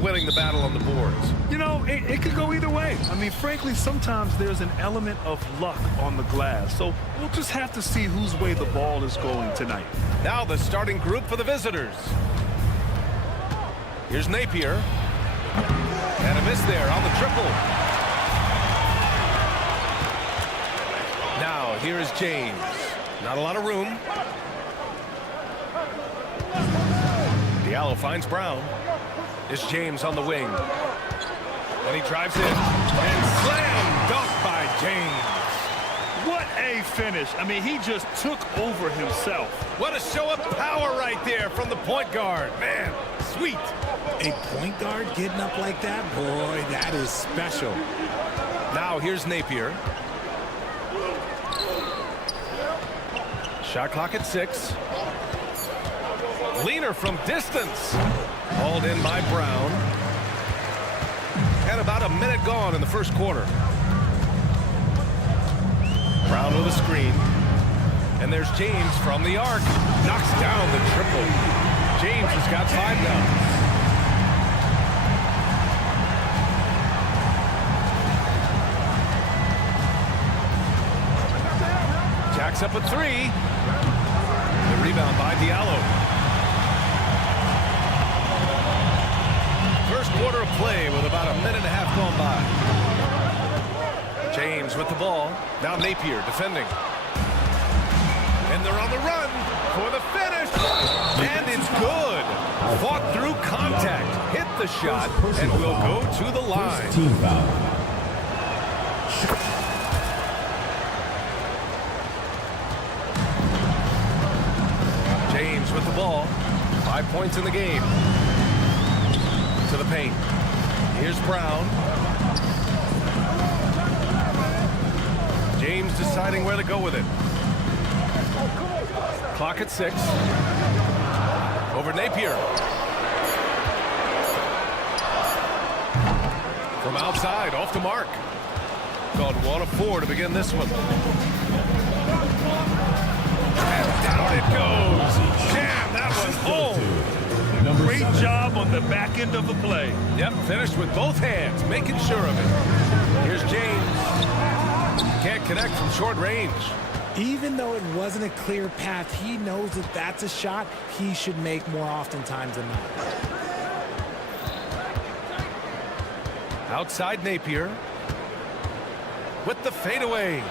Winning the battle on the boards? You know, it could go either way. I mean, frankly, sometimes there's an element of luck on the glass. So we'll just have to see whose way the ball is going tonight. Now the starting group for the visitors. Here's Napier. And a miss there on the triple. Now here is James. Not a lot of room. Diallo finds Brown. Is James on the wing. And he drives in. And slam dunk by James. What a finish. I mean, he just took over himself. What a show of power right there from the point guard. Man, sweet. A point guard getting up like that? Boy, that is special. Now here's Napier. Shot clock at 6. Leaner from distance. Hauled in by Brown. And about a minute gone in the first quarter. Brown with a screen. And there's James from the arc. Knocks down the triple. James has got 5 now. Jacks up a 3. The rebound by Diallo. First quarter of play with about a minute and a half gone by. James with the ball. Now Napier defending. And they're on the run for the finish. And it's good. Fought through contact. Hit the shot and will go to the line. Team foul. James with the ball. 5 points in the game. To the paint. Here's Brown. James deciding where to go with it. Clock at 6. Over Napier. From outside, off the mark. Called 1 of 4 to begin this one. And down it goes. Damn, that was home. Great job on the back end of the play. Yep, finished with both hands, making sure of it. Here's James. Can't connect from short range. Even though it wasn't a clear path, he knows that that's a shot he should make more oftentimes than not. Outside Napier. With the fadeaway.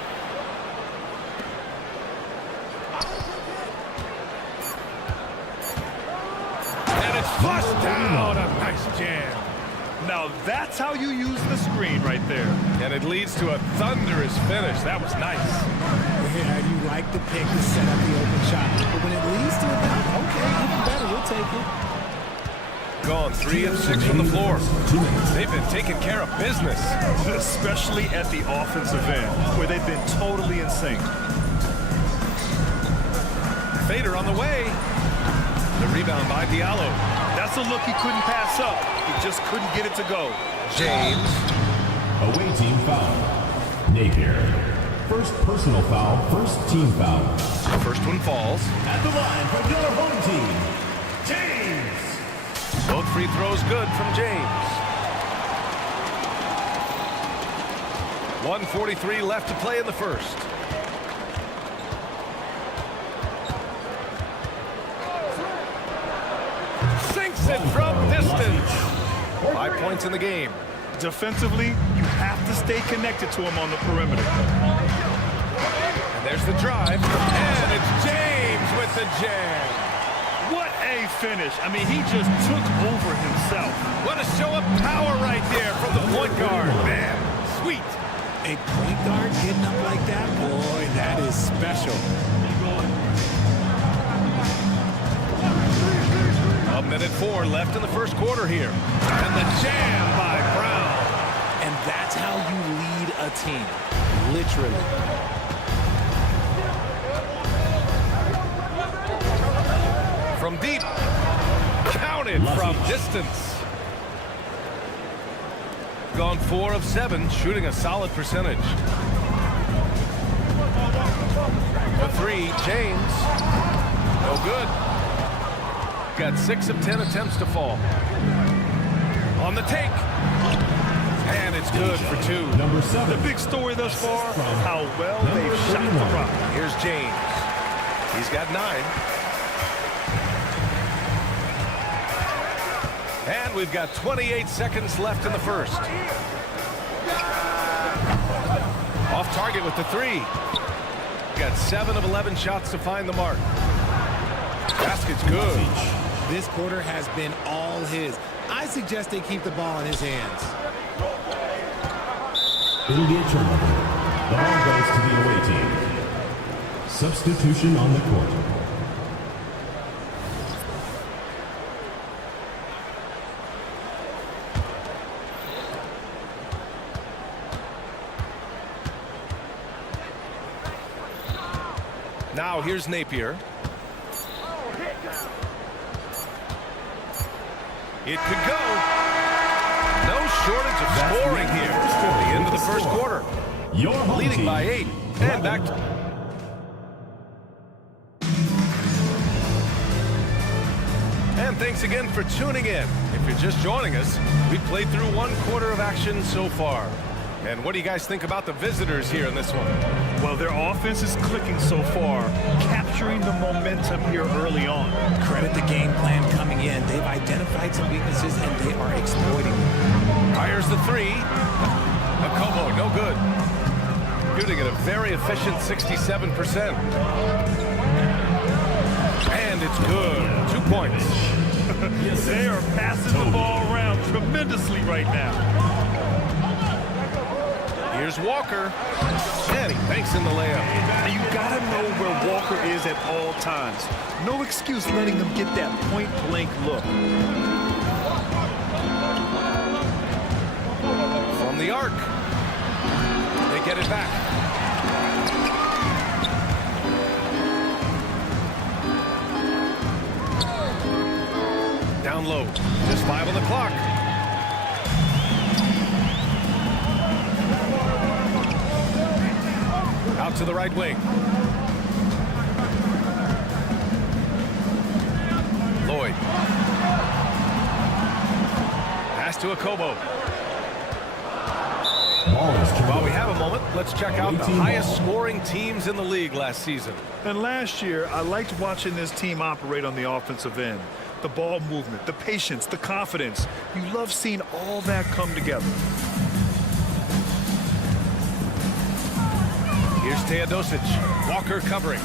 Flushed down, a nice jam. Now that's how you use the screen right there. And it leads to a thunderous finish. That was nice. Yeah, you like the pick to set up the open shot. But when it leads to a dunk, okay, even better, we'll take it. Gone 3 of 6 from the floor. They've been taking care of business. Especially at the offensive end, where they've been totally in sync. Fader on the way. The rebound by Diallo. That's a look he couldn't pass up. He just couldn't get it to go. James. Away team foul. Napier. First personal foul, first team foul. First one falls. At the line for your home team, James. Both free throws good from James. 1:43 left to play in the first. Sinks it from distance. 5 points in the game. Defensively, you have to stay connected to him on the perimeter. And there's the drive. And it's James with the jam. What a finish. I mean, he just took over himself. What a show of power right there from the point guard. Man, sweet. A point guard getting up like that, boy, that is special. A minute 4 left in the first quarter here. And the jam by Brown. And that's how you lead a team, literally. From deep. Counted from distance. Gone 4 of 7, shooting a solid percentage. The 3, James. No good. Got 6 of 10 attempts to fall. On the take. And it's good for 2. Number 7. The big story thus far, how well they've shot the rock. Here's James. He's got 9. And we've got 28 seconds left in the first. Off target with the 3. Got 7 of 11 shots to find the mark. Basket's good. This quarter has been all his. I suggest they keep the ball in his hands. It'll be a turnover. The ball goes to the away team. Substitution on the court. Now here's Napier. It could go. No shortage of scoring here at the end of the first quarter. Your home Leading team. by 8. And back to... And thanks again for tuning in. If you're just joining us, we've played through 1 quarter of action so far. And what do you guys think about the visitors here in this one? Well, their offense is clicking so far, capturing the momentum here early on. Credit the game plan coming in. They've identified some weaknesses, and they are exploiting them. Fires the 3. Akobo, no good. Shooting at a very efficient 67%. And it's good. 2 points. They are passing the ball around tremendously right now. Here's Walker. And he banks in the layup. And you gotta know where Walker is at all times. No excuse letting them get that point-blank look. From the arc. They get it back. Down low. Just 5 on the clock. Out to the right wing. Lloyd. Pass to Akobo. While we have a moment, let's check out the highest scoring teams in the league last season. And last year, I liked watching this team operate on the offensive end. The ball movement, the patience, the confidence. You love seeing all that come together. Here's Teodosic. Walker covering.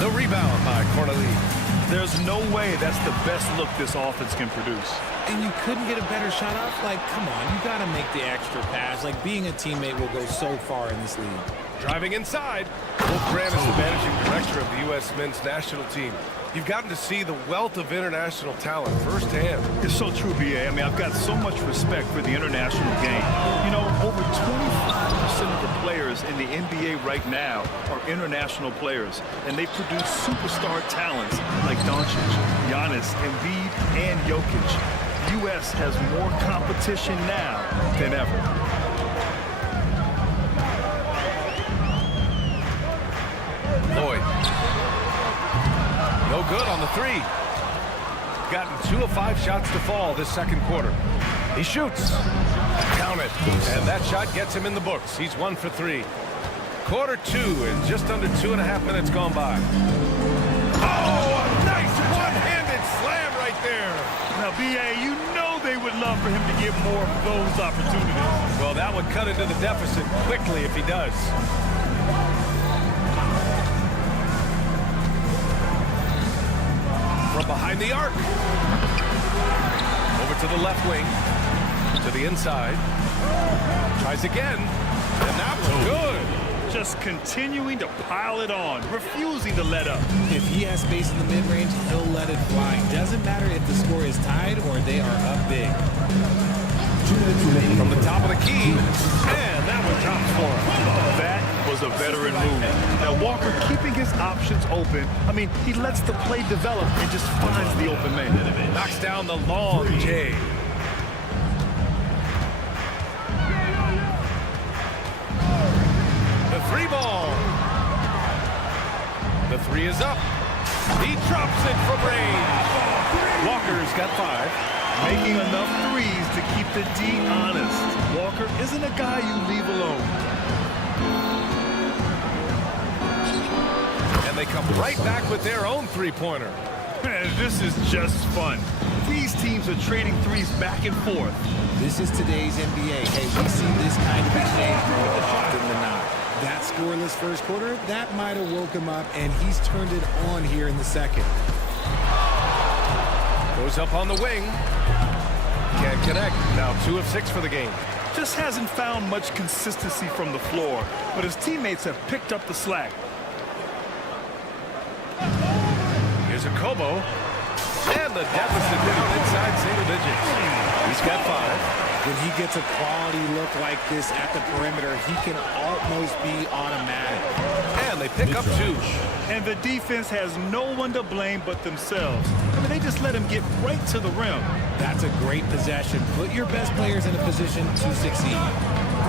The rebound by Corneli. There's no way that's the best look this offense can produce. And you couldn't get a better shot off? Like, come on, you got to make the extra pass. Like, being a teammate will go so far in this league. Driving inside. Wolf Grant is the managing director of the U.S. men's national team. You've gotten to see the wealth of international talent firsthand. It's so true, B.A. I mean, I've got so much respect for the international game. You know, over 25% of the players in the NBA right now are international players, and they produce superstar talents like Doncic, Giannis, Embiid, and Jokic. The U.S. has more competition now than ever. Lloyd. No good on the 3. Gotten 2 of 5 shots to fall this second quarter. He shoots. Count it. And that shot gets him in the books. He's 1 for 3. Quarter 2 and just under 2.5 minutes gone by. Oh, a nice one-handed slam right there. Now, B.A., you know they would love for him to get more of those opportunities. Well, that would cut into the deficit quickly if he does. From behind the arc. Over to the left wing. To the inside. Tries again. And that was good. Just continuing to pile it on, refusing to let up. If he has space in the mid-range, he'll let it fly. Doesn't matter if the score is tied or they are up big. From the top of the key, and that one drops for him. That was a veteran move. Now Walker keeping his options open. I mean, he lets the play develop and just finds the open man. Knocks down the long J. The three ball. The three is up. He drops it from range. Walker's got 5. Making enough threes to keep the D honest. Walker isn't a guy you leave alone. And they come right back with their own three-pointer. Man, this is just fun. These teams are trading threes back and forth. This is today's NBA. Hey, we see this kind of exchange more often than not. That scoreless first quarter, that might have woke him up, and he's turned it on here in the second. Goes up on the wing. Can't connect. Now 2 of 6 for the game. Just hasn't found much consistency from the floor, but his teammates have picked up the slack. Here's a Kobo. And the deficit down inside single digits. He's got 5. When he gets a quality look like this at the perimeter, he can almost be automatic. And they pick up 2. And the defense has no one to blame but themselves. I mean, they just let him get right to the rim. That's a great possession. Put your best players in a position to succeed.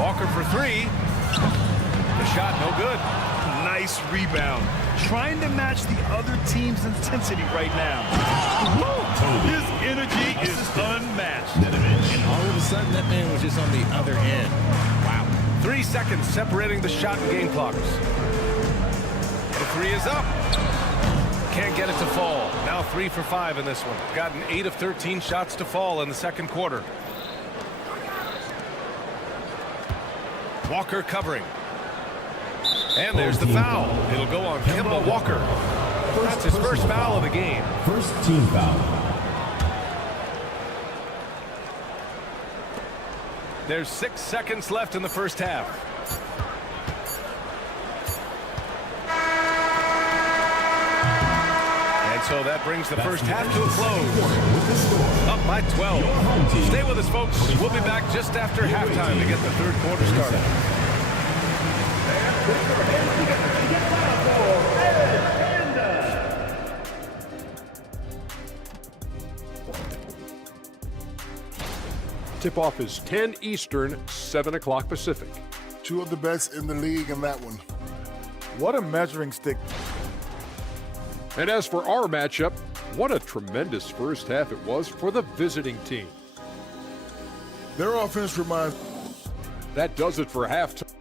Walker for 3. The shot no good. Nice rebound. Trying to match the other team's intensity right now. His energy is unmatched. And all of a sudden, that man was just on the other end. Wow. 3 seconds separating the shot and game clocks. The 3 is up. Can't get it to fall. Now 3 for 5 in this one. Gotten 8 of 13 shots to fall in the second quarter. Walker covering. And there's the foul. It'll go on Kemba Walker. That's his first foul of the game. First team foul. There's 6 seconds left in the first half. And so that brings the first half to a close. Up by 12. Stay with us, folks. We'll be back just after halftime to get the third quarter started. Tip-off is 10 Eastern, 7 o'clock Pacific. 2 of the best in the league in that one. What a measuring stick. And as for our matchup, what a tremendous first half it was for the visiting team. Their offense reminds... That does it for halftime.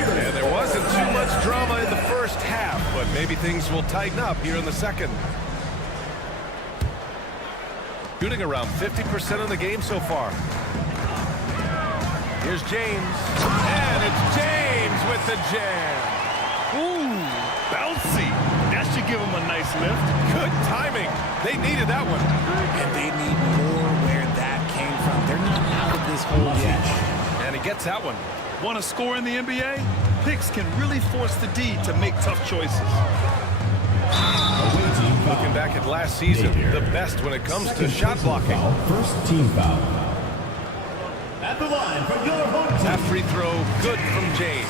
And there wasn't too much drama in the first half, but maybe things will tighten up here in the second. Shooting around 50% of the game so far. Here's James. And it's James with the jam. Ooh, bouncy. That should give him a nice lift. Good timing. They needed that one. And they need more where that came from. They're not out of this hole yet. And he gets that one. Want to score in the NBA? Picks can really force the D to make tough choices. Looking back at last season, the best when it comes to shot blocking. First team foul. At the line for your home team. That free throw, good from James.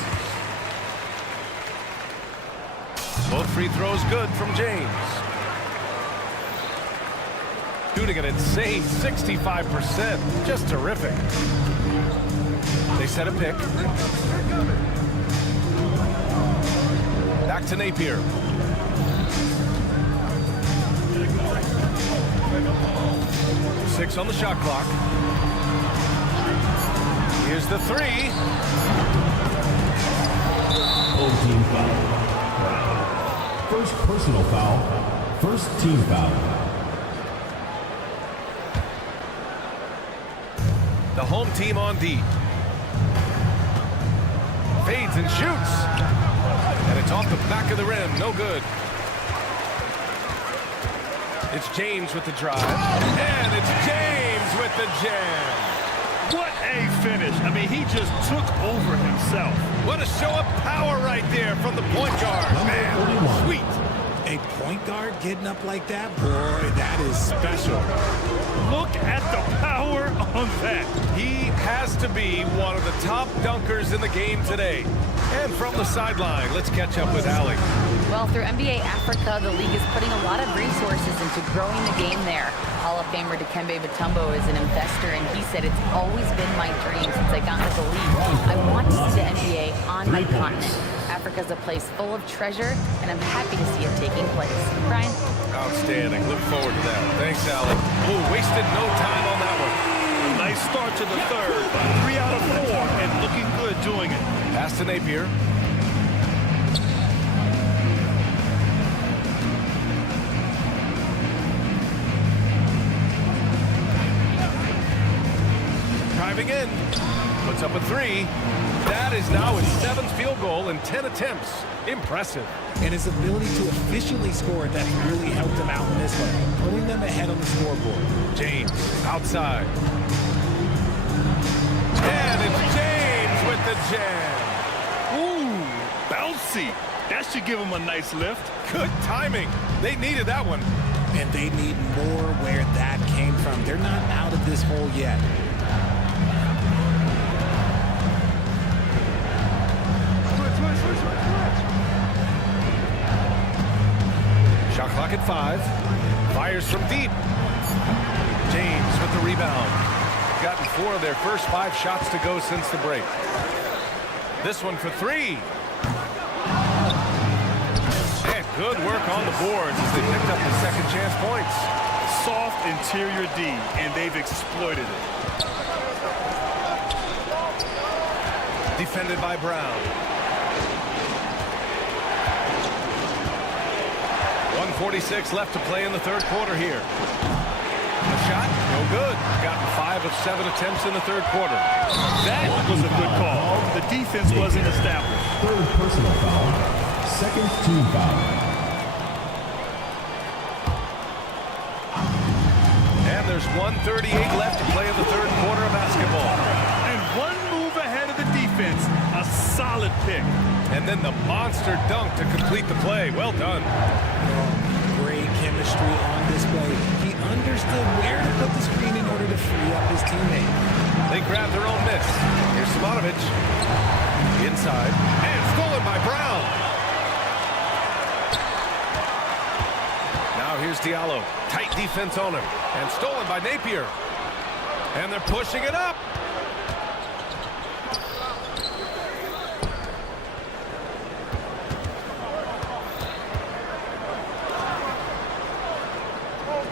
Both free throws good from James. Shooting an insane 65%. Just terrific. They set a pick. Back to Napier. Six on the shot clock. Here's the 3. Home team foul. First personal foul. First team foul. The home team on D. Fades and shoots. And it's off the back of the rim. No good. It's James with the drive. And it's James with the jam. What a finish. I mean, he just took over himself. What a show of power right there from the point guard. Man, sweet. A point guard getting up like that? Boy, that is special. Look at the power on that. He has to be one of the top dunkers in the game today. And from the sideline, let's catch up with Allie. Well, through NBA Africa, the league is putting a lot of resources into growing the game there. Hall of Famer Dikembe Mutombo is an investor, and he said, it's always been my dream since I got into the league. I want to see the NBA on my continent. Africa's a place full of treasure, and I'm happy to see it taking place. Brian? Outstanding. Look forward to that. Thanks, Allie. Oh, wasted no time on that one. A nice start to the third. 3 out of 4, and looking good doing it. Pass to Napier. Driving in. Puts up a 3. That is now his 7th field goal in 10 attempts. Impressive. And his ability to efficiently score that really helped him out in this one, putting them ahead on the scoreboard. James outside. And it's James with the jam. Ooh, bouncy. That should give him a nice lift. Good timing. They needed that one. And they need more where that came from. They're not out of this hole yet. Shot clock at 5. Fires from deep. James with the rebound. Gotten 4 of their first 5 shots to go since the break. This one for 3. And good work on the boards as they picked up the second chance points. Soft interior D, and they've exploited it. Defended by Brown. 1:46 left to play in the third quarter here. A shot, no good. Gotten 5 of 7 attempts in the third quarter. That was a good call. The defense wasn't established. Third personal foul. Second team foul. And there's 1:38 left to play in the third quarter of basketball. And one move ahead of the defense. A solid pick. And then the monster dunk to complete the play. Well done. Great chemistry on display. He understood where to put the screen in order to free up his teammate. They grabbed their own miss. Here's Simonovic. Inside. And stolen by Brown. Now here's Diallo. Tight defense on him. And stolen by Napier. And they're pushing it up.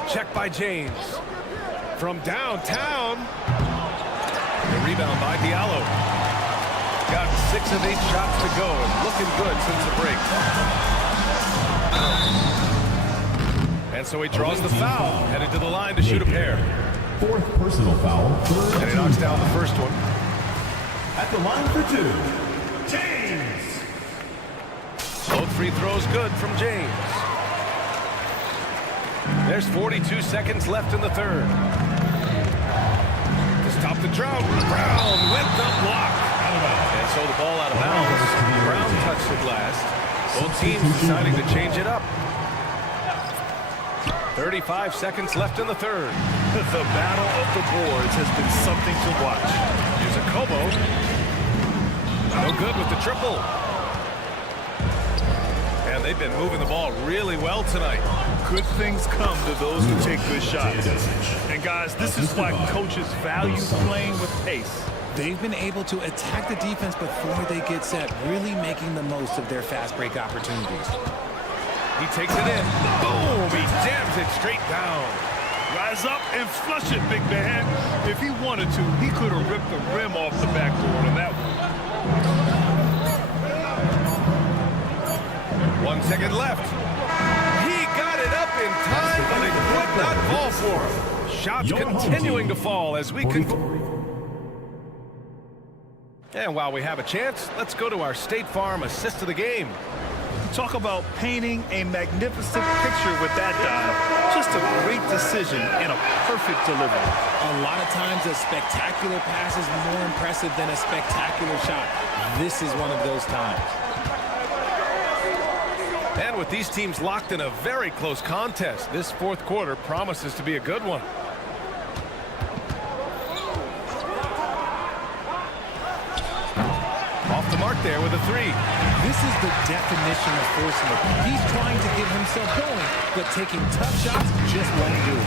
Check by James. From downtown. The rebound by Diallo. Got 6 of 8 shots to go. Looking good since the break. And so he draws the foul. Headed to the line to shoot a pair. Fourth personal foul. Third And he knocks down the first one. at the line for 2. James. Both free throws good from James. There's 42 seconds left in the third. To stop the drought, Brown with the block. And so the ball out of bounds. Brown touched the glass. Both teams deciding to change it up. 35 seconds left in the third. The battle of the boards has been something to watch. Here's a Kobo. No good with the triple. And they've been moving the ball really well tonight. Good things come to those who take good shots. And guys, this is why coaches value playing with pace. They've been able to attack the defense before they get set, really making the most of their fast break opportunities. He takes it in. Boom! He jams it straight down. Rise up and flush it, big man. If he wanted to, he could have ripped the rim off the backboard on that one. 1 second left. He got it up in time, but it would not fall for him. Shots continuing to fall as we conclude. And while we have a chance, let's go to our State Farm assist of the game. Talk about painting a magnificent picture with that dive. Just a great decision and a perfect delivery. A lot of times a spectacular pass is more impressive than a spectacular shot. This is one of those times. And with these teams locked in a very close contest, this fourth quarter promises to be a good one. Off the mark there with a three. This is the definition of forcing it. He's trying to get himself going, but taking tough shots just won't do it.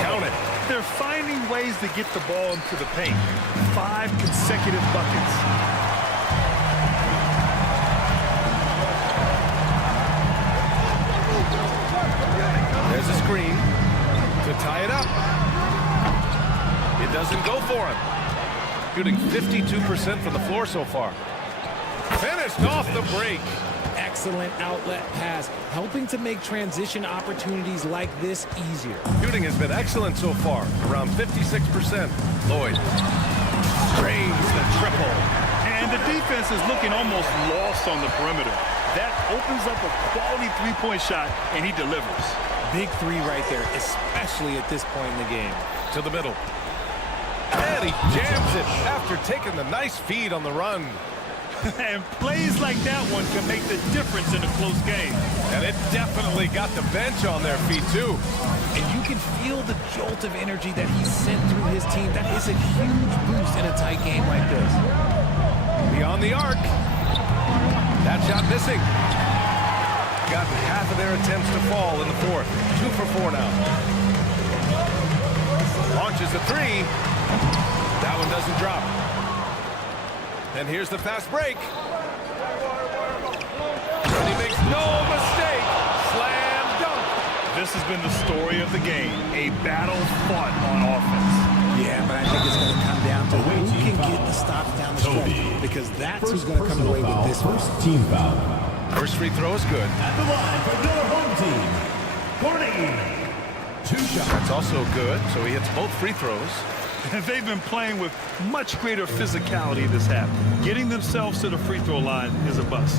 Count it. They're finding ways to get the ball into the paint. 5 consecutive buckets. There's a screen to tie it up. It doesn't go for him. Shooting 52% from the floor so far. Finished off the break. Excellent outlet pass, helping to make transition opportunities like this easier. Shooting has been excellent so far, around 56%. Lloyd drains the triple. And the defense is looking almost lost on the perimeter. That opens up a quality three-point shot, and he delivers. Big three right there, especially at this point in the game. To the middle. And he jams it after taking the nice feed on the run. And plays like that one can make the difference in a close game. And it definitely got the bench on their feet, too. And you can feel the jolt of energy that he sent through his team. That is a huge boost in a tight game like this. Beyond the arc. That shot missing. Got half of their attempts to fall in the fourth. 2 for 4 now. Launches a three. That one doesn't drop. And here's the fast break. And he makes no mistake. Slam dunk. This has been the story of the game. A battle fought on offense. Yeah, but I think it's going to come down to who can get the stops down the stretch, because that's who's going to come away with this one. First team foul. First free throw is good. At the line for another home team. Courtney. 2 shots. That's also good, so he hits both free throws. And they've been playing with much greater physicality this half. Getting themselves to the free throw line is a bust.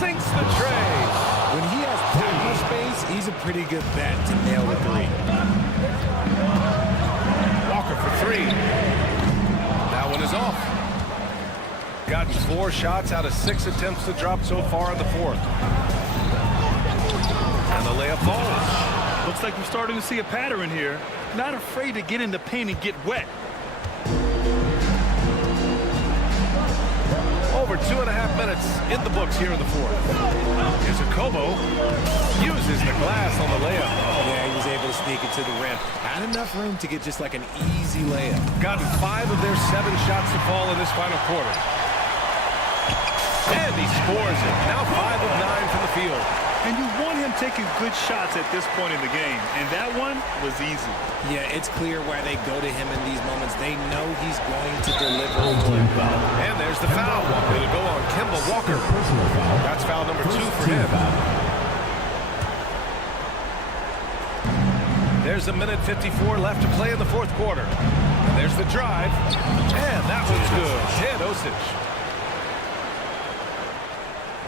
Sinks the tray. When he has that much space, he's a pretty good bet to nail the three. Walker for 3. That one is off. Gotten 4 shots out of 6 attempts to drop so far in the fourth. And the layup falls. Looks like we're starting to see a pattern here. Not afraid to get in the paint and get wet. Over 2.5 minutes in the books here in the fourth. Here's ZzKotaxX. Uses the glass on the layup. Yeah, he was able to sneak it to the rim. Had enough room to get just like an easy layup. Gotten 5 of their 7 shots to fall in this final quarter. And he scores it. Now 5 of 9 from the field. And you want him taking good shots at this point in the game. And that one was easy. Yeah, it's clear why they go to him in these moments. They know he's going to deliver. And there's the foul. It'll go on Kemba Walker. That's foul number 2 for him. There's a minute 54 left to play in the fourth quarter. And there's the drive. And that one's good. Ted Osich.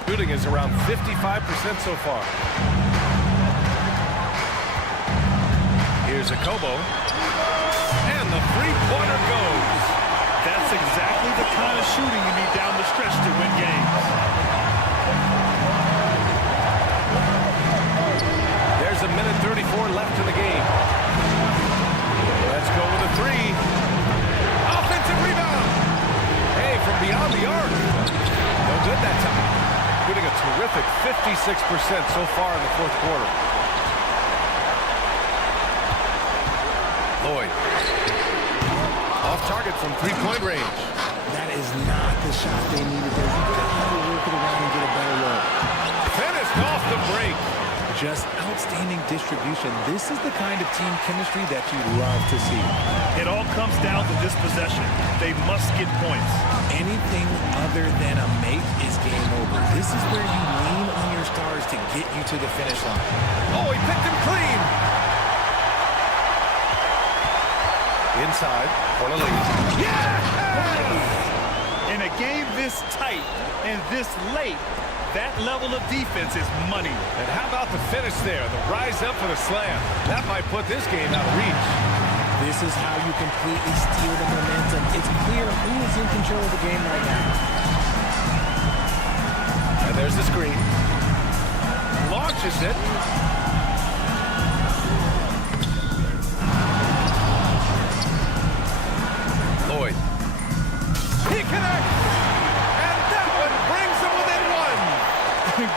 Shooting is around 55% so far. Here's ZzKotaxX. And the three-pointer goes. That's exactly the kind of shooting you need down the stretch to win games. There's a minute 34 left in the game. Let's go with a 3. Offensive rebound. Hey, from beyond the arc. No good that time. Shooting a terrific 56% so far in the fourth quarter. Lloyd. Off target from three-point range. That is not the shot they needed there. You've got to work it around and get a better look. Finished off the break. just outstanding distribution. This is the kind of team chemistry that you love to see. It all comes down to this possession. They must get points. Anything other than a make is game over. This is where you lean on your stars to get you to the finish line. Oh, he picked him clean. Inside for the lead. In a game this tight and this late, that level of defense is money. And how about the finish there? The rise up for the slam. That might put this game out of reach. This is how you completely steal the momentum. It's clear who is in control of the game right now. And there's the screen. Launches it. Lloyd. He connects. And that one brings them within one.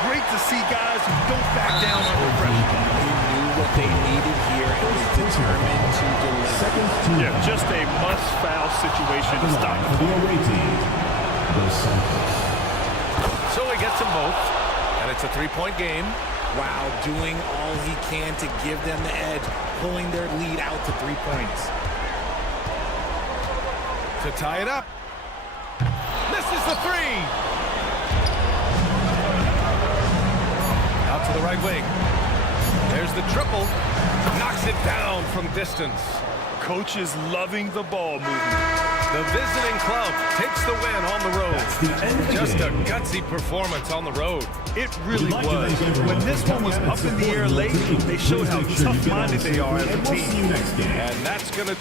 Great to see guys who don't back down under pressure. He knew what they needed here and was determined to deliver. Yeah, just a must-foul situation to stop For the away team, Dos Santos. So he gets them both. And it's a three-point game. Wow, doing all he can to give them the edge, pulling their lead out to 3 points. To tie it up. Misses the three. Out to the right wing. There's the triple. Knocks it down from distance. Coach is loving the ball movement. The visiting club takes the win on the road. Just a gutsy performance on the road. It really was. When this one was up in the air late, they showed how tough-minded they are as a team. And that's going to...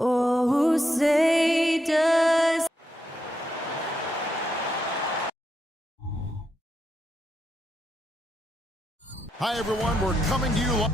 Oh, say does. Hi, everyone. We're coming to you live.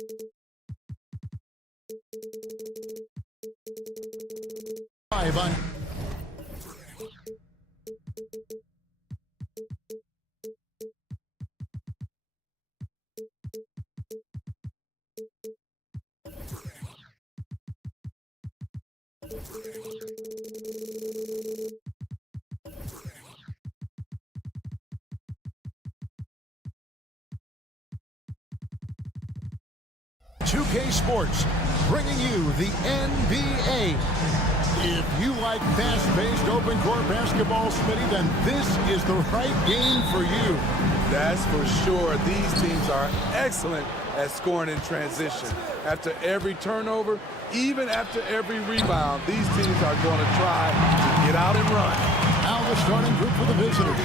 On. .2K Sports, bringing you the NBA. If you like fast-paced open-court basketball, Smitty, then this is the right game for you. That's for sure. These teams are excellent at scoring in transition. After every turnover, even after every rebound, these teams are going to try to get out and run. Now the starting group for the visitors.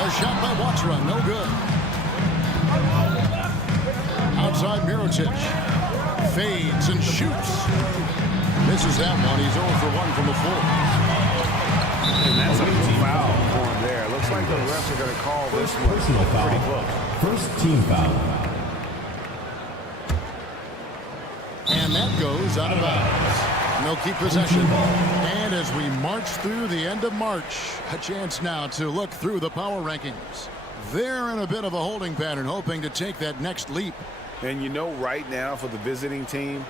A shot by Watra, no good. Outside Mirotic. Fades and shoots. Misses that one. He's 0 for 1 from the floor. And that's a foul for him there. Looks like the refs are going to call this one Personal foul. pretty close. First team foul. And that goes out of bounds. No keep possession. And as we march through the end of March, a chance now to look through the power rankings. They're in a bit of a holding pattern, hoping to take that next leap. And you know, right now for the visiting team,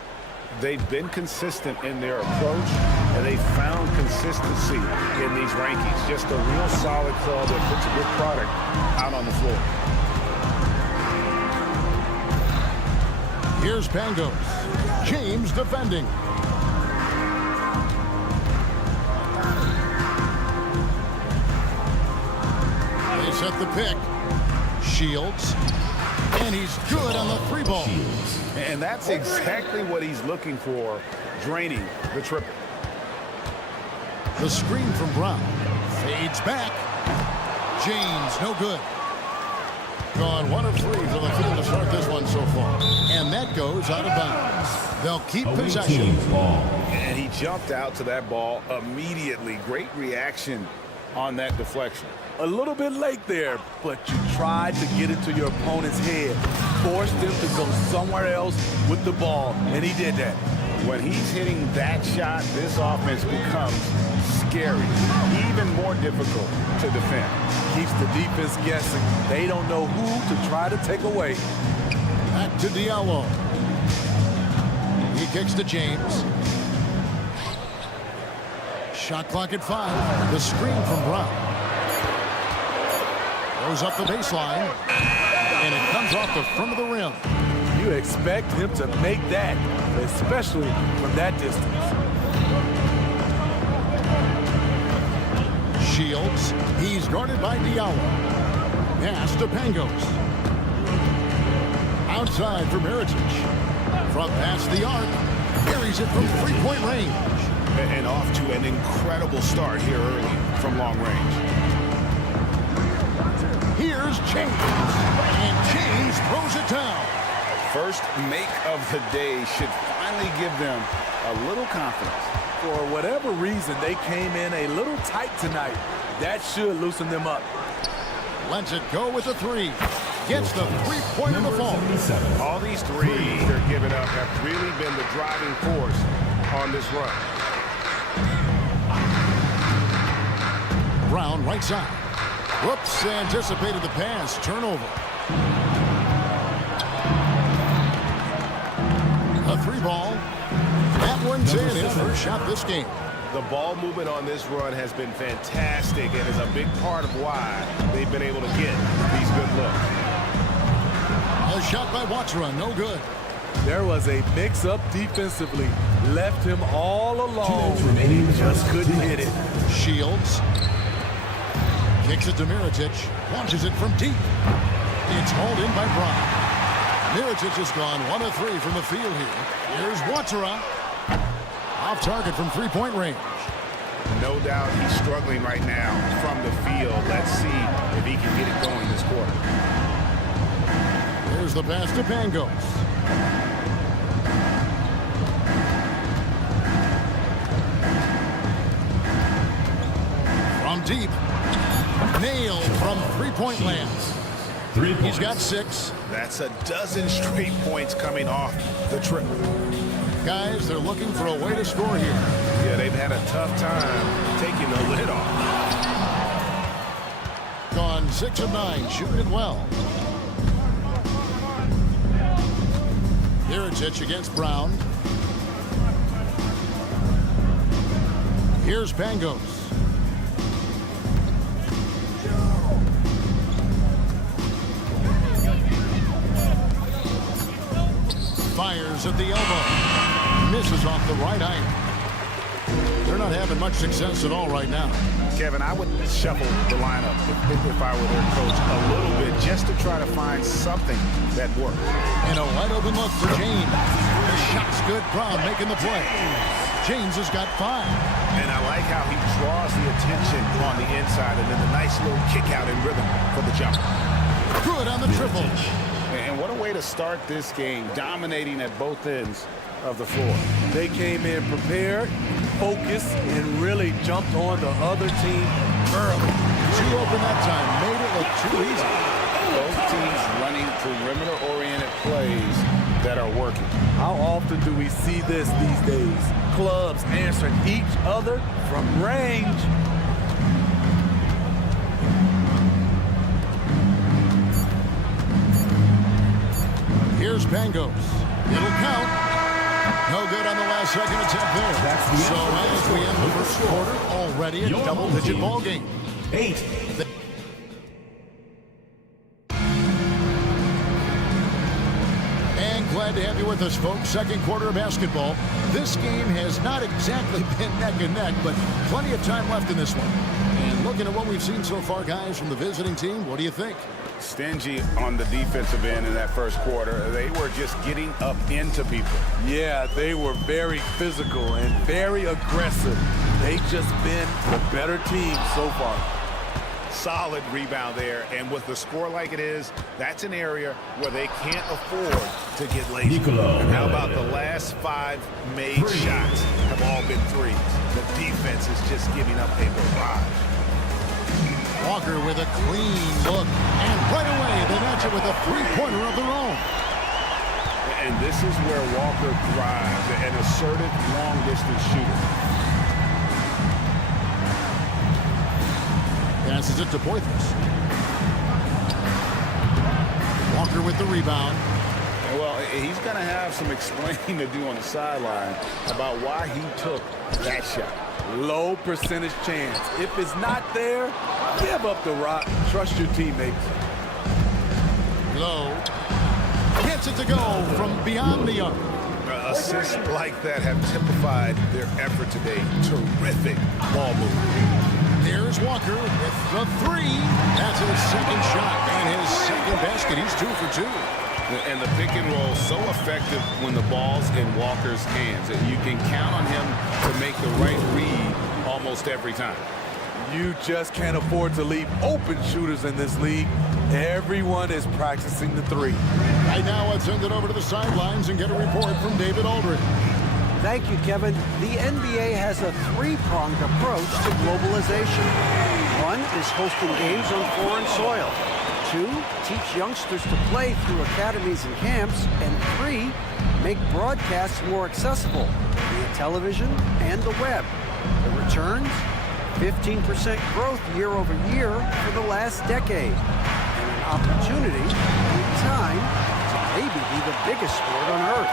they've been consistent in their approach, and they found consistency in these rankings. Just a real solid club that puts a good product out on the floor. Here's Pangos. James defending. They set the pick. Shields. And he's good on the three ball. And that's exactly what he's looking for, draining the triple. The screen from Brown. Fades back. James, no good. Gone 1 of 3 from the field to start this one so far. And that goes out of bounds. They'll keep possession. And he jumped out to that ball immediately. Great reaction on that deflection. A little bit late there, but you tried to get into your opponent's head. Forced him to go somewhere else with the ball, and he did that. When he's hitting that shot, this offense becomes scary, even more difficult to defend. Keeps the defense guessing. They don't know who to try to take away. Back to Diallo. He kicks to James. Shot clock at 5. The screen from Brown. Goes up the baseline. And it comes off the front of the rim. You expect him to make that, especially from that distance. Shields. He's guarded by Diallo. Pass to Pangos. Outside for Mirotic. From past the arc. Carries it from three-point range. And off to an incredible start here early from long range. Here's James. And James throws it down. First make of the day should finally give them a little confidence. For whatever reason, they came in a little tight tonight. That should loosen them up. Lets it go with the 3. Gets the three-pointer to fall. All these threes they're giving up have really been the driving force on this run. Brown right side. Whoops, anticipated the pass. Turnover. A 3-ball. That one's in his first shot this game. The ball movement on this run has been fantastic and is a big part of why they've been able to get these good looks. A shot by Watra, no good. There was a mix-up defensively. Left him all alone, and he just couldn't hit it. Shields. Kicks it to Mirotic. Launches it from deep. It's hauled in by Brown. Mirotic has gone 1 of 3 from the field here. Here's Watra. Off target from three-point range. No doubt he's struggling right now from the field. Let's see if he can get it going this quarter. Here's the pass to Pangos. From deep. Nailed from three-point land. 3 points. He's got 6. That's a dozen straight points coming off the trip. Guys, they're looking for a way to score here. Yeah, they've had a tough time taking the lid off. Gone 6 of 9, shooting it well. Mirotic against Brown. Here's Pangos. Fires at the elbow. Misses off the right iron. They're not having much success at all right now. Kevin, I would shuffle the lineup if I were their coach a little bit just to try to find something that works. And a wide open look for James. The shot's good. Brown making the play. James has got 5. And I like how he draws the attention on the inside and then the nice little kick out in rhythm for the jumper. Good on the triple. And what a way to start this game, dominating at both ends of the floor. They came in prepared, focused, and really jumped on the other team early. Too open that time. Made it look too easy. Both teams running perimeter-oriented plays that are working. How often do we see this these days? Clubs answering each other from range. Here's Pangos. It'll count. No good on the last second attempt there. So as we end the first quarter, already a double-digit ball game. 8. And glad to have you with us, folks. Second quarter of basketball. This game has not exactly been neck and neck, but plenty of time left in this one. And looking at what we've seen so far, guys, from the visiting team, what do you think? Stingy on the defensive end in that first quarter. They were just getting up into people. Yeah, they were very physical and very aggressive. They've just been the better team so far. Solid rebound there, and with the score like it is, that's an area where they can't afford to get lazy. And how about the last 5 made shots have all been threes? The defense is just giving up a barrage. Walker with a clean look, and right away they match it with a three-pointer of their own. And this is where Walker thrives, an assertive long-distance shooter. Passes it to Poitras. Walker with the rebound. Well, he's going to have some explaining to do on the sideline about why he took that shot. Low percentage chance. If it's not there, give up the rock. Trust your teammates. Low. Gets it to go from beyond the arc. Assists like that have typified their effort today. Terrific ball movement. There's Walker with the 3. That's his second shot and his second basket. He's 2 for 2. And the pick and roll so effective when the ball's in Walker's hands. You can count on him to make the right read almost every time. You just can't afford to leave open shooters in this league. Everyone is practicing the 3. Right now, let's send it over to the sidelines and get a report from David Aldridge. Thank you, Kevin. The NBA has a 3-pronged approach to globalization. 1 is hosting games on foreign soil. 2, teach youngsters to play through academies and camps. And 3, make broadcasts more accessible via television and the web. The returns? 15% growth year over year for the last decade. And an opportunity, in time, to maybe be the biggest sport on earth.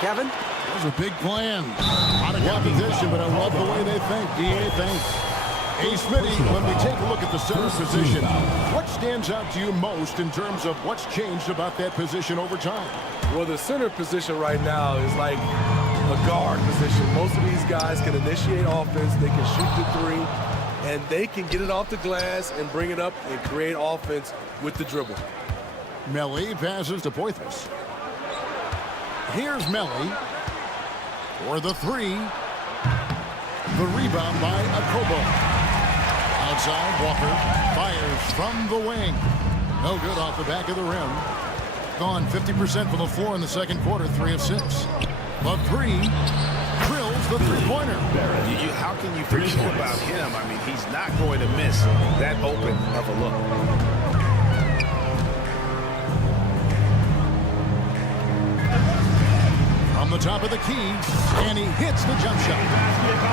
Kevin? Those are big plans. A lot of competition, but I love the way they think. D.A., thanks. Hey, Smitty, when we take a look at the center position, what stands out to you most in terms of what's changed about that position over time? Well, the center position right now is like a guard position. Most of these guys can initiate offense, they can shoot the 3, and they can get it off the glass and bring it up and create offense with the dribble. Melli passes to Poitras. Here's Melli for the 3. The rebound by Akobo. Outside, Walker fires from the wing. No good off the back of the rim. Gone 50% from the floor in the second quarter, 3 of 6. The 3 drills the three-pointer. How can you forget about him? I mean, he's not going to miss that open of a look. the top of the key, and he hits the jump shot.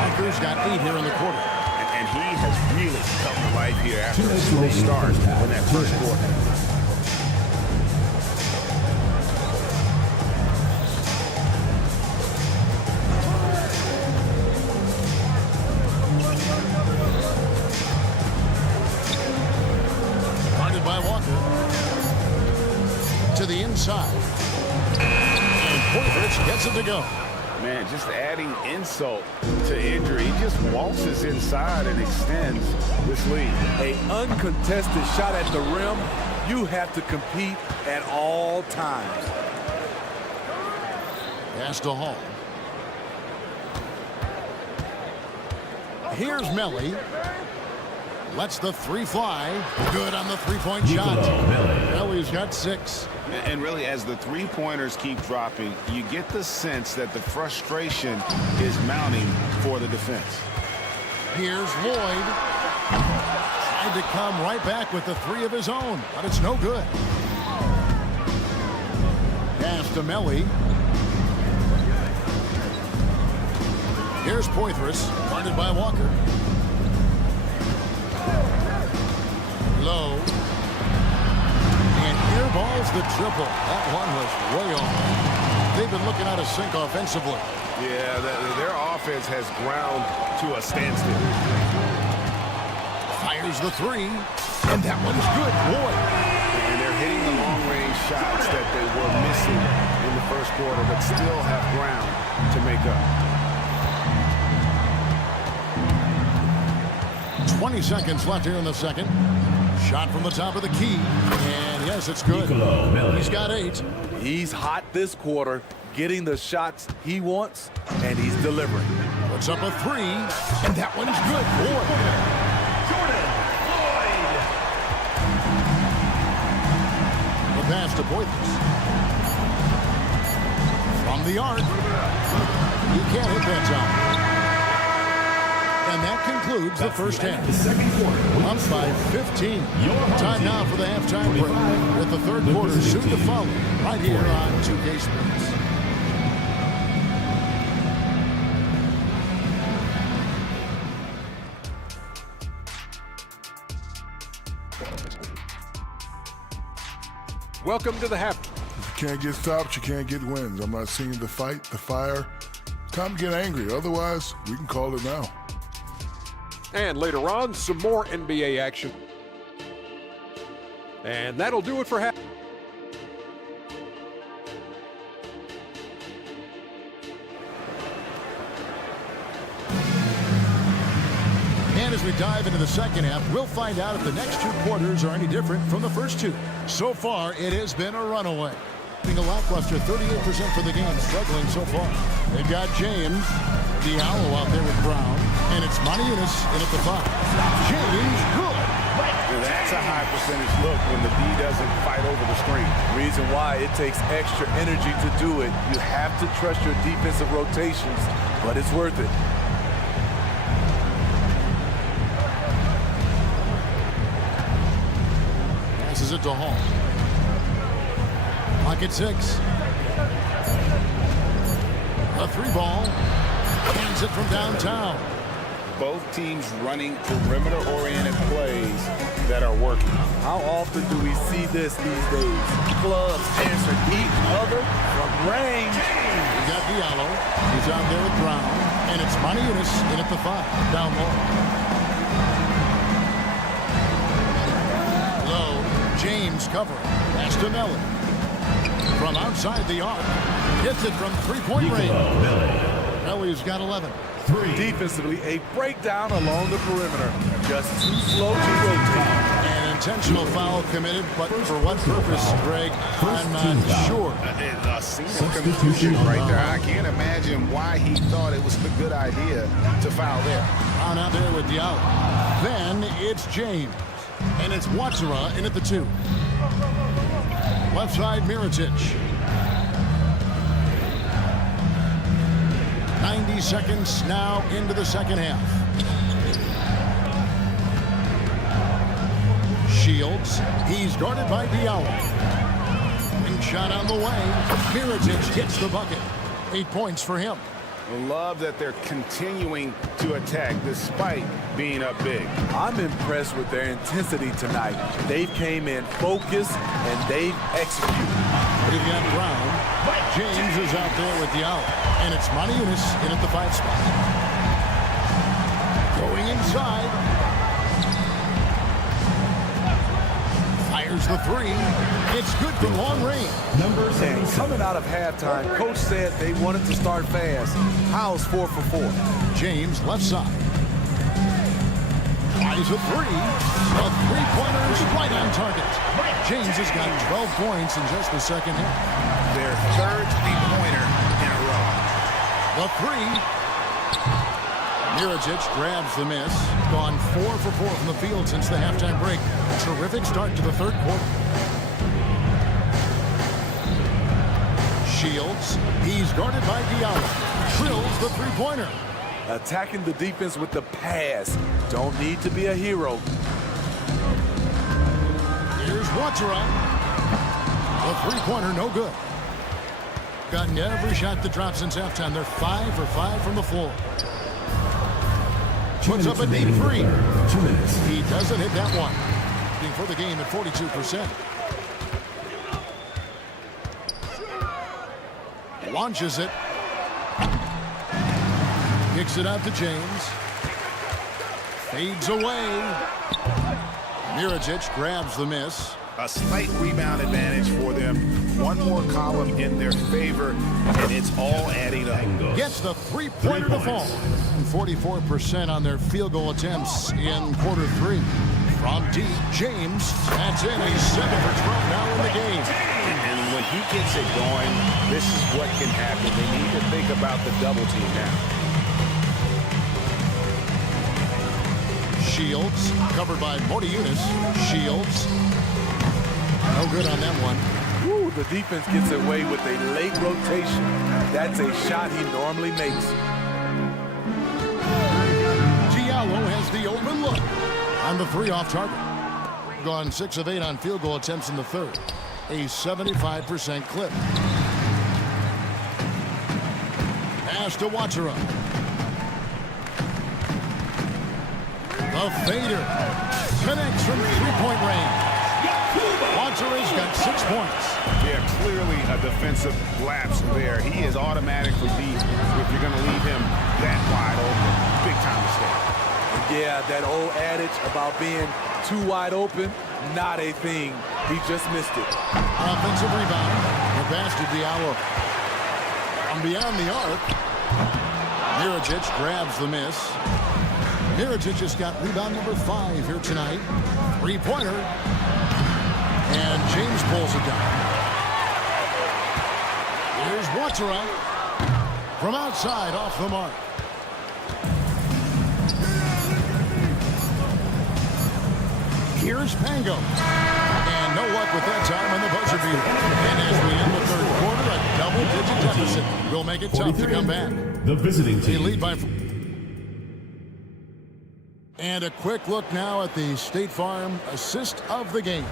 Walker's got 8 here in the quarter. And he has really come to life here after a slow start in that first quarter. Guarded by Walker. To the inside. And Poitras gets it to go. Man, just adding insult to injury. He just waltzes inside and extends this lead. An uncontested shot at the rim, you have to compete at all times. Pass to Hall. Here's Melly. Lets the 3 fly. Good on the 3-point shot. Melly's got 6. And really, as the three-pointers keep dropping, you get the sense that the frustration is mounting for the defense. Here's Lloyd. Tried to come right back with the 3 of his own, but it's no good. Pass to Melly. Here's Poitras, guarded by Walker. Low. And airballs the triple. That one was way off. They've been looking out of sync offensively. Yeah, their offense has ground to a standstill. Fires the 3. And that one's good. Boy. And they're hitting the long-range shots that they were missing in the first quarter, but still have ground to make up. 20 seconds left here in the second. Shot from the top of the key. And yes, it's good. He's got 8. He's hot this quarter, getting the shots he wants, and he's delivering. Puts up a 3. And that one's good. Boy. The pass to Poitras. From the arc. He can't hit that time. And that concludes the first half. The second quarter. Up by 15. Time now for the halftime break. With the third quarter soon to follow. Right here on 2K Sports. Welcome to the half. If you can't get stops, you can't get wins. I'm not seeing the fight, the fire. Time to get angry. Otherwise, we can call it now. And later on, some more NBA action. And that'll do it for half. And as we dive into the second half, we'll find out if the next 2 quarters are any different from the first 2. So far, it has been a runaway. Being a lackluster 38% for the game, struggling so far. They've got James, Diallo out there with Brown, and it's Maniunas in at the 5. James, good. That's a high percentage look when the D doesn't fight over the screen. Reason why it takes extra energy to do it. You have to trust your defensive rotations, but it's worth it. Passes it to Hall. Pocket 6. A 3-ball. Hands it from downtown. Both teams running perimeter-oriented plays that are working. How often do we see this these days? Clubs answer each other from range. We got Diallo. He's out there with Brown. And it's Maniunas in at the 5. Down low. Low. James covering. Pass to Melly. From outside the arc. Hits it from 3-point range. Melly's got 11. Defensively, a breakdown along the perimeter. Just too slow to rotate. An intentional foul committed, but for what purpose, Greg? I'm not sure. A scene of confusion right there. I can't imagine why he thought it was a good idea to foul there. On out there with Diallo. Then it's James. And it's Watsara in at the 2. Left side, Mirotic. 90 seconds now into the second half. Shields. He's guarded by Diallo. And shot on the way. Mirotic hits the bucket. 8 points for him. Love that they're continuing to attack despite being up big. I'm impressed with their intensity tonight. They came in focused and they've executed. They've got Brown. James is out there with the out. And it's Maniunas in at the 5 spot. Going inside. Fires the 3. It's good for long range. And coming out of halftime, coach said they wanted to start fast. How's 4 for 4? James left side. Fires a 3. The 3-pointer is right on target. James has got 12 points in just the second half. Their third 3-pointer in a row. The 3. Mirajic grabs the miss. Gone 4 for 4 from the field since the halftime break. Terrific start to the third quarter. Shields. He's guarded by Diallo. Drills the 3-pointer. Attacking the defense with the pass. Don't need to be a hero. Here's Watsura. The 3-pointer, no good. Gotten every shot that dropped since halftime. They're 5 for 5 from the floor. Puts up a deep 3. 2 minutes. He doesn't hit that one. Being for the game at 42%. Launches it. Kicks it out to James. Fades away. Mirajic grabs the miss. A slight rebound advantage for them. One more column in their favor, and it's all adding up. Gets the 3-pointer to fall. 44% on their field goal attempts in quarter 3. From deep, James. That's in. He's 7 for 12 now in the game. And when he gets it going, this is what can happen. They need to think about the double team now. Shields, covered by Modiunas. Shields. No good on that one. Ooh, the defense gets away with a late rotation. That's a shot he normally makes. Diallo has the open look on the 3 off target. Gone 6 of 8 on field goal attempts in the third. A 75% clip. Pass to Watsura. The fader connects from 3-point range. Watsura's got 6 points. Yeah, clearly a defensive lapse there. He is automatically beat if you're going to leave him that wide open. Big time mistake. Yeah, that old adage about being too wide open, not a thing. He just missed it. Offensive rebound. The pass to Diallo. From beyond the arc. Mirajic grabs the miss. Mirajic has got rebound number 5 here tonight. 3-pointer. And James pulls it down. Here's Watsura. From outside, off the mark. Here's Pango. And no luck with that time on the buzzer beater. And as we end the third quarter, a double-digit deficit will make it tough to come back. The visiting They team. lead by... And a quick look now at the State Farm assist of the game.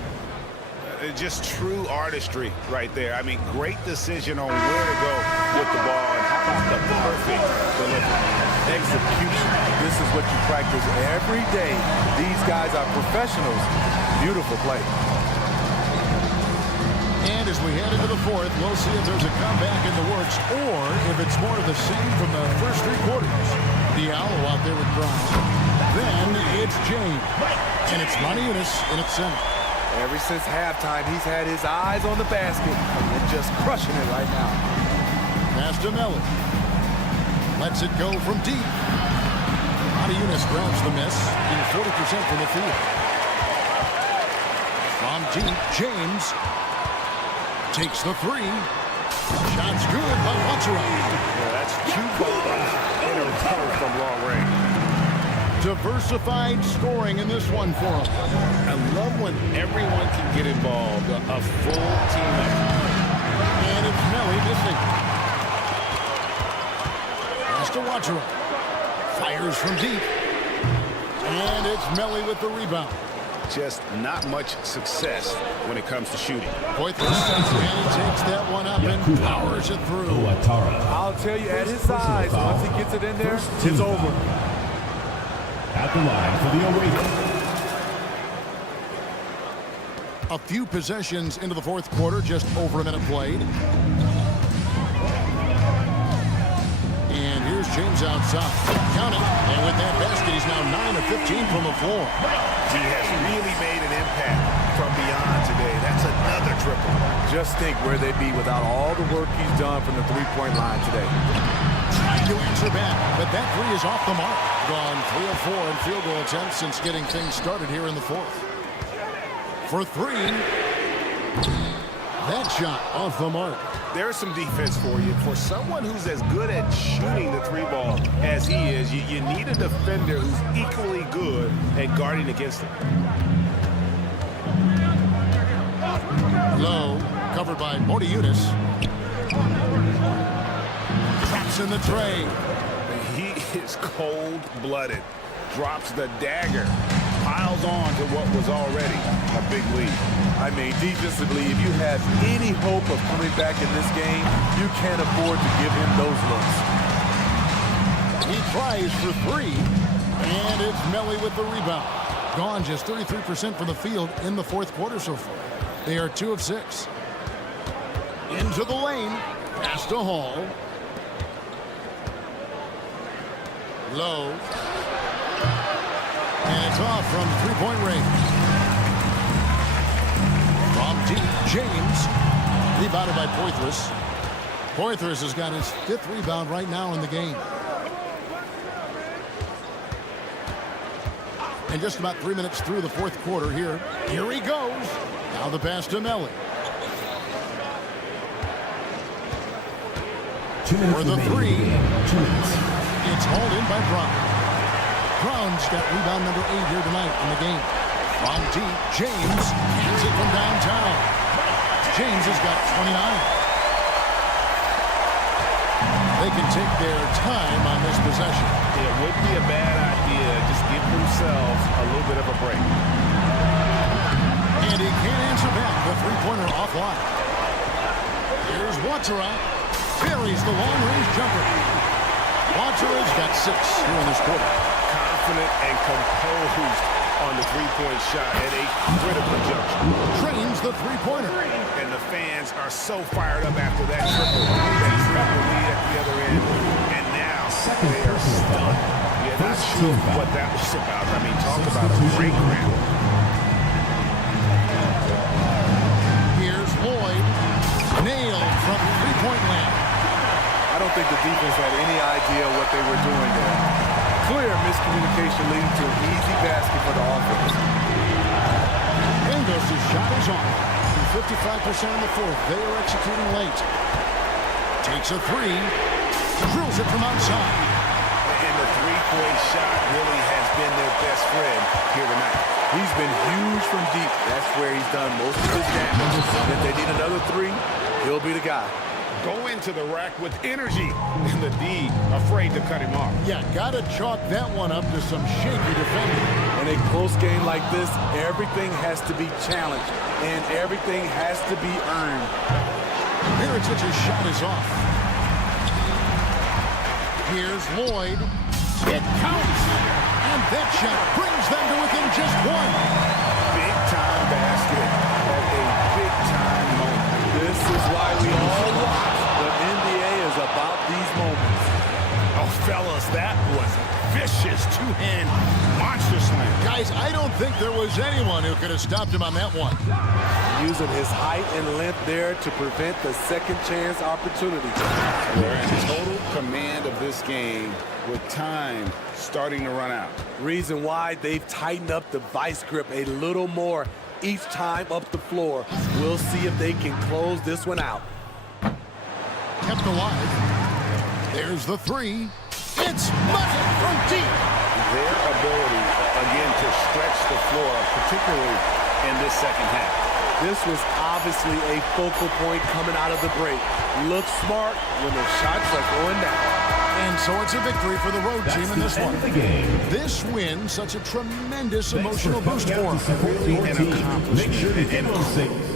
Just true artistry right there. I mean, great decision on where to go with the ball, and how about the perfect delivery. Execution. This is what you practice every day. These guys are professionals. Beautiful play. And as we head into the fourth, we'll see if there's a comeback in the works or if it's more of the same from the first 3 quarters. Diallo out there with Brown. Then it's James. And it's Maniunas in its center. Ever since halftime, he's had his eyes on the basket and just crushing it right now. Pass to Mellon. Lets it go from deep. Maniunas grabs the miss, being 40% from the field. From deep, James takes the 3. Shot's good by Watsura. Yeah, that's 2 balls in a row from long range. Diversified scoring in this one for him. I love when everyone can get involved, a full team effort. And it's Melly missing. Pass to Watsura. Fires from deep. And it's Melly with the rebound. just not much success when it comes to shooting. Poitras, and he takes that one up and powers it through. I'll tell you, at his size, once he gets it in there, it's over. At the line for the away team. A few possessions into the fourth quarter, just over a minute played. And here's James outside. Count it. And with that basket, he's now 9 of 15 from the floor. He has really made an impact from beyond today. That's another triple. Just think where they'd be without all the work he's done from the three-point line today. Trying to answer back, but that three is off the mark. Gone 3 of 4 in field goal attempts since getting things started here in the fourth. For three, that shot off the mark. There's some defense for you. For someone who's as good at shooting the three ball as he is, you need a defender who's equally good at guarding against him. Low, covered by Modiutis. Traps in the tray. He is cold-blooded. Drops the dagger. Piles on to what was already a big lead. I mean, defensively, if you have any hope of coming back in this game, you can't afford to give him those looks. He tries for three, and it's Melly with the rebound. Gone just 33% from the field in the fourth quarter so far. They are 2 of 6. Into the lane. Pass to Hall. Low. And it's off from three-point range. From deep, James. Rebounded by Poitras. Poitras has got his 5th rebound right now in the game. And just about 3 minutes through the fourth quarter here. Here he goes. Now the pass to Melly. For the three. It's hauled in by Brown. Brown's got rebound number 8 here tonight in the game. From deep, James hands it from downtown. James has got 29. They can take their time on this possession. It wouldn't be a bad idea. Just give themselves a little bit of a break. And he can't answer back. The three-pointer offline. Here's Watera. Carries the long-range jumper. Watera's got 6 here in this quarter. Confident and composed on the three-point shot at a critical junction. Trains the three-pointer. And the fans are so fired up after that triple. They got the lead at the other end. And now they are stunned. Yeah, not sure what that was about. I mean, talk about a break round. Here's Lloyd. Nailed from three-point land. I don't think the defense had any idea what they were doing there. Clear miscommunication leading to an easy basket for the offense. Engels' shot is on. 55% in the fourth. They are executing late. Takes a three. Drills it from outside. And the three-point shot really has been their best friend here tonight. He's been huge from deep. That's where he's done most of his damage. And if they need another three, he'll be the guy. Go into the rack with energy. And the D afraid to cut him off. Yeah, gotta chalk that one up to some shaky defending. In a close game like this, everything has to be challenged. And everything has to be earned. Miritic's shot is off. Here's Lloyd. It counts. And that shot brings them to within just 1. Big-time basket at a big-time moment. This is why we all watch. The NBA is about these moments. Oh, fellas, that was vicious two-hand monster slam. Guys, I don't think there was anyone who could have stopped him on that one. Using his height and length there to prevent the second chance opportunity. They're in total command of this game with time starting to run out. Reason why they've tightened up the vice grip a little more each time up the floor. We'll see if they can close this one out. Kept alive. There's the three. It's Milan from deep. Their ability, again, to stretch the floor, particularly in this second half. This was obviously a focal point coming out of the break. Looks smart when the shots are going down. And so it's a victory for the road team in this one. The game. This win, such a tremendous emotional boost for them. Make sure to get those things.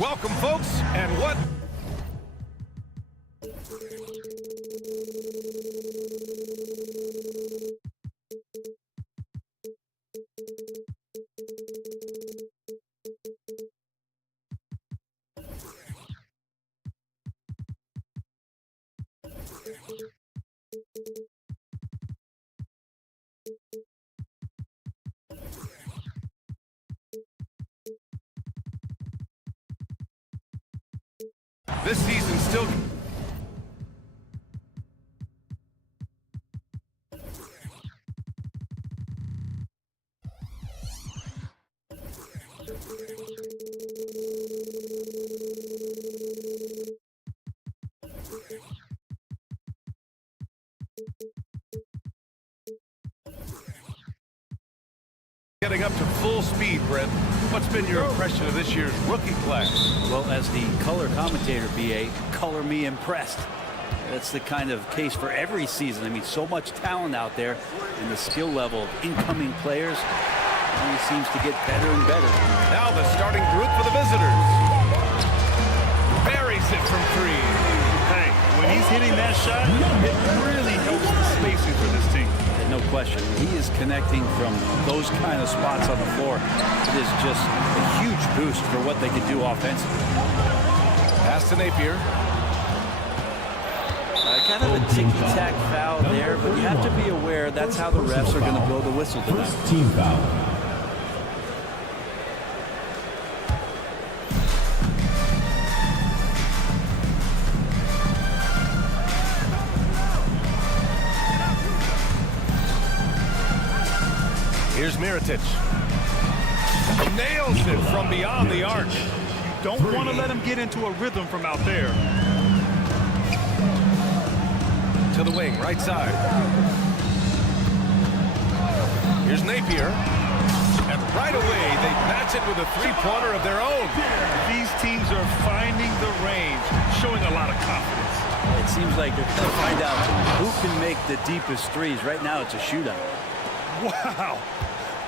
Welcome, folks, and what? This season still... getting up to full speed, Brent. What's been your impression of this year's rookie class? Well, as the color commentator, BA, color me impressed. That's the kind of case for every season. I mean, so much talent out there, and the skill level of incoming players only seems to get better and better. Now the starting group for the visitors. Buries it from three. Hey, when he's hitting that shot, it really helps the spacing for this team. No question. He is connecting from those kind of spots on the floor. It is just a huge boost for what they can do offensively. Pass to Napier. Kind of a ticky-tack foul there, but you have to be aware that's how the refs are going to blow the whistle tonight. First team foul. Here's Mirotic. Nails it from beyond the arc. Don't want to let him get into a rhythm from out there. To the wing, right side. Here's Napier. And right away, they match it with a three-pointer of their own. These teams are finding the range, showing a lot of confidence. It seems like they're going to find out who can make the deepest threes. Right now, it's a shootout. Wow.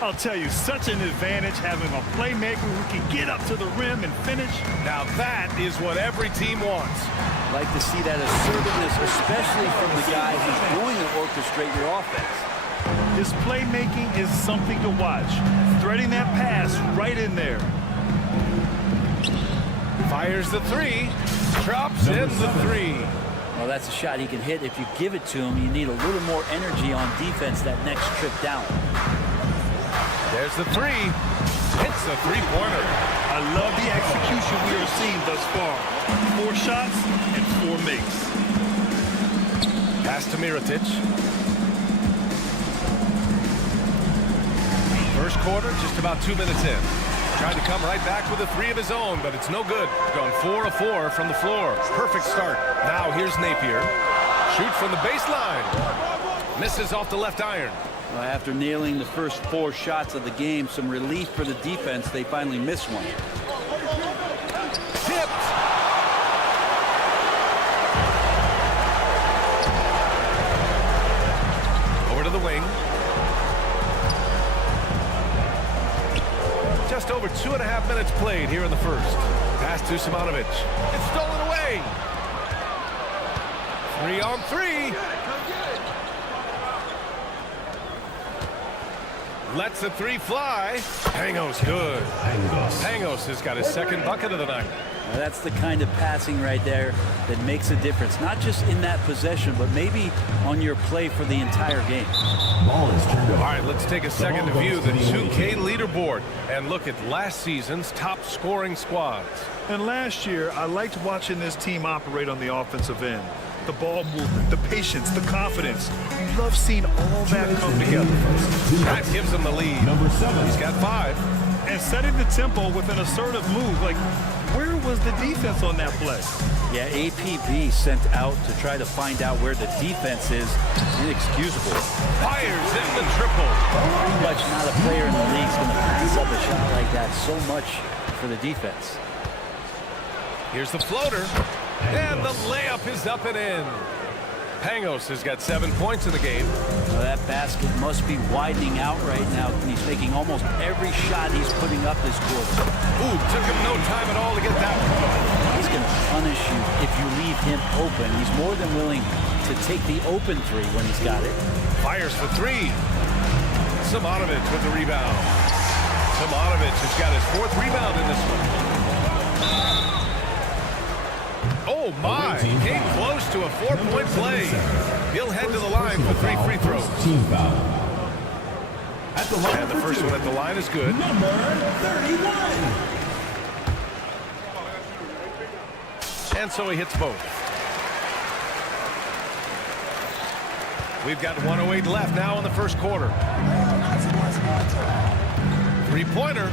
I'll tell you, such an advantage having a playmaker who can get up to the rim and finish. Now that is what every team wants. Like to see that assertiveness, especially from the guy who's going to orchestrate your offense. His playmaking is something to watch. Threading that pass right in there. Fires the three. Drops in the three. Well, that's a shot he can hit. If you give it to him, you need a little more energy on defense that next trip down. There's the three. Hits the three-pointer. I love the execution we are seeing thus far. 4 shots and 4 makes. Pass to Mirotic. First quarter, just about 2 minutes in. Trying to come right back with a three of his own, but it's no good. Gone 4 of 4 from the floor. Perfect start. Now here's Napier. Shoots from the baseline. Misses off the left iron. Well, after nailing the first 4 shots of the game, some relief for the defense. They finally missed one. Tipped. Over to the wing. Just over 2.5 minutes played here in the first. Pass to Simanovic. It's stolen away. 3-on-3. Lets the three fly. Pangos good. Pangos has got his second bucket of the night. Now that's the kind of passing right there that makes a difference. Not just in that possession, but maybe on your play for the entire game. Ball is turned over. All right, let's take a second to view the 2K leaderboard and look at last season's top scoring squads. And last year, I liked watching this team operate on the offensive end. The ball movement, the patience, the confidence. We love seeing all that come together. That gives him the lead. Number 7. He's got 5. And setting the tempo with an assertive move. Like, where was the defense on that play? Yeah, APB sent out to try to find out where the defense is. Inexcusable. Fires in the triple. Pretty much not a player in the league is going to pass up a shot like that so much for the defense. Here's the floater. And the layup is up and in. Pangos has got 7 points in the game. Well, that basket must be widening out right now. He's making almost every shot he's putting up this quarter. Ooh, took him no time at all to get that one. He's going to punish you if you leave him open. He's more than willing to take the open three when he's got it. Fires for 3. Simanovic with the rebound. Simanovic has got his 4th rebound in this one. Oh my, came close to a 4-point play. He'll head to the line for 3 free throws. Team foul. At the line and the first one at the line is good. Number 31. And so he hits both. We've got 1:08 left now in the first quarter. 3-pointer.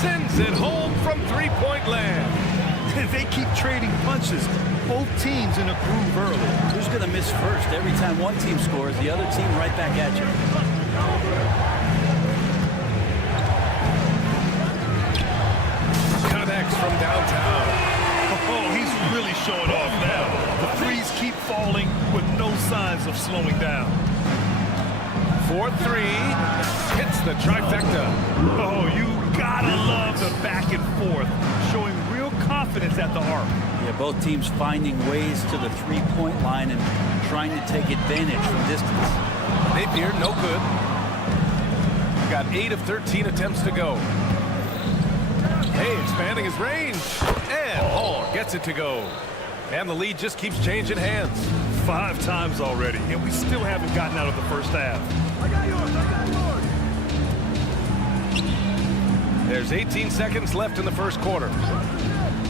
Sends it home from 3-point land. They keep trading punches. Both teams in a groove early. Who's going to miss first? Every time one team scores, the other team right back at you. signs of slowing down. 4-3, hits the trifecta. Oh, you gotta love the back and forth, showing real confidence at the arc. Yeah, both teams finding ways to the three-point line and trying to take advantage from distance. Napier, no good. Got 8 of 13 attempts to go. Hey, expanding his range. And Hall gets it to go. And the lead just keeps changing hands. 5 times already, and we still haven't gotten out of the first half. I got yours. There's 18 seconds left in the first quarter.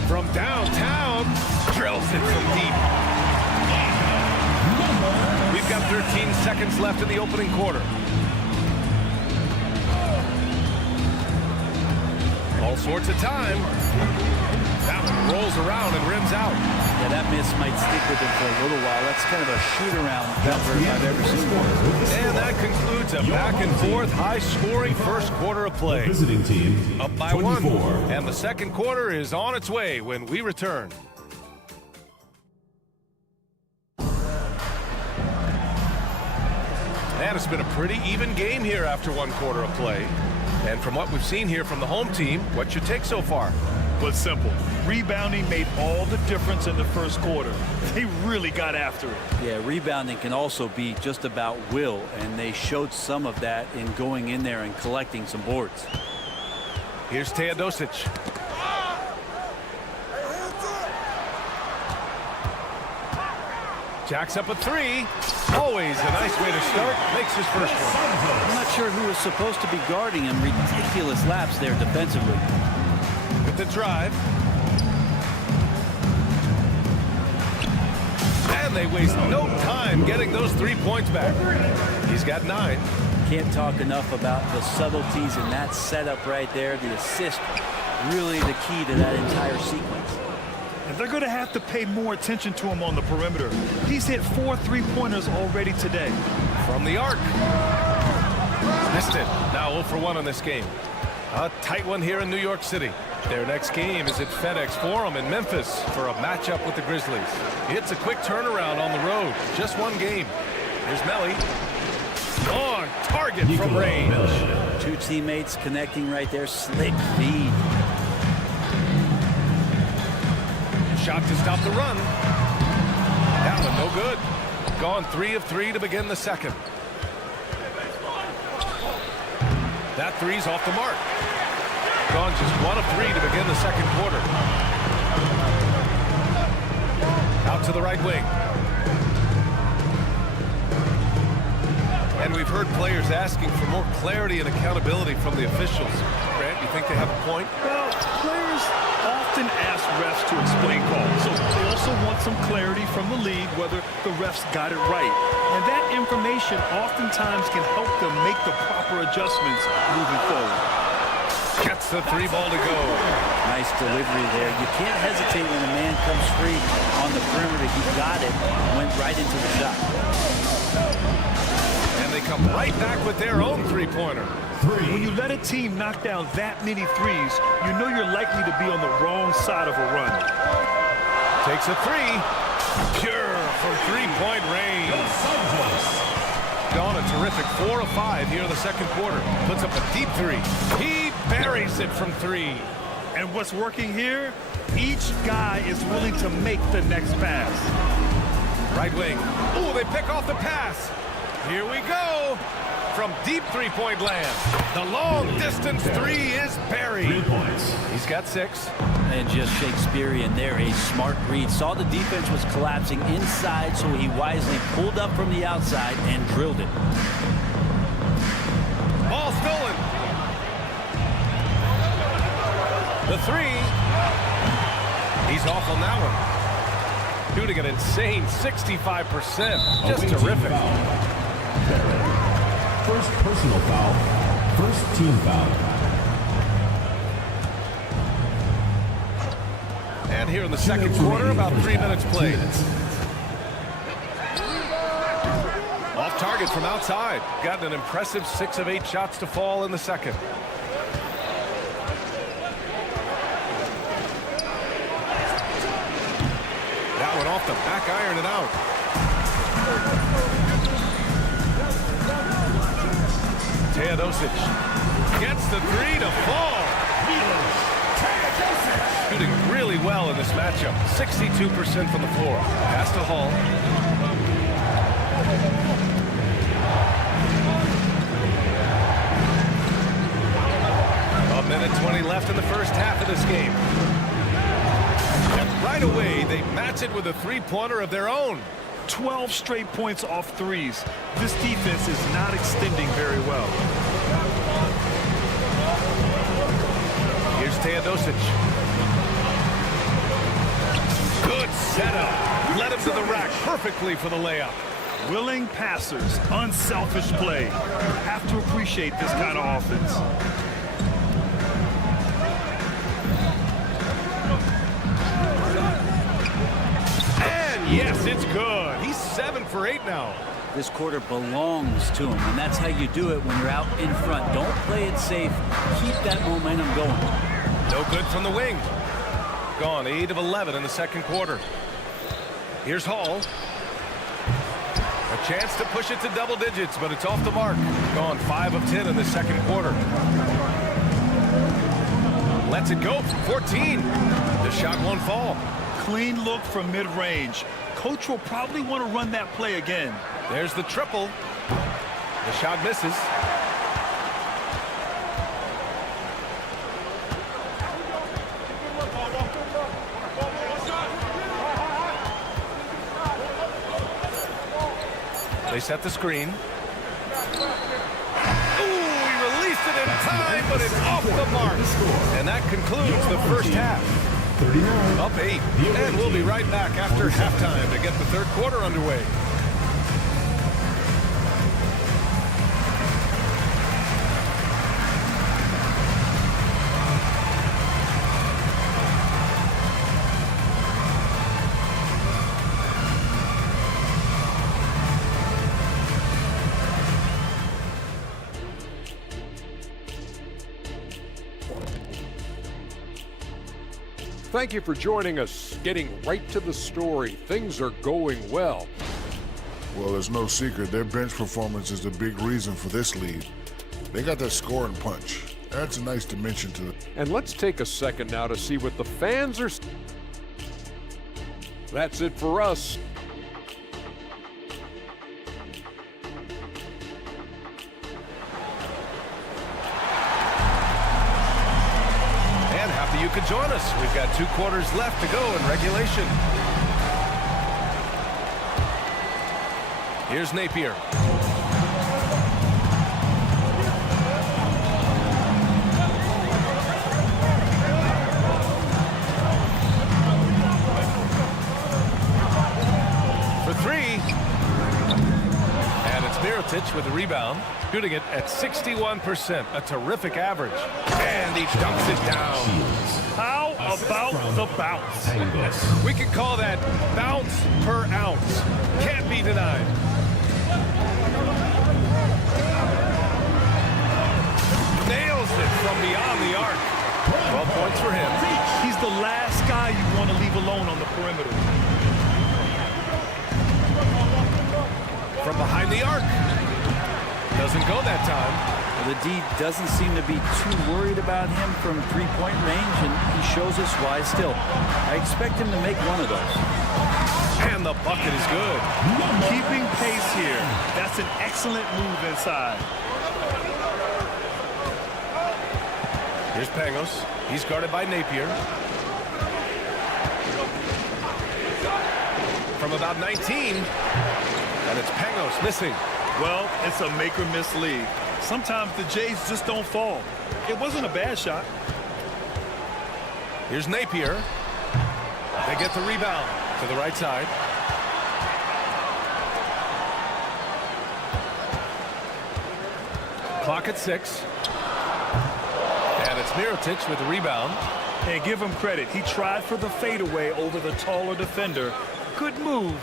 From downtown, drills it from deep. We've got 13 seconds left in the opening quarter. All sorts of time. That one rolls around and rims out. Yeah, that miss might stick with him for a little while. That's kind of a shoot-around jumper if I've ever seen one. And that concludes a back-and-forth, high-scoring first quarter of play. Visiting team, Up by 24. 1, and the second quarter is on its way when we return. And it's been a pretty even game here after 1 quarter of play. And from what we've seen here from the home team, what's your take so far? Well, it's simple. Rebounding made all the difference in the first quarter. They really got after it. Yeah, rebounding can also be just about will, and they showed some of that in going in there and collecting some boards. Here's Teodosic. Jacks up a 3. Always a nice way to start. Makes his first one. I'm not sure who was supposed to be guarding him. Ridiculous laps there defensively. With the drive. And they waste no time getting those 3 points back. He's got 9. Can't talk enough about the subtleties in that setup right there. The assist, really the key to that entire sequence. And they're going to have to pay more attention to him on the perimeter. He's hit 4 3-pointers already today. From the arc. Missed it. Now 0 for 1 in this game. A tight one here in New York City. Their next game is at FedEx Forum in Memphis for a matchup with the Grizzlies. It's a quick turnaround on the road. Just 1 game. Here's Melly. On target from range. 2 teammates connecting right there. Slick feed. Shot to stop the run. That one no good. Gone 3 of 3 to begin the second. That 3's off the mark. Gone just 1 of 3 to begin the second quarter. Out to the right wing. And we've heard players asking for more clarity and accountability from the officials. Grant, you think they have a point? Well, players often ask refs to explain calls, so they also want some clarity from the league whether the refs got it right. And that information oftentimes can help them make the proper adjustments moving forward. Gets the 3 ball to go. Nice delivery there. You can't hesitate when a man comes free on the perimeter. He got it, went right into the shot. And they come right back with their own 3-pointer. When you let a team knock down that many threes, you know you're likely to be on the wrong side of a run. Takes a 3. Pure from 3-point range. Gone a terrific 4 of 5 here in the second quarter. Puts up a deep 3. He buries it from 3. And what's working here? Each guy is willing to make the next pass. Right wing. Oh, they pick off the pass. Here we go. From deep 3-point land. The long distance 3 is buried. 3 points. He's got 6. And just Shakespearean there. A smart read. Saw the defense was collapsing inside, so he wisely pulled up from the outside and drilled it. Ball stolen. The 3. He's off on that one. Shooting an insane 65%. Just terrific. First personal foul. First team foul. And here in the second quarter, about 3 minutes played. Off target from outside. Gotten an impressive 6 of 8 shots to fall in the second. That one off the back iron and out. Teodosic gets the three to fall. Shooting really well in this matchup. 62% from the floor. Pass to Hall. A minute 20 left in the first half of this game. And right away, they match it with a three-pointer of their own. 12 straight points off threes. This defense is not extending very well. Here's Teodosic. Good setup. Led him to the rack perfectly for the layup. Willing passers, unselfish play. Have to appreciate this kind of offense. And yes, it's good. He's 7 for 8 now. This quarter belongs to him, and that's how you do it when you're out in front. Don't play it safe. Keep that momentum going. No good from the wing. Gone 8 of 11 in the second quarter. Here's Hall. A chance to push it to double digits, but it's off the mark. Gone 5 of 10 in the second quarter. Lets it go from 14. The shot won't fall. Clean look from mid-range. Coach will probably want to run that play again. There's the triple. The shot misses. They set the screen. Ooh, he released it in time, but it's off the mark. And that concludes the first half. Up 8. And we'll be right back after halftime to get the third quarter underway. Thank you for joining us. Getting right to the story. Things are going well. Well, there's no secret. Their bench performance is the big reason for this lead. They got that scoring punch. That's a nice dimension to it. And let's take a second now to see what the fans are. That's it for us. You could join us. We've got 2 quarters left to go in regulation. Here's Napier. For 3. And it's Mirotic with the rebound. Shooting it at 61%, a terrific average. And he dunks it down. How about the bounce? We could call that bounce per ounce. Can't be denied. Nails it from beyond the arc. 12 points for him. He's the last guy you want to leave alone on the perimeter. From behind the arc. Doesn't go that time. The D doesn't seem to be too worried about him from three-point range, and he shows us why still. I expect him to make one of those. And the bucket is good. Keeping pace here. That's an excellent move inside. Here's Pangos. He's guarded by Napier. From about 19. And it's Pangos missing. Well, it's a make-or-miss league. Sometimes the Jays just don't fall. It wasn't a bad shot. Here's Napier. They get the rebound to the right side. Clock at 6. And it's Mirotic with the rebound. And give him credit. He tried for the fadeaway over the taller defender. Good move.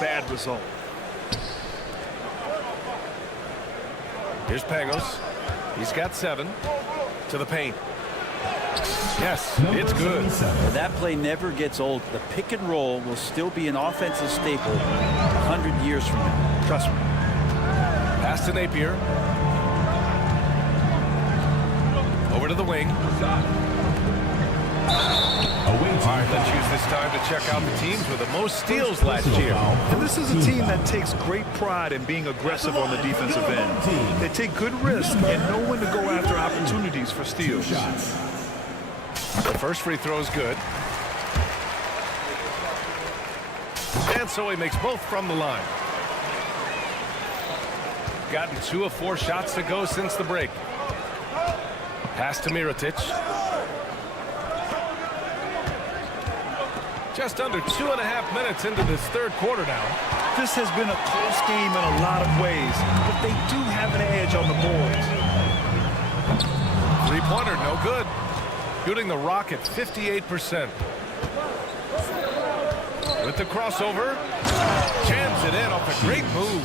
Bad result. Here's Pangos. He's got 7 to the paint. Yes, it's good. That play never gets old. The pick and roll will still be an offensive staple 100 years from now. Trust me. Pass to Napier. to the wing. All right, let's use this time to check out the teams with the most steals last year. And this is a team that takes great pride in being aggressive on the defensive end. They take good risks and know when to go after opportunities for steals. The first free throw is good. And so he makes both from the line. Gotten 2 of 4 shots to go since the break. Pass to Mirotic. Just under 2.5 minutes into this third quarter now. This has been a close game in a lot of ways, but they do have an edge on the boards. Three-pointer, no good. Shooting the Rock at 58%. With the crossover, jams it in off a great move.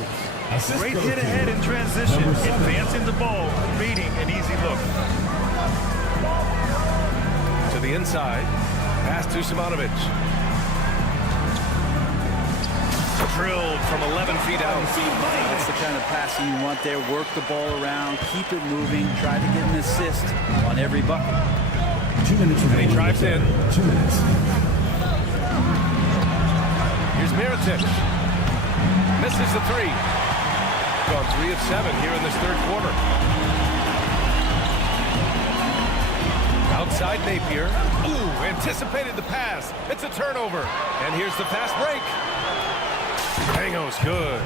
Great hit ahead in transition, advancing the ball, reading an easy look. To the inside, pass to Simonovic. Drilled from 11 feet out. That's the kind of passing you want there. Work the ball around, keep it moving, try to get an assist on every bucket. 2 minutes remaining. He drives in. 2 minutes. Here's Mirotic. Misses the 3. Gone 3 of 7 here in this third quarter. Outside Napier. Ooh, anticipated the pass. It's a turnover. And here's the fast break. Pangos good.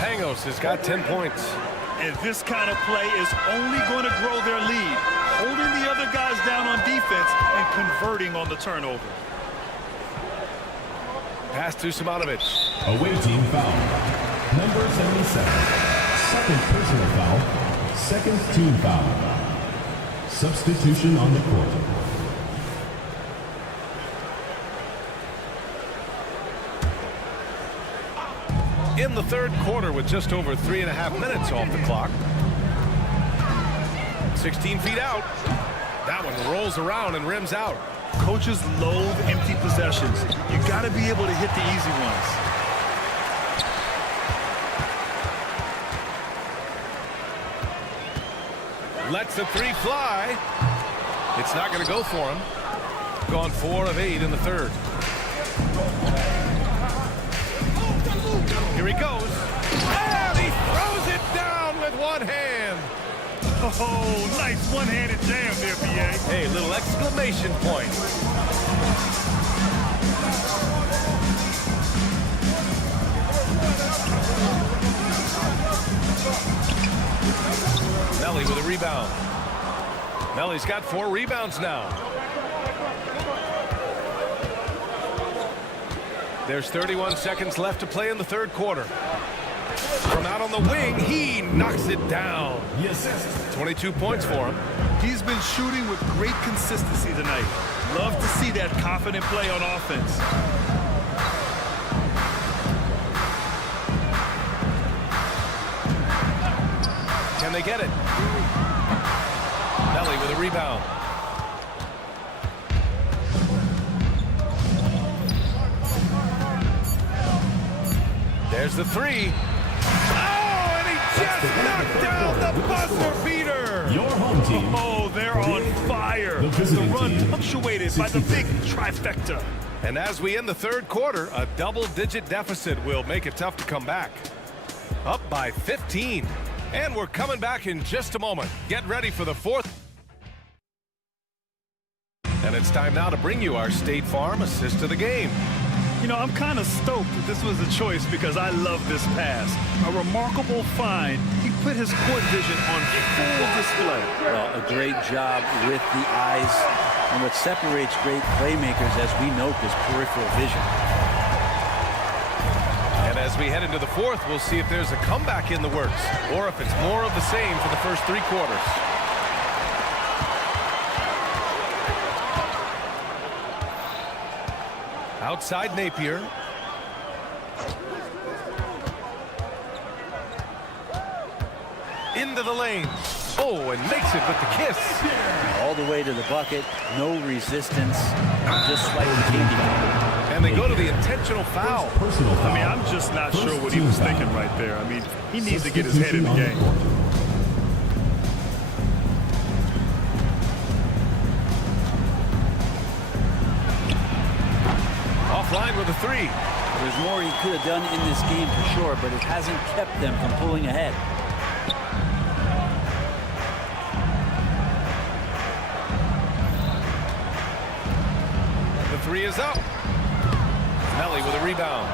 Pangos has got 10 points. And this kind of play is only going to grow their lead. Holding the other guys down on defense and converting on the turnover. Pass to Simonovic. Away team foul. Number 77. Second personal foul. Second team foul. Substitution on the court. In the third quarter with just over 3.5 minutes off the clock. 16 feet out. That one rolls around and rims out. Coaches loathe empty possessions. You got to be able to hit the easy ones. Lets the 3 fly. It's not going to go for him. Gone 4 of 8 in the third. Here he goes. And he throws it down with one hand. Oh, nice one-handed jam there, BA. Hey, little exclamation point. Melly with a rebound. Melly's got 4 rebounds now. There's 31 seconds left to play in the third quarter. From out on the wing, he knocks it down. Yes. 22 points for him. He's been shooting with great consistency tonight. Love to see that confident play on offense. Can they get it? Melly with a rebound. There's the 3. Oh, and he just knocked down the buzzer beater. Your home team. Oh, they're on fire. The run punctuated by the big trifecta. And as we end the third quarter, a double-digit deficit will make it tough to come back. Up by 15. And we're coming back in just a moment. Get ready for the fourth. And it's time now to bring you our State Farm assist of the game. You know, I'm kind of stoked that this was a choice because I love this pass. A remarkable find. He put his court vision on full display. Well, a great job with the eyes. And what separates great playmakers, as we note, is peripheral vision. And as we head into the fourth, we'll see if there's a comeback in the works or if it's more of the same for the first 3 quarters. Outside Napier. Into the lane. Oh, and makes it with the kiss. All the way to the bucket. No resistance. Just slightly candy. And they go to the intentional foul. I mean, I'm just not sure what he was thinking right there. I mean, he needs to get his head in the game. offline with a three. There's more he could have done in this game for sure, but it hasn't kept them from pulling ahead. The three is up. Melly with a rebound.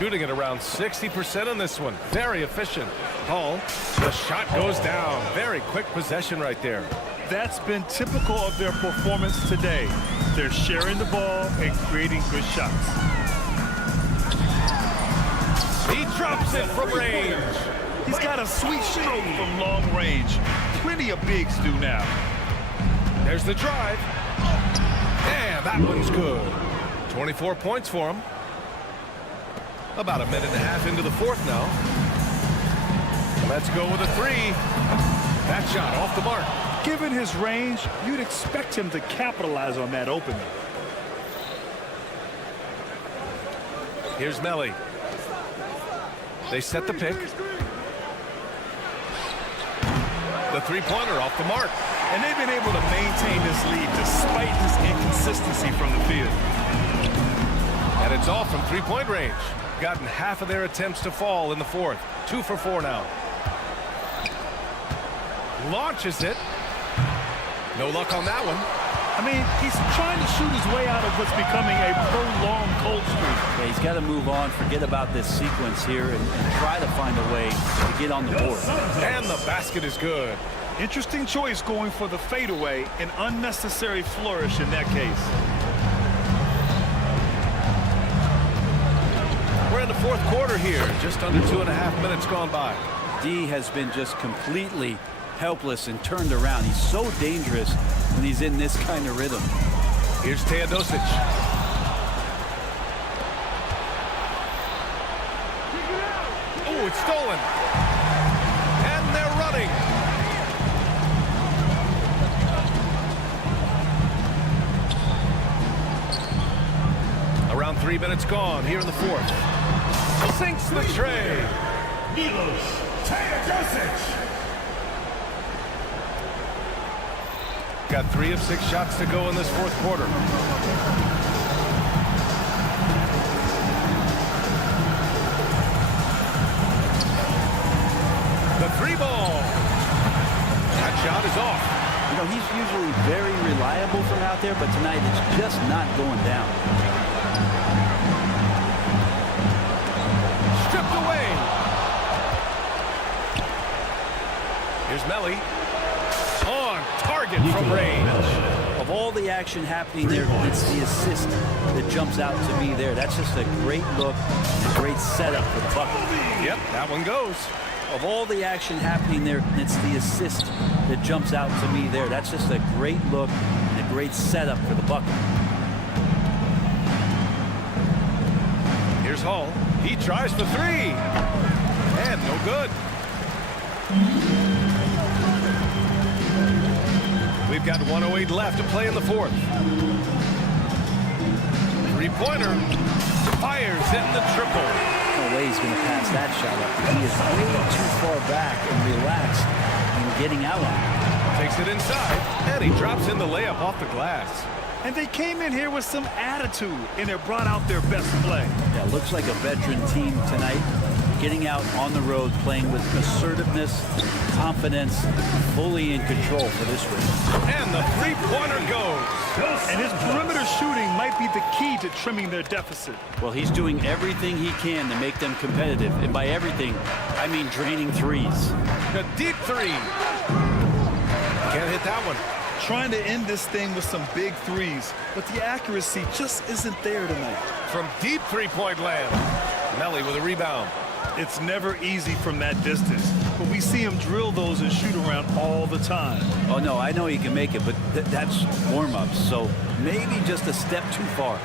Shooting at around 60% on this one. Very efficient. Hall, the shot goes down. Very quick possession right there. That's been typical of their performance today. They're sharing the ball and creating good shots. He drops it from range. He's got a sweet stroke from long range. Plenty of bigs do now. There's the drive. And that one's good. 24 points for him. About a minute and a half into the fourth now. Let's go with a three. That shot off the mark. Given his range, you'd expect him to capitalize on that opening. Here's Melly. They set the pick. The three-pointer off the mark. And they've been able to maintain this lead despite this inconsistency from the field. And it's off from three-point range. Gotten half of their attempts to fall in the fourth. 2 for 4 now. Launches it. No luck on that one. I mean, he's trying to shoot his way out of what's becoming a prolonged cold streak. Yeah, he's got to move on, forget about this sequence here, and try to find a way to get on the board. And the basket is good. Interesting choice going for the fadeaway. An unnecessary flourish in that case. We're in the fourth quarter here. Just under 2.5 minutes gone by. D has been just completely helpless and turned around. He's so dangerous when he's in this kind of rhythm. Here's Teodosic. Oh, it's stolen. And they're running. Around 3 minutes gone here in the fourth. Sinks the tray. Got 3 of 6 shots to go in this fourth quarter. The three ball. That shot is off. You know, he's usually very reliable from out there, but tonight it's just not going down. Stripped away. Here's Melly. On target from range. Of all the action happening there, it's the assist that jumps out to me there. That's just a great look and a great setup for the bucket. Yep, that one goes. Of all the action happening there, it's the assist that jumps out to me there. That's just a great look and a great setup for the bucket. Here's Hall. He tries for 3. And no good. We've got 1:08 left to play in the fourth. Three-pointer. Fires in the triple. No way he's going to pass that shot up. He is way too far back and relaxed and getting out on it. Takes it inside, and he drops in the layup off the glass. And they came in here with some attitude, and they brought out their best play. Yeah, looks like a veteran team tonight. Getting out on the road, playing with assertiveness, confidence, fully in control for this one. And the three-pointer goes. And his perimeter shooting might be the key to trimming their deficit. Well, he's doing everything he can to make them competitive. And by everything, I mean draining threes. The deep three. Can't hit that one. Trying to end this thing with some big threes, but the accuracy just isn't there tonight. From deep three-point land. Melly with a rebound. It's never easy from that distance, but we see him drill those and shoot around all the time. Oh, no, I know he can make it, but that's warm-ups, so maybe just a step too far.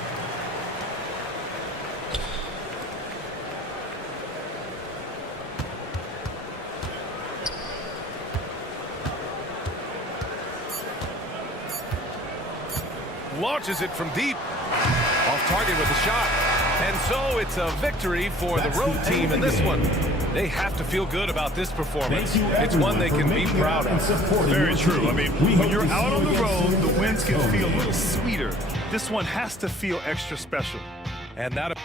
Launches it from deep. Off target with a shot. And so it's a victory for the road team in this one. They have to feel good about this performance. It's one they can be proud of. Very true. I mean, when you're out on the road, the wins can feel a little sweeter. This one has to feel extra special. And that...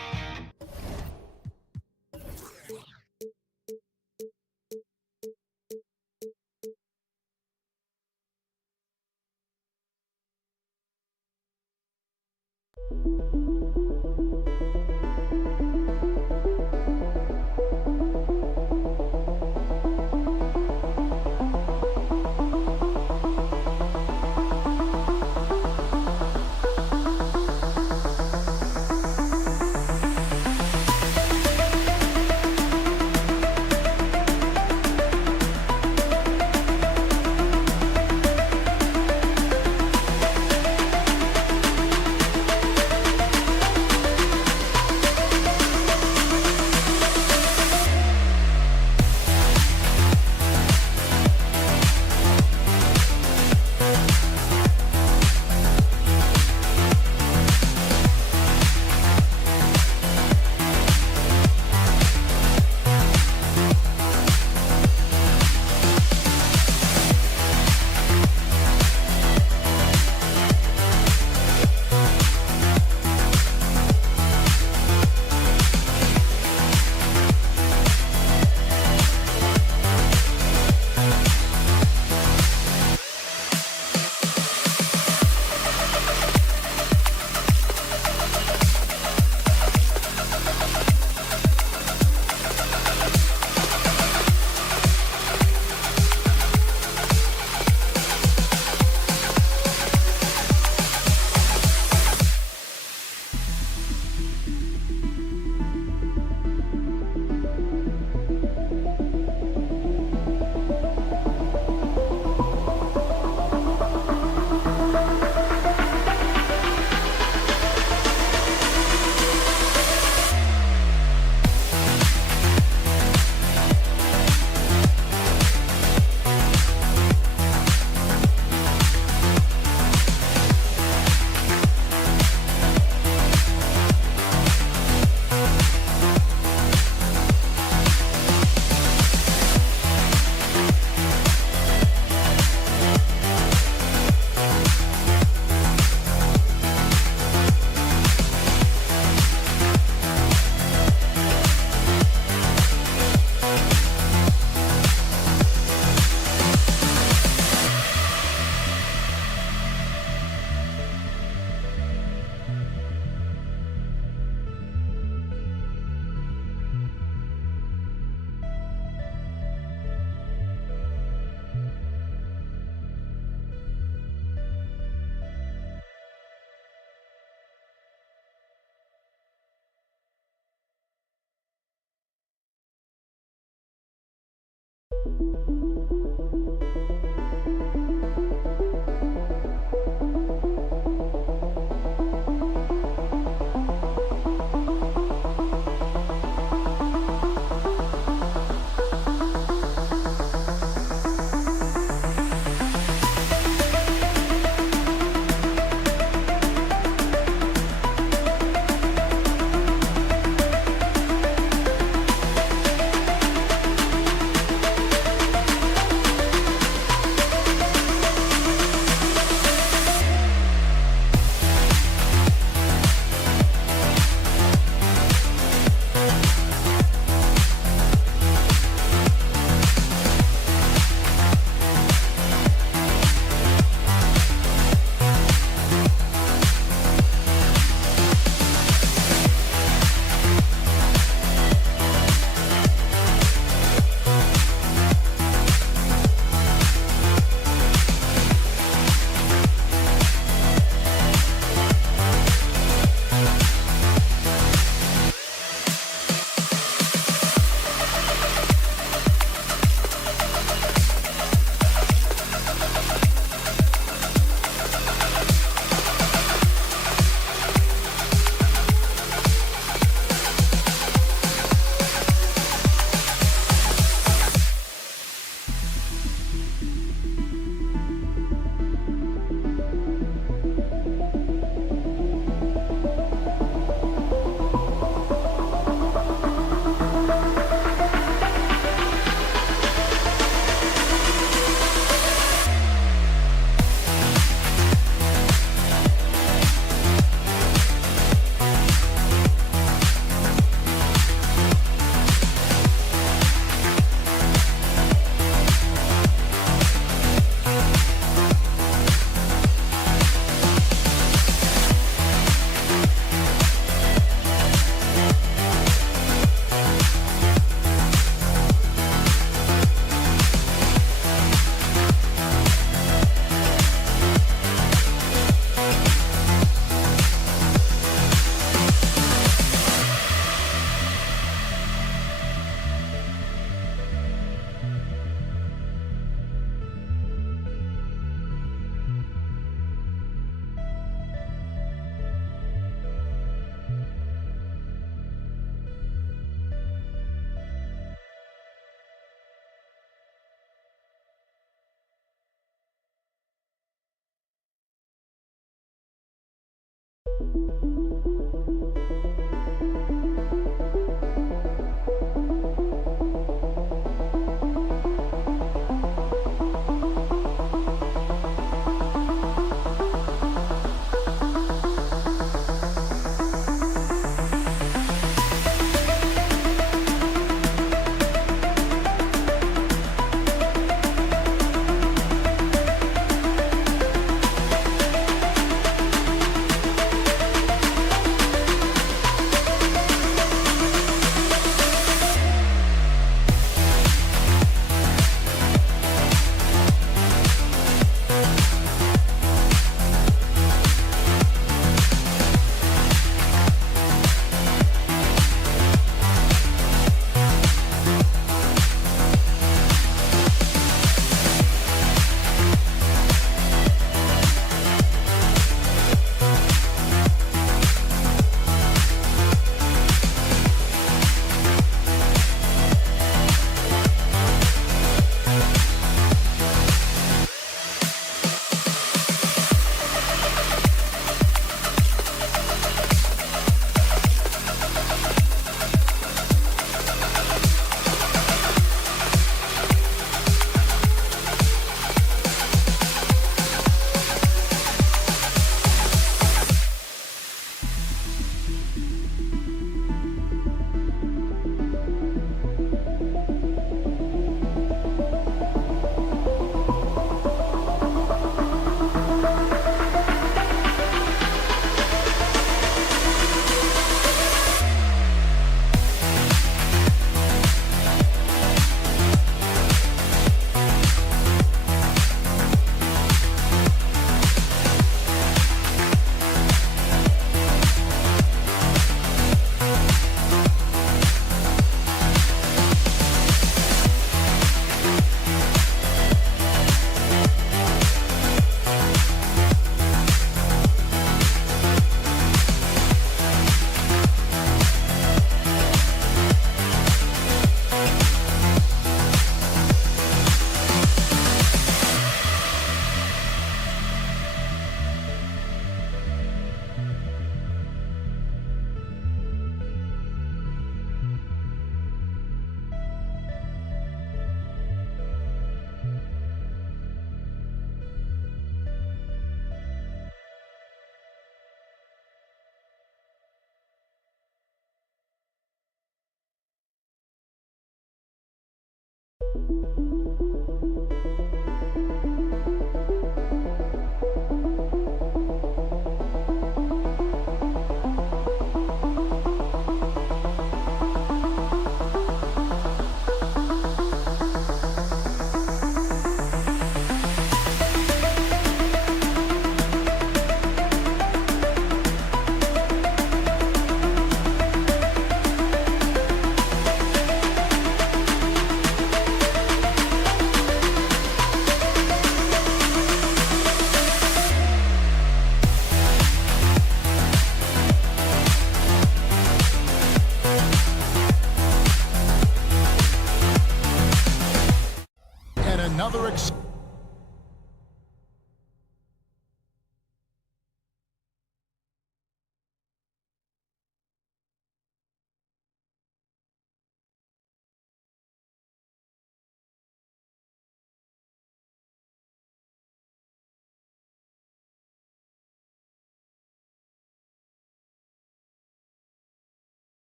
Another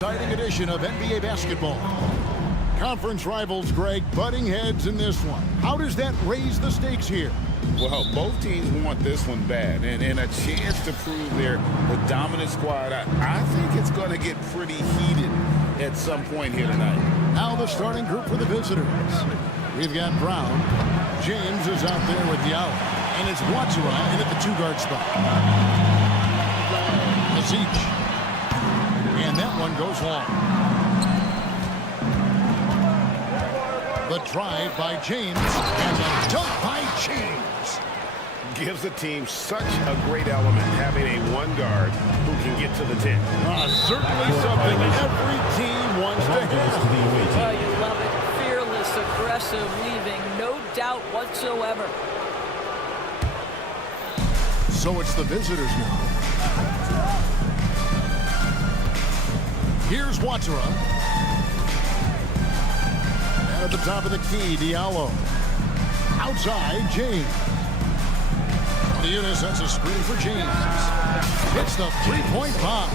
exciting edition of NBA basketball. Conference rivals, Greg, butting heads in this one. How does that raise the stakes here? Well, both teams want this one bad, and a chance to prove they're the dominant squad. I think it's going to get pretty heated at some point here tonight. Now the starting group for the visitors. We've got Brown. James is out there with the out. And it's Watsura in at the two-guard spot. Zic. And that one goes long. The drive by James and the dunk by James. Gives the team such a great element having a one guard who can get to the 10. Certainly something every team wants to have. Well, you love it. Fearless, aggressive, leaving no doubt whatsoever. So it's the visitors now. Here's Watera. And at the top of the key, Diallo. Outside, James. Unis sets a screen for James. Hits the three-point bomb.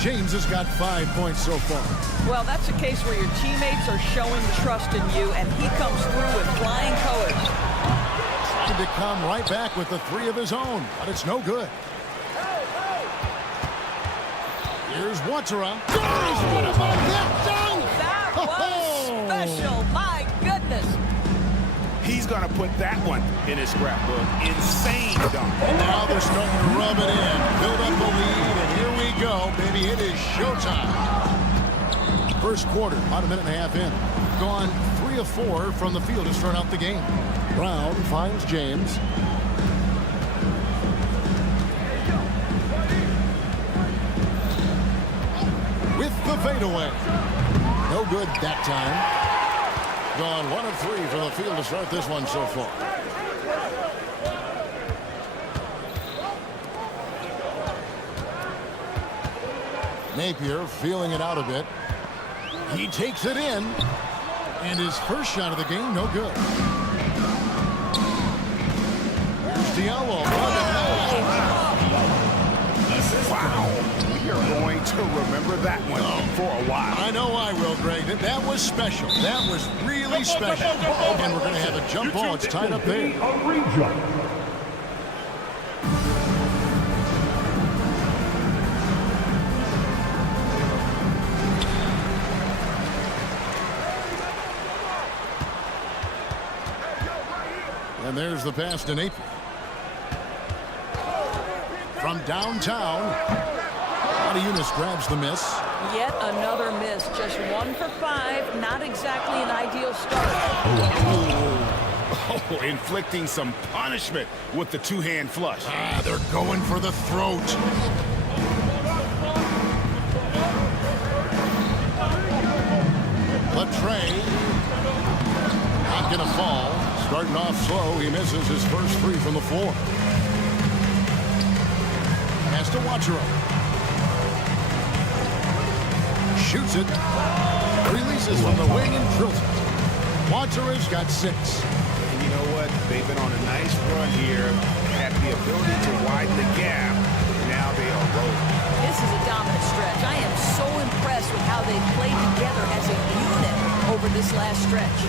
James has got 5 points so far. Well, that's a case where your teammates are showing trust in you, and he comes through with flying colors. Trying to come right back with the three of his own, but it's no good. Here's Watera. What about that dunk? That was special. My goodness. He's going to put that one in his scrapbook. Insane dunk. And now they're starting to rub it in. Build up the lead, and here we go, baby. It is showtime. First quarter, about a minute and a half in. Gone 3 of 4 from the field to start out the game. Brown finds James. With the fadeaway. No good that time. Gone 1 of 3 from the field to start this one so far. Napier feeling it out a bit. He takes it in. And his first shot of the game, no good. Here's Diallo. Wow. We are going to remember that one for a while. I know I will, Greg. That was special. That was really special. And we're going to have a jump ball. It's tied up there. And there's the pass to Napier. From downtown, Unis grabs the miss. Yet another miss. Just 1 for 5. Not exactly an ideal start. Oh, inflicting some punishment with the two-hand flush. They're going for the throat. Latrey. Not going to fall. Starting off slow, he misses his first 3 from the floor. Has to Watera. Shoots it. Releases from the wing and drills it. Watera's got 6. And you know what? They've been on a nice run here. Have the ability to widen the gap. Now they are rolling. This is a dominant stretch. I am so impressed with how they played together as a unit over this last stretch.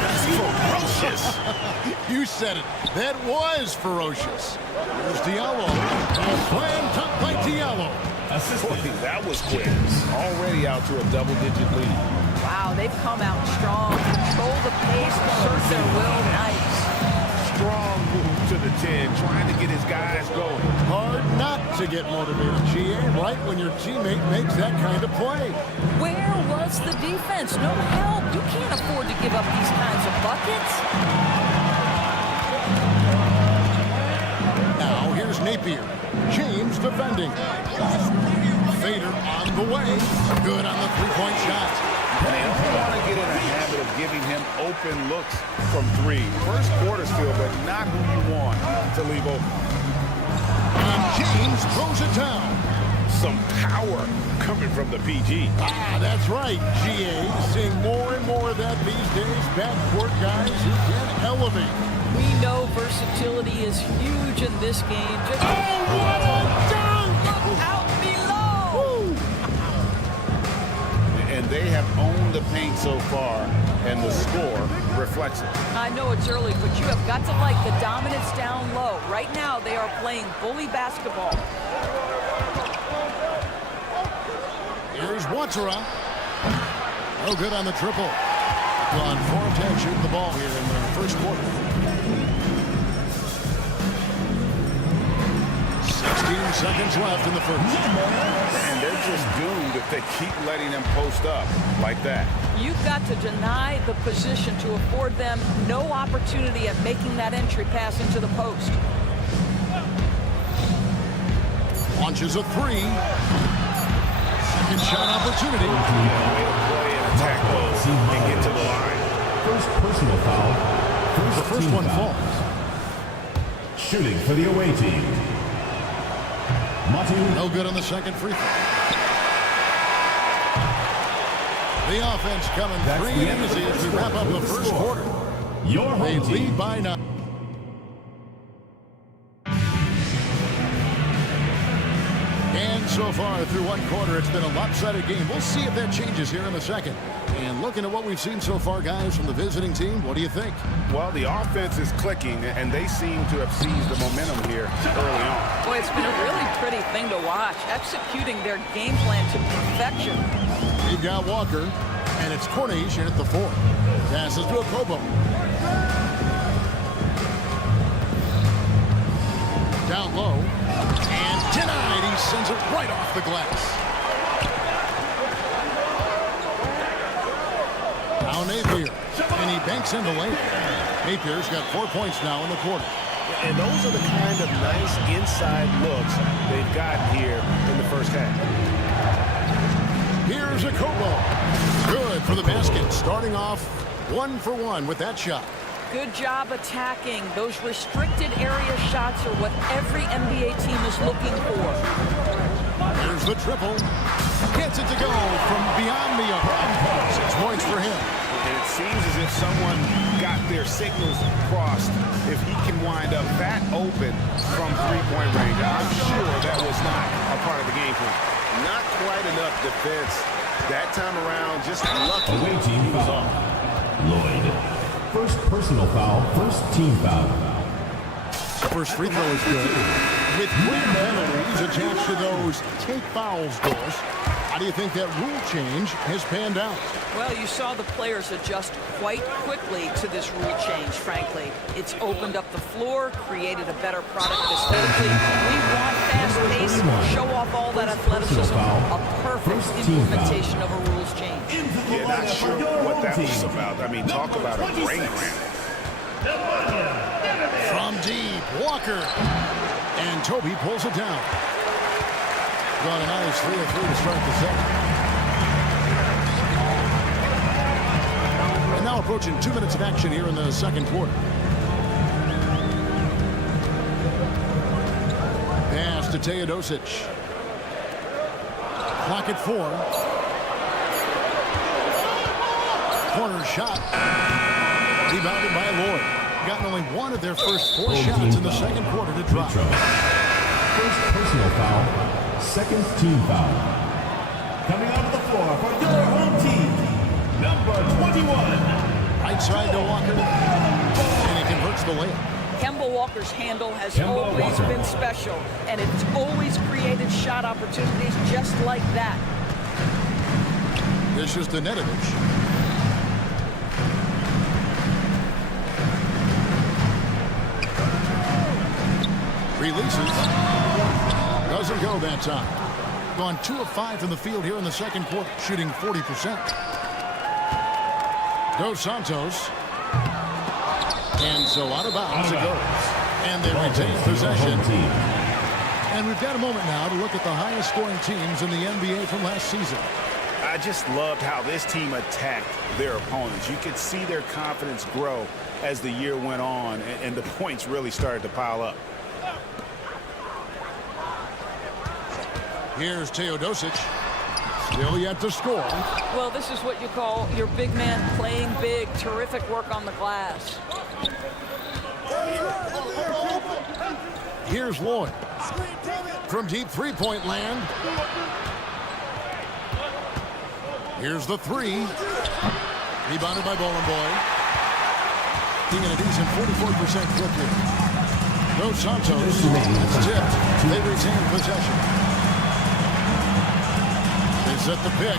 That's ferocious. You said it. That was ferocious. There's Diallo. Slam cut by Diallo. Boy, that was quick. Already out to a double-digit lead. Wow, they've come out strong. Control the pace, assert their will. Nice. Strong move to the 10, trying to get his guys going. Hard not to get motivated, GA, right when your teammate makes that kind of play. Where was the defense? No help. You can't afford to give up these kinds of buckets. Now here's Napier. James defending. Fader on the way. Good on the three-point shot. And they don't want to get in a habit of giving him open looks from 3. First quarter still, but not who you want to leave open. And James throws it down. Some power coming from the PG. That's right, GA. Seeing more and more of that these days. Backcourt guys who can elevate. We know versatility is huge in this game. Just what a dunk! Look out below! And they have owned the paint so far, and the score reflects it. I know it's early, but you have got to like the dominance down low. Right now, they are playing bully basketball. Here's Watera. No good on the triple. Gone 4 of 10 shooting the ball here in the first quarter. 16 seconds left in the first. And they're just doomed if they keep letting them post up like that. You've got to deny the position to afford them no opportunity at making that entry pass into the post. Launches a 3. Second shot opportunity. Way to play and attack mode and get to the line. First personal foul. The first one falls. Shooting for the away team. No good on the second free throw. The offense coming free and easy as we wrap up the first quarter. They lead by 9. And so far through one quarter, it's been a lopsided game. We'll see if that changes here in the second. And looking at what we've seen so far, guys, from the visiting team, what do you think? Well, the offense is clicking, and they seem to have seized the momentum here early on. Boy, it's been a really pretty thing to watch, executing their game plan to perfection. We've got Walker, and it's Cornish in at the 4. Passes to Okobo. Down low, and denied. He sends it right off the glass. Now Napier, and he banks in the lane. Napier's got 4 points now in the quarter. And those are the kind of nice inside looks they've gotten here in the first half. Here's Okobo. Good for the basket. Starting off 1 for 1 with that shot. Good job attacking. Those restricted area shots are what every NBA team is looking for. Here's the triple. Gets it to go from beyond the arc. 6 points for him. And it seems as if someone got their signals crossed. If he can wind up that open from three-point range, I'm sure that was not a part of the game plan. Not quite enough defense that time around. Just lucky he was off. Lloyd. First personal foul, first team foul. First free throw is good. With clear penalties attached to those take fouls goals, how do you think that rule change has panned out? Well, you saw the players adjust quite quickly to this rule change, frankly. It's opened up the floor, created a better product aesthetically. We want fast pace, show off all that athleticism. A perfect implementation of a rules change. Yeah, not sure what that was about. I mean, talk about a brain cramp. From deep, Walker. And Toby pulls it down. Got a nice 3-3 to start the second. And now approaching 2 minutes of action here in the second quarter. Pass to Teodosic. Clock at 4. Corner shot. Rebounded by Lloyd. Gotten only one of their first 4 shots in the second quarter to drop. First personal foul, second team foul. Coming onto the floor for your home team, number 21. Right side to Walker, and he converts the layup. Kemba Walker's handle has always been special, and it's always created shot opportunities just like that. This is to Nedovic. Releases. Doesn't go that time. Gone 2 of 5 from the field here in the second quarter, shooting 40%. Dos Santos. And so out of bounds it goes. And they retain possession. And we've got a moment now to look at the highest scoring teams in the NBA from last season. I just loved how this team attacked their opponents. You could see their confidence grow as the year went on, and the points really started to pile up. Here's Teodosic. Still yet to score. Well, this is what you call your big man playing big. Terrific work on the glass. Here's Lloyd. From deep three-point land. Here's the 3. Rebounded by Bowling Boy. Taking a decent 44% clip here. Dos Santos. That's tipped. They retain possession. At the pick,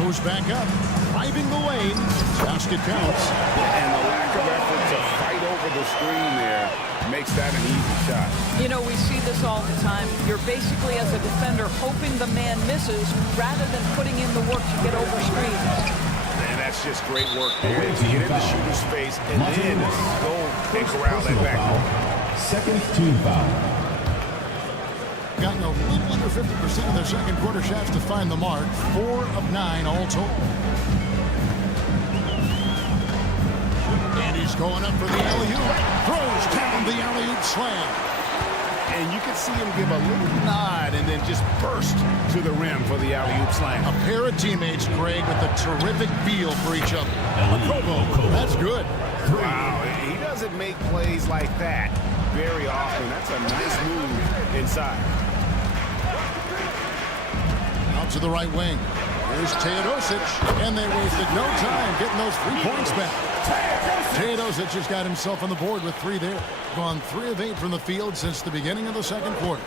moves back up, driving the lane. Basket counts. And the lack of effort to fight over the screen there makes that an easy shot. You know, we see this all the time. You're basically, as a defender, hoping the man misses rather than putting in the work to get over screens. And that's just great work there. To get in the shooter's face and then go and corral that backcourt. Second team foul. Gotten a little under 50% of their second quarter shots to find the mark. 4 of 9 all told. And he's going up for the alley-oop. Throws down the alley-oop slam. And you can see him give a little nod and then just burst to the rim for the alley-oop slam. A pair of teammates, Greg, with a terrific feel for each other. A Kobo, that's good. Wow, he doesn't make plays like that very often. That's a nice move inside. Out to the right wing. Here's Teodosic, and they wasted no time getting those 3 points back. Teodosic has got himself on the board with 3 there. Gone 3 of 8 from the field since the beginning of the second quarter.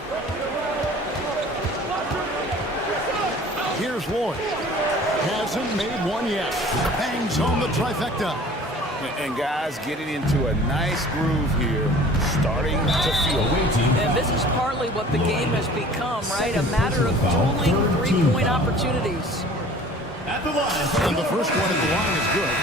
Here's Lloyd. Hasn't made one yet. Bangs home the trifecta. And guys getting into a nice groove here, starting to feel it. And this is partly what the game has become, right? A matter of dueling 3-point opportunities. At the line. And the first one at the line is good.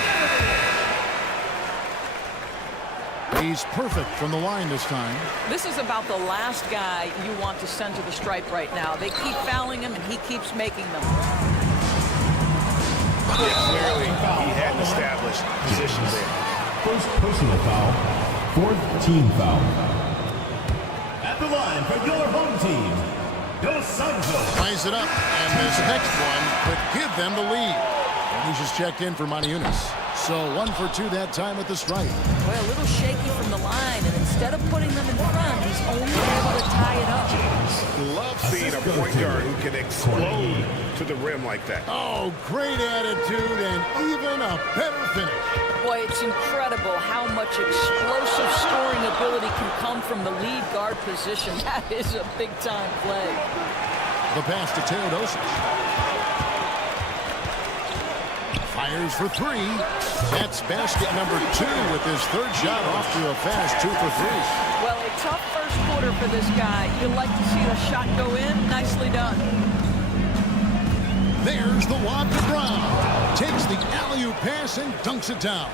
He's perfect from the line this time. This is about the last guy you want to send to the stripe right now. They keep fouling him, and he keeps making them. Yeah, clearly, he hadn't established position there. First personal foul, 4th team foul. At the line for your home team, Zozla. Plays it up, and this next one could give them the lead. And he's just checked in for Montiunas. So 1 for 2 that time at the stripe. Well, a little shaky from the line, and instead of putting them in front, he's only able to tie it up. Love seeing a point guard who can explode to the rim like that. Oh, great attitude and even a better finish. Boy, it's incredible how much explosive scoring ability can come from the lead guard position. That is a big-time play. The pass to Teodosic. Fires for 3. That's basket number 2 with his 3rd shot off to a fast 2 for 3. Well, a tough first quarter for this guy. You'd like to see the shot go in. Nicely done. There's the lob to Brown. Takes the alley-oop pass and dunks it down.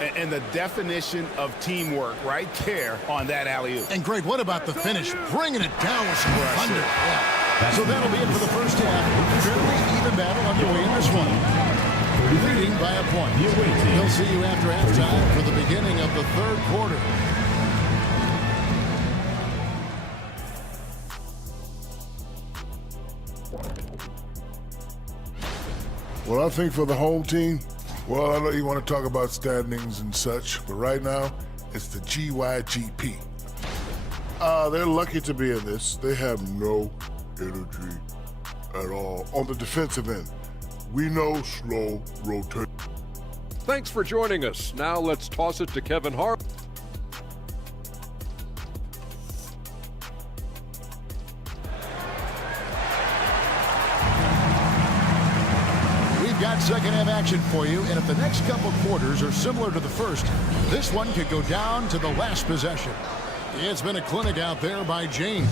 And the definition of teamwork right there on that alley-oop. And Greg, what about the finish? Bringing it down with some thunder. Yeah. So that'll be it for the first half. Fairly even battle underway in this one. Leading by a point. We'll see you after halftime for the beginning of the 3rd quarter. Well, I think for the home team, well, I know you want to talk about standings and such, but right now, it's the GYGP. They're lucky to be in this. They have no energy at all on the defensive end. We know slow rotation. Thanks for joining us. Now let's toss it to Kevin Hart. We've got second half action for you, and if the next couple quarters are similar to the first, this one could go down to the last possession. It's been a clinic out there by James.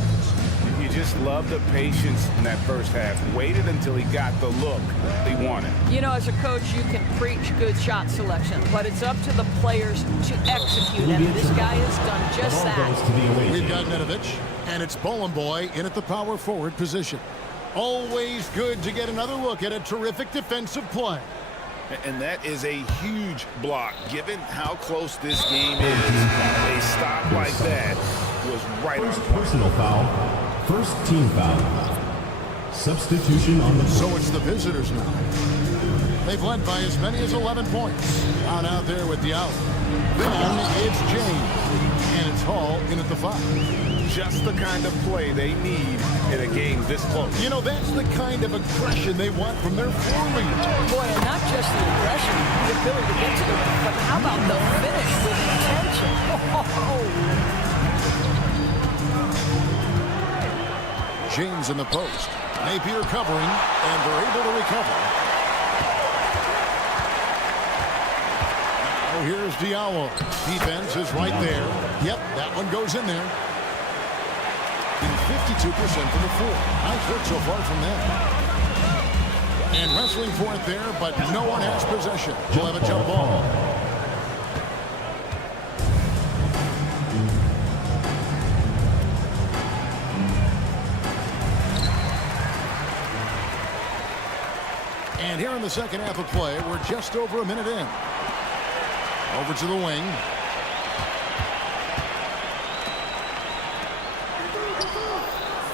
You just love the patience in that first half. Waited until he got the look he wanted. You know, as a coach, you can preach good shot selection, but it's up to the players to execute, and this guy has done just that. We've got Nedovic, and it's Bowling Boy in at the power forward position. Always good to get another look at a terrific defensive play. And that is a huge block, given how close this game is. A stop like that was right on point. Personal foul. First team foul. Substitution on the So it's the visitors now. They've led by as many as 11 points. Out there with the out. Then it's James. And it's Hall in at the 5. Just the kind of play they need in a game this close. You know, that's the kind of aggression they want from their floor leader. Boy, and not just the aggression, the ability to get to the rim, but how about the finish with intention? James in the post. Napier covering, and they're able to recover. Now here's Diallo. Defense is right there. Yep, that one goes in there. 52% from the floor. Nice work so far from them. And wrestling for it there, but no one has possession. We'll have a jump ball. And here in the second half of play, we're just over a minute in. Over to the wing.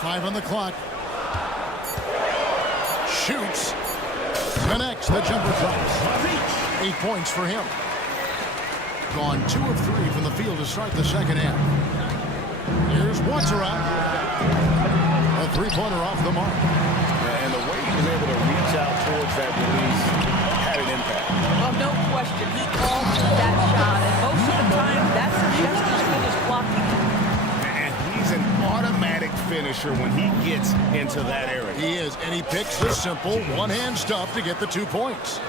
Five on the clock. Shoots. Connects. The jumper drops. 8 points for him. Gone 2 of 3 from the field to start the second half. Here's Watsarov. A three-pointer off the mark. And the way he was able to reach out towards that release had an impact. Well, no question. He called for that shot, and most of the time, that's just as good as blocking. And he's an automatic finisher when he gets into that area. He is, and he picks the simple one-hand stuff to get the 2 points.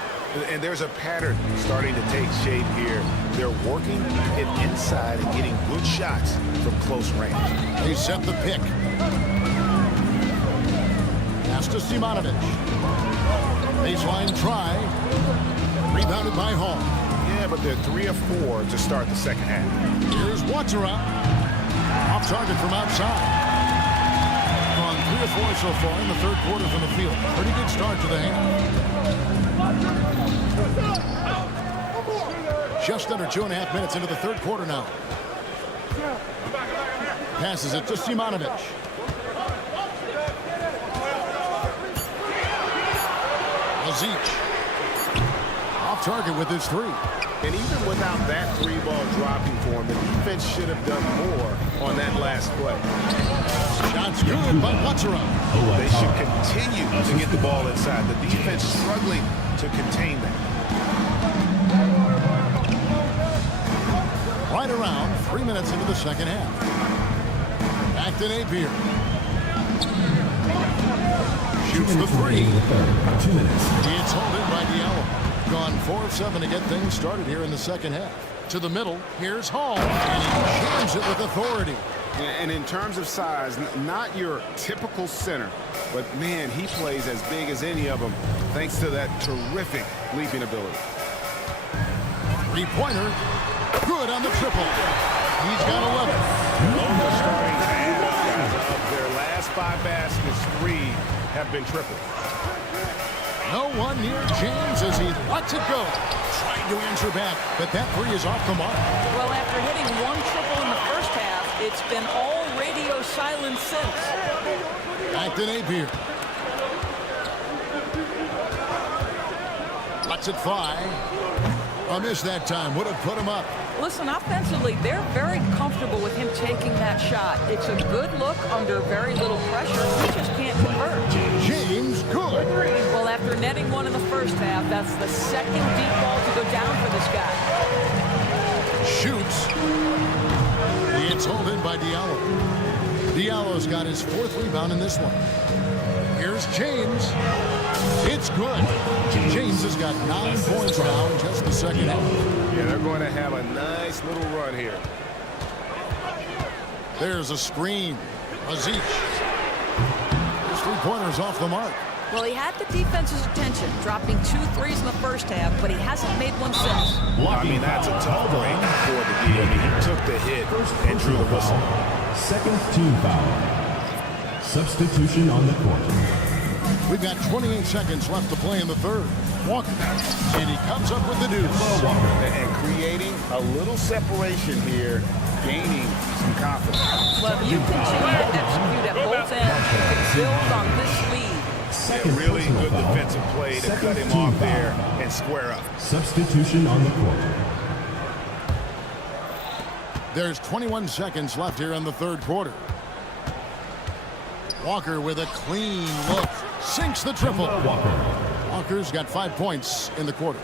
And there's a pattern starting to take shape here. They're working it inside and getting good shots from close range. They set the pick. Pass to Simonovic. Baseline try. Rebounded by Hall. Yeah, but they're 3 of 4 to start the second half. Here's Watsarov. Off target from outside. Gone 3 of 4 so far in the third quarter from the field. Pretty good start to the half. Just under 2.5 minutes into the third quarter now. Passes it to Simonovic. Lazic. Off target with his 3. And even without that 3-ball dropping for him, the defense should have done more on that last play. Shots good by Watsarov. They should continue to get the ball inside. The defense struggling to contain that. Right around 3 minutes into the second half. Back to Napier. Shoots the 3. 2 minutes. It's held in by Diallo. Gone 4 of 7 to get things started here in the second half. To the middle, here's Hall, and he jams it with authority. And in terms of size, not your typical center, but man, he plays as big as any of them thanks to that terrific leaping ability. 3-pointer, good on the triple. He's got 11. Those are starting to add up, guys. Of their last 5 baskets, 3 have been triple. No one near James as he lets it go. Trying to answer back, but that 3 is off the mark. Well, after hitting 1 triple in the first half, it's been all radio silence since. Back to Napier. Lets it fly. A miss that time. Would have put him up. Listen, offensively, they're very comfortable with him taking that shot. It's a good look under very little pressure. He just can't convert. James, good. Well, after netting 1 in the first half, that's the second deep ball to go down for this guy. Shoots. It's held in by Diallo. Diallo's got his 4th rebound in this one. Here's James. It's good. James has got 9 points now in just the second half. Yeah, they're going to have a nice little run here. There's a screen. Lazic. His 3-pointer's off the mark. Well, he had the defense's attention, dropping 2 threes in the first half, but he hasn't made one since. I mean, that's a tough break for the D. I mean, he took the hit and drew the whistle. Second team foul. Substitution on the court. We've got 28 seconds left to play in the third. Walker. And he comes up with the deuce. And creating a little separation here, gaining some confidence. Well, you continue to execute at both ends. You can build on this lead. Really good defensive play to cut him off there and square up. Substitution on the court. There's 21 seconds left here in the third quarter. Walker with a clean look. Sinks the triple. Walker's got 5 points in the quarter.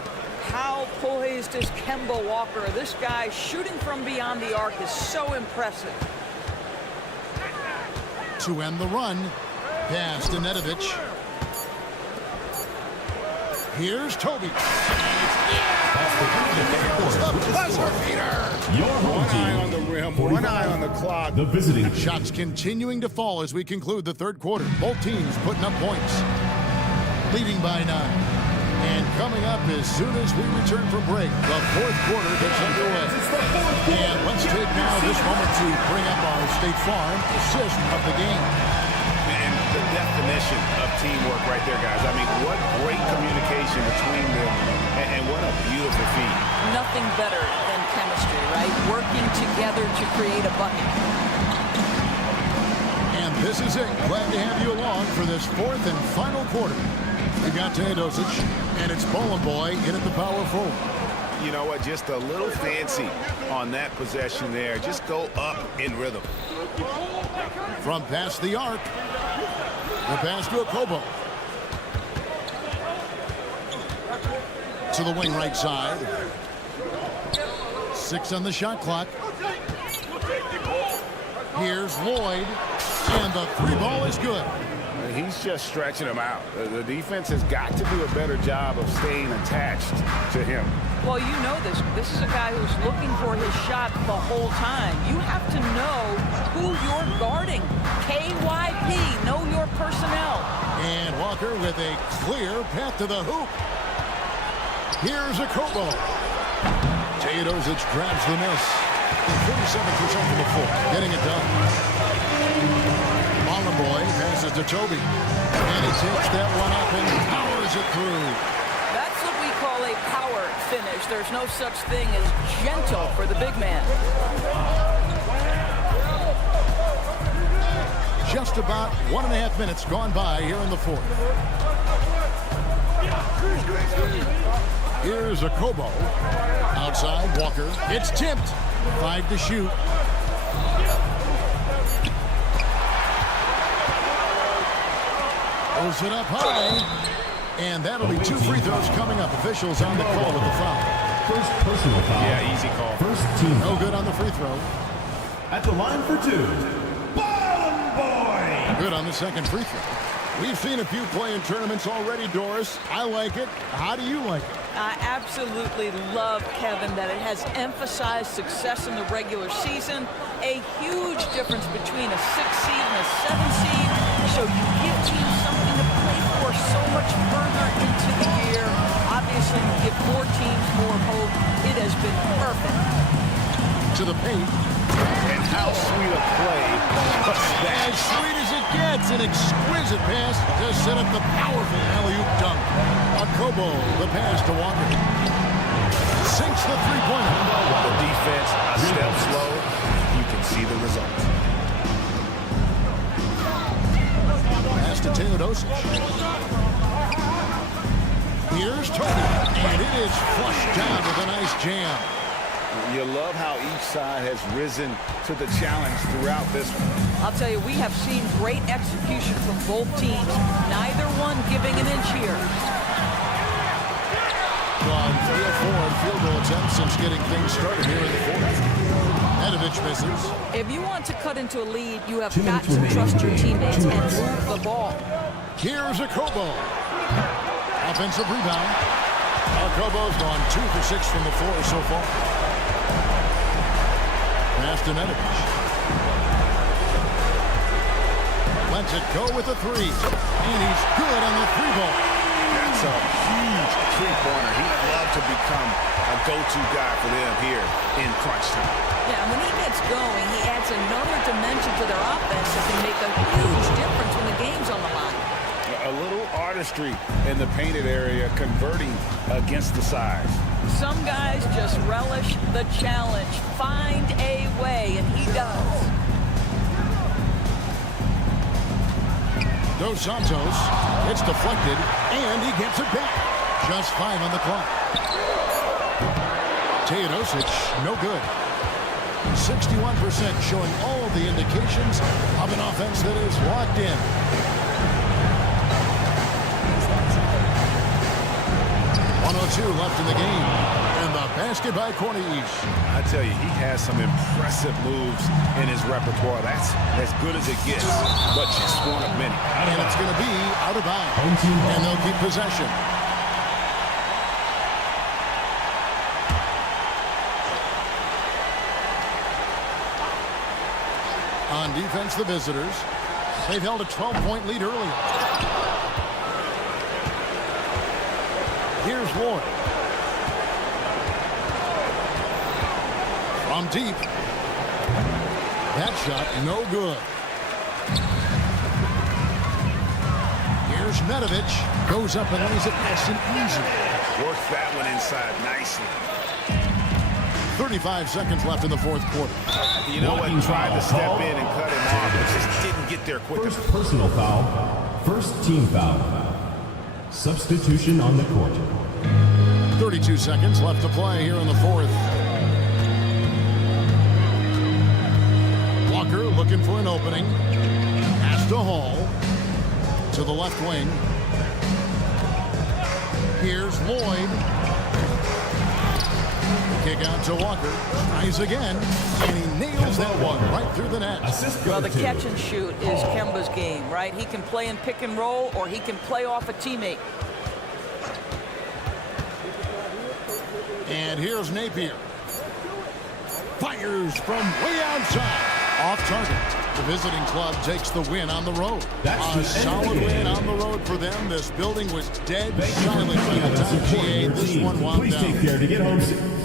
How poised is Kemba Walker? This guy shooting from beyond the arc is so impressive. To end the run, pass to Nedovic. Here's Toby. Your home One eye team. on the rim, one eye on the clock. The visiting. Shots continuing to fall as we conclude the third quarter. Both teams putting up points. Leading by 9. And coming up as soon as we return from break, the fourth quarter gets underway. And let's take now this moment to bring up our State Farm assist of the game. And the definition of teamwork right there, guys. I mean, what great communication between them, and what a beautiful feat. Nothing better than chemistry, right? Working together to create a bucket. And this is it. Glad to have you along for this fourth and final quarter. We got Teodosic, and it's Bowling Boy in at the power forward. You know what? Just a little fancy on that possession there. Just go up in rhythm. From past the arc, the pass to Okobo. To the wing right side. 6 on the shot clock. Here's Lloyd, and the 3-ball is good. He's just stretching him out. The defense has got to do a better job of staying attached to him. Well, you know this. This is a guy who's looking for his shot the whole time. You have to know who you're guarding. KYP, know your personnel. And Walker with a clear path to the hoop. Here's a Kobo. Teodosic grabs the miss. 47% from the floor, getting it done. Boy passes to Toby. And he takes that one up and powers it through. That's what we call a power finish. There's no such thing as gentle for the big man. Just about 1.5 minutes gone by here in the fourth. Here's a Kobo. Outside, Walker. It's tipped. 5 to shoot. Throws it up high. And that'll be 2 free throws coming up. Officials on the call with the foul. First personal foul. Yeah, easy call. First team. No good on the free throw. At the line for 2. Bottom boy. Good on the second free throw. We've seen a few play in tournaments already, Doris. I like it. How do you like it? I absolutely love, Kevin, that it has emphasized success in the regular season. A huge difference between a 6 seed and a 7 seed. So you give teams something to play for so much further into the year. Obviously, you give more teams more hope. It has been perfect. To the paint. And how sweet a play was that? As sweet as it gets. An exquisite pass to set up the powerful alley-oop dunk. Okobo, the pass to Walker. Sinks the three-pointer. The defense a step slow. You can see the result. Pass to Teodosic. Here's Toby. And it is flushed down with a nice jam. You love how each side has risen to the challenge throughout this one. I'll tell you, we have seen great execution from both teams. Neither one giving an inch here. On 3 of 4 field goal attempts since getting things started here in the fourth. Edovich misses. If you want to cut into a lead, you have got to trust your teammates and move the ball. Here's a Kobo. Offensive rebound. Kobo's gone 2 for 6 from the floor so far. Pass to Edovich. Lets it go with a 3. And he's good on the 3-ball. That's a huge three-pointer. He'd love to become a go-to guy for them here in crunch time. Yeah, when he gets going, he adds another dimension to their offense that can make a huge difference when the game's on the line. A little artistry in the painted area, converting against the size. Some guys just relish the challenge. Find a way, and he does. Dos Santos, it's deflected, and he gets it back. Just 5 on the clock. Teodosic, no good. 61% showing all the indications of an offense that is locked in. Left in the game. And the basket by Cornish. I tell you, he has some impressive moves in his repertoire. That's as good as it gets, but just one of many. And it's going to be out of bounds. And they'll keep possession. On defense, the visitors. They've held a 12-point lead earlier. Here's Ward. From deep. That shot, no good. Here's Medovich. Goes up and lays it nice and easy. Works that one inside nicely. 35 seconds left in the fourth quarter. You know what? He tried to step in and cut him off, but just didn't get there quick enough. First personal foul. First team foul. Substitution on the court. 32 seconds left to play here in the fourth. Walker looking for an opening. Pass to Hall. To the left wing. Here's Lloyd. Kick out to Walker. Tries again. And he nails that one right through the net. Well, the catch and shoot is Kemba's game, right? He can play in pick and roll, or he can play off a teammate. And here's Napier. Fires from way outside. Off target. The visiting club takes the win on the road. A solid win on the road for them. This building was dead silent by the time GA this one wound Please down. take care to get home safe.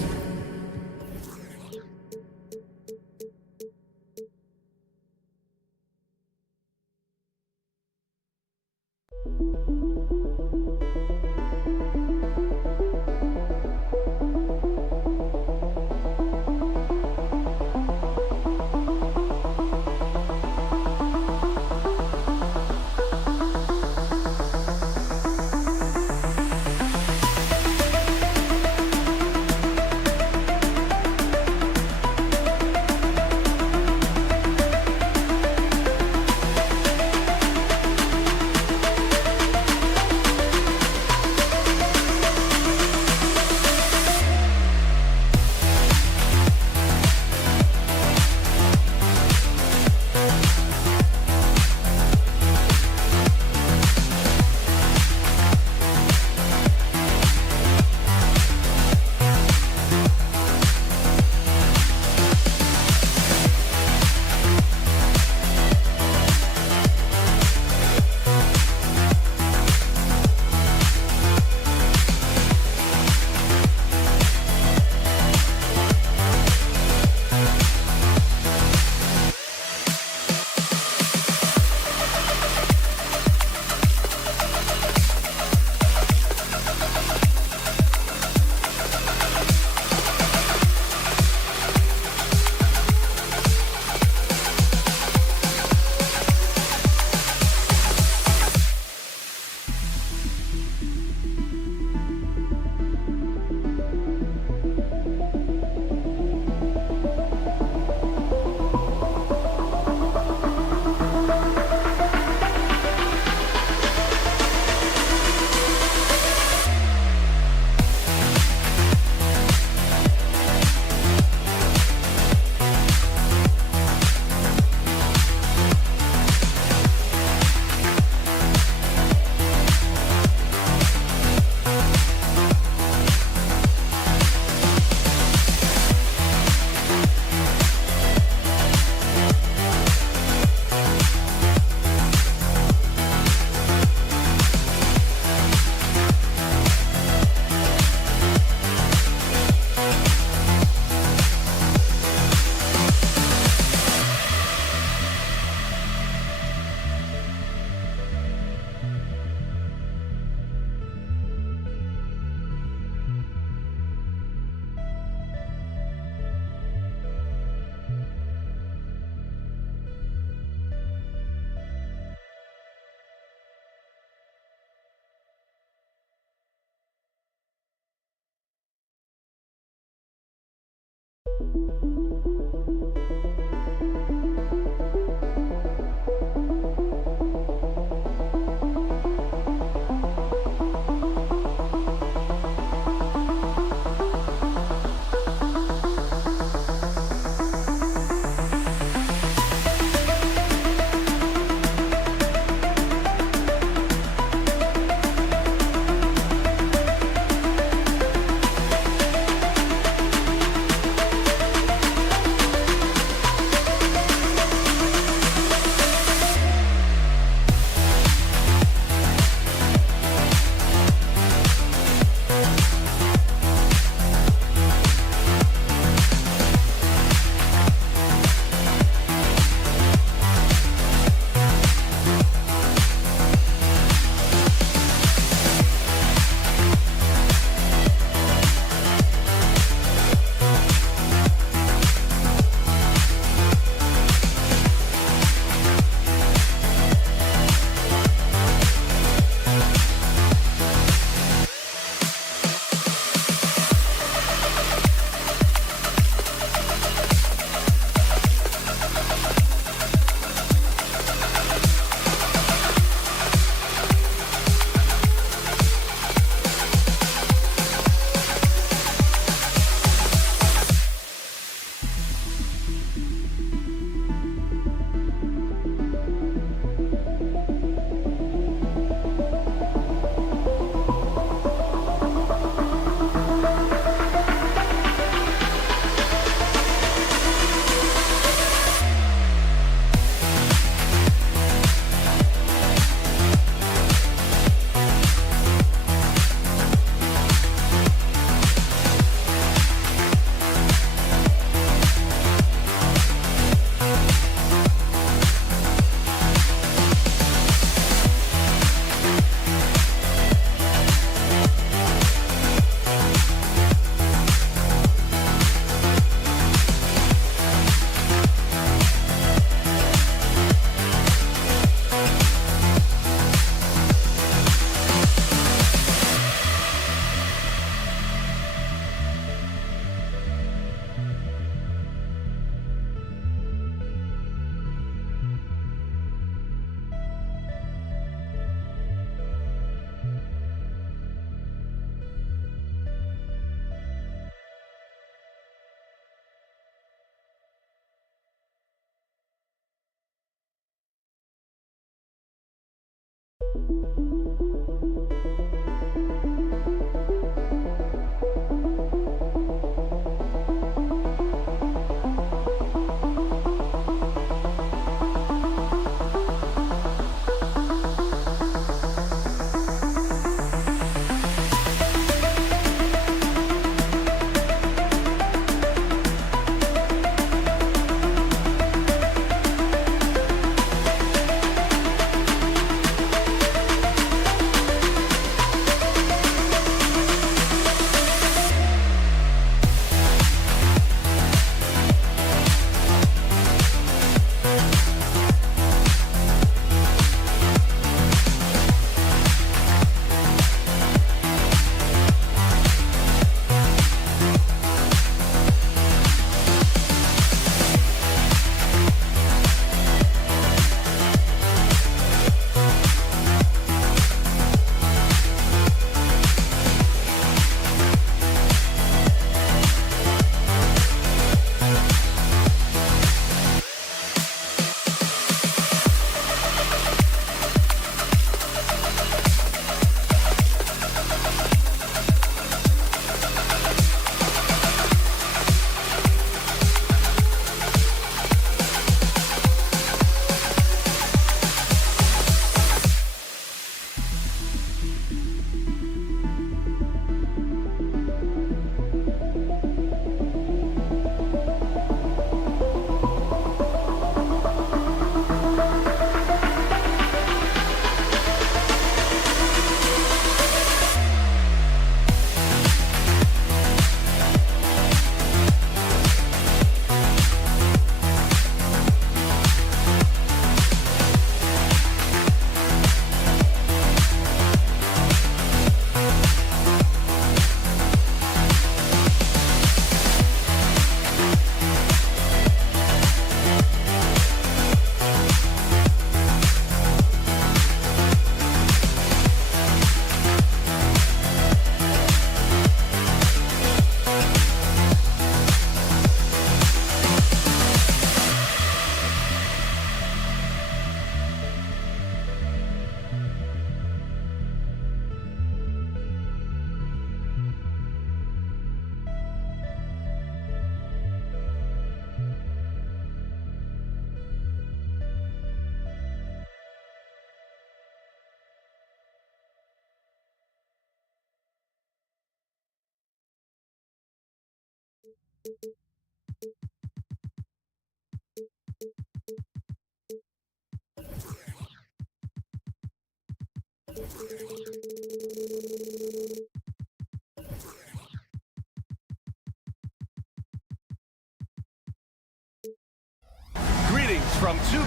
Greetings from two.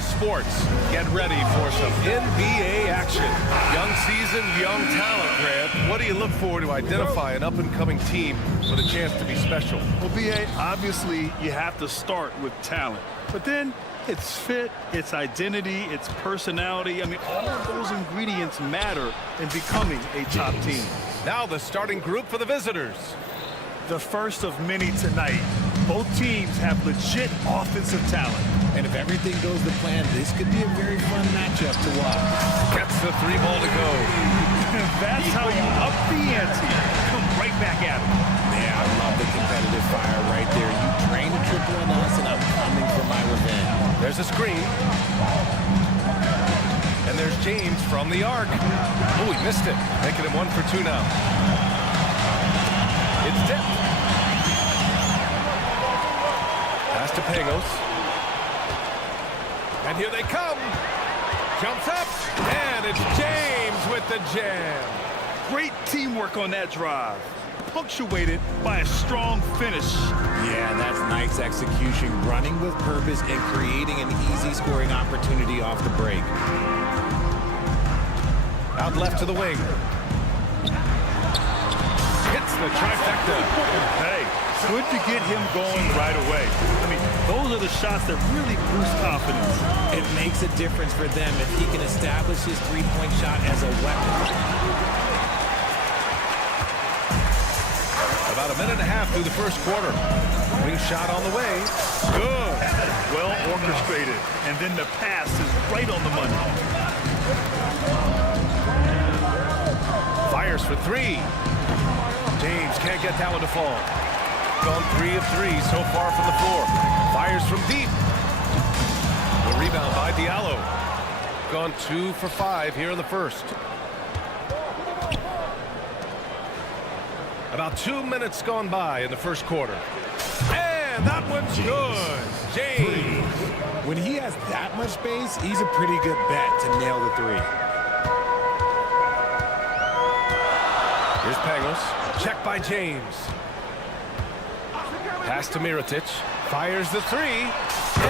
Sports, get ready for some NBA action. Young season, young talent, Grant. What do you look for to identify an up-and-coming team with a chance to be special? Well, B.A., obviously you have to start with talent. But then it's fit, it's identity, it's personality. I mean, all of those ingredients matter in becoming a top team. Now the starting group for the visitors. The first of many tonight. Both teams have legit offensive talent. And if everything goes to plan, this could be a very fun matchup to watch. Gets the three ball to go. That's how you up the ante. Come right back at him. Yeah, I love the competitive fire right there. You drain a triple on us, and I'm coming for my revenge. There's a screen. And there's James from the arc. Oh, he missed it. Making him 1 for 2 now. It's tipped. Pass to Pangos. And here they come. Jumps up, and it's James with the jam. Great teamwork on that drive. Punctuated by a strong finish. Yeah, that's nice execution. Running with purpose and creating an easy scoring opportunity off the break. Out left to the wing. Hits the trifecta. Hey, good to get him going right away. I mean, those are the shots that really boost confidence. It makes a difference for them if he can establish his three-point shot as a weapon. About a minute and a half through the first quarter. Wing shot on the way. Good. Well orchestrated. And then the pass is right on the money. Fires for three. James can't get that one to fall. Gone 3 of 3 so far from the floor. Fires from deep. The rebound by Diallo. Gone 2 for 5 here in the first. About 2 minutes gone by in the first quarter. And that one's good. James. When he has that much space, he's a pretty good bet to nail the three. Here's Pangos. Check by James. Pass to Mirotic. Fires the three.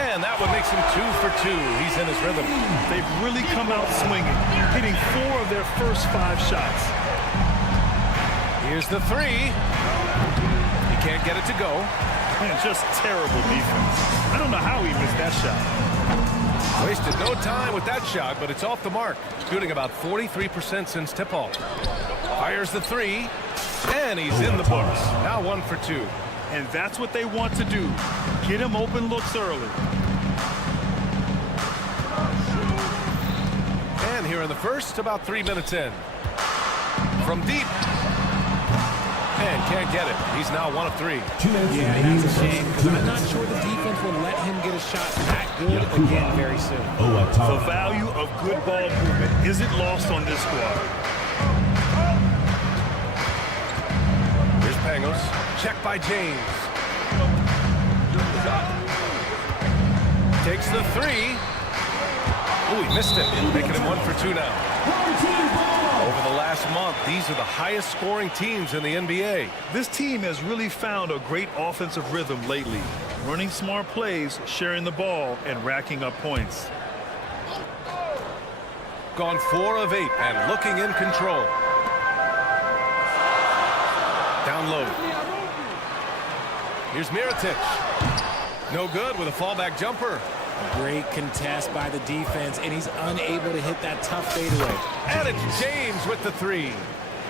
And that one makes him 2 for 2. He's in his rhythm. They've really come out swinging, hitting 4 of their first 5 shots. Here's the three. He can't get it to go. Man, just terrible defense. I don't know how he missed that shot. Wasted no time with that shot, but it's off the mark. Shooting about 43% since tip-off. Fires the three, and he's in the books. Now 1 for 2. And that's what they want to do. Get him open looks early. And here in the first, about 3 minutes in. From deep. And can't get it. He's now 1 of 3. Yeah, that's a shame, because I'm not sure the defense will let him get a shot that good again very soon. The value of good ball movement isn't lost on this squad. Here's Pangos. Check by James. Takes the three. Oh, he missed it. Making him 1 for 2 now. Over the last month, these are the highest scoring teams in the NBA. This team has really found a great offensive rhythm lately. Running smart plays, sharing the ball, and racking up points. Gone 4 of 8 and looking in control. Down low. Here's Mirotic. No good with a fallback jumper. Great contest by the defense, and he's unable to hit that tough fadeaway. And it's James with the three.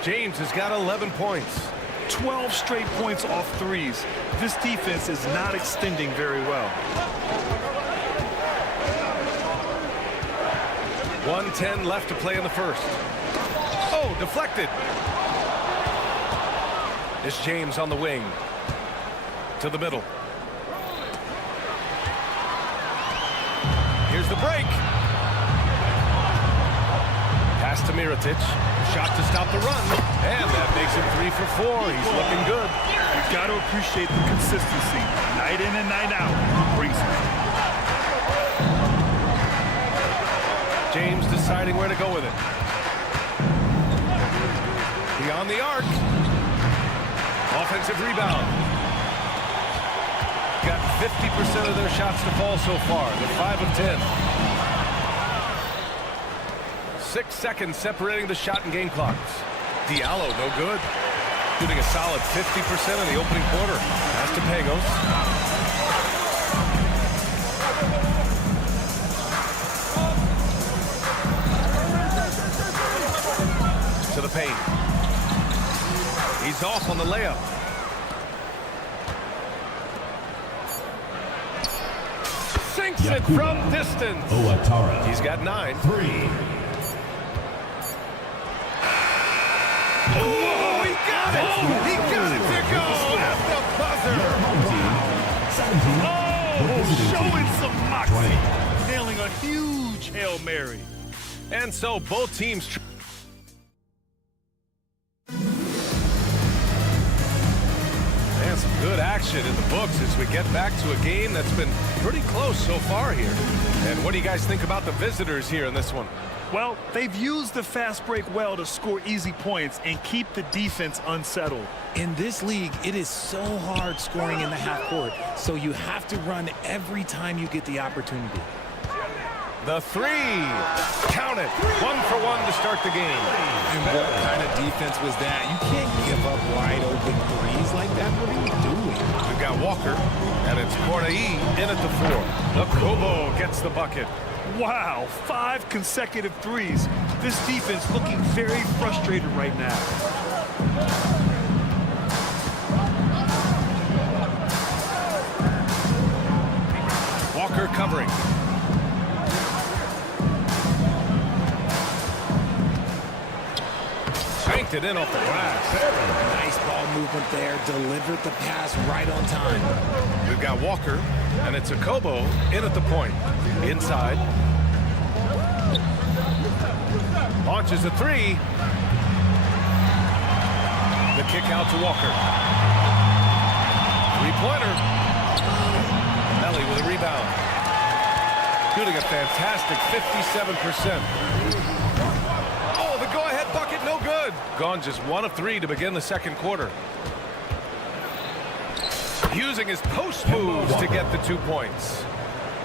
James has got 11 points. 12 straight points off threes. This defense is not extending very well. 1:10 left to play in the first. Oh, deflected. It's James on the wing. To the middle. Here's the break. Pass to Mirotic. Shot to stop the run. And that makes him 3 for 4. He's looking good. You've got to appreciate the consistency. Night in and night out. Brings it. James deciding where to go with it. Beyond the arc. Offensive rebound. Got 50% of their shots to fall so far. They're 5 of 10. 6 seconds separating the shot and game clocks. Diallo, no good. Shooting a solid 50% in the opening quarter. Pass to Pangos. To the paint. He's off on the layup. Sinks it from distance. He's got 9. 3. Oh, he got it! He got it to go at the buzzer. Oh, showing some moxie. Nailing a huge Hail Mary. And so both teams. And some good action in the books as we get back to a game that's been pretty close so far here. And what do you guys think about the visitors here in this one? Well, they've used the fast break well to score easy points and keep the defense unsettled. In this league, it is so hard scoring in the half court, so you have to run every time you get the opportunity. The three. Count it. 1 for 1 to start the game. And what kind of defense was that? You can't give up wide open threes like that. What are you doing? We've got Walker, and it's Cornei in at the 4. The Kobo gets the bucket. Wow, 5 consecutive threes. This defense looking very frustrated right now. Walker covering. Banked it in off the glass. Nice ball movement there. Delivered the pass right on time. We've got Walker, and it's a Kobo in at the point. Inside. Launches a 3. The kick out to Walker. 3-pointer. Melly with a rebound. Shooting a fantastic 57%. Oh, the go-ahead bucket, no good. Gone just 1 of 3 to begin the second quarter. Using his post moves to get the 2 points.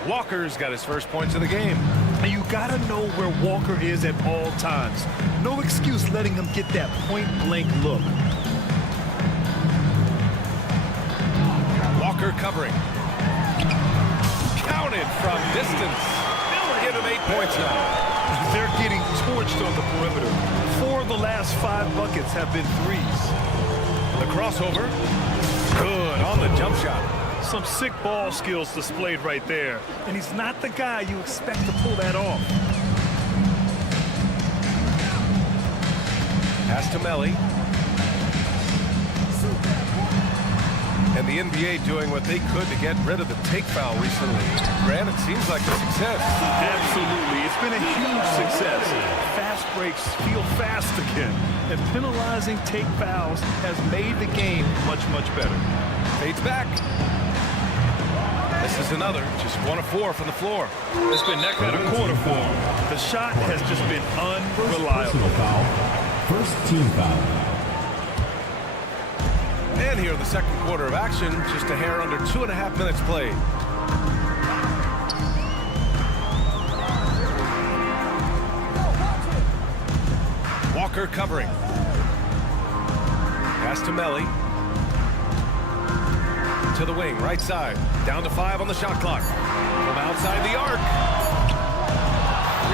Walker's got his first points of the game. And you got to know where Walker is at all times. No excuse letting him get that point-blank look. Walker covering. Counted from distance. Give him 8 points now. They're getting torched on the perimeter. 4 of the last 5 buckets have been threes. The crossover. Good on the jump shot. Some sick ball skills displayed right there. And he's not the guy you expect to pull that off. Pass to Melly. And the NBA doing what they could to get rid of the take foul recently. Grant, it seems like a success. Absolutely. It's been a huge success. Fast breaks feel fast again. And penalizing take fouls has made the game much, much better. Fades back. This is another. Just 1 of 4 from the floor. It's been neck and a quarter for him. The shot has just been unreliable. Foul. First team foul. And here in the second quarter of action, just a hair under 2.5 minutes played. Walker covering. Pass to Melly. To the wing, right side. Down to 5 on the shot clock. From outside the arc.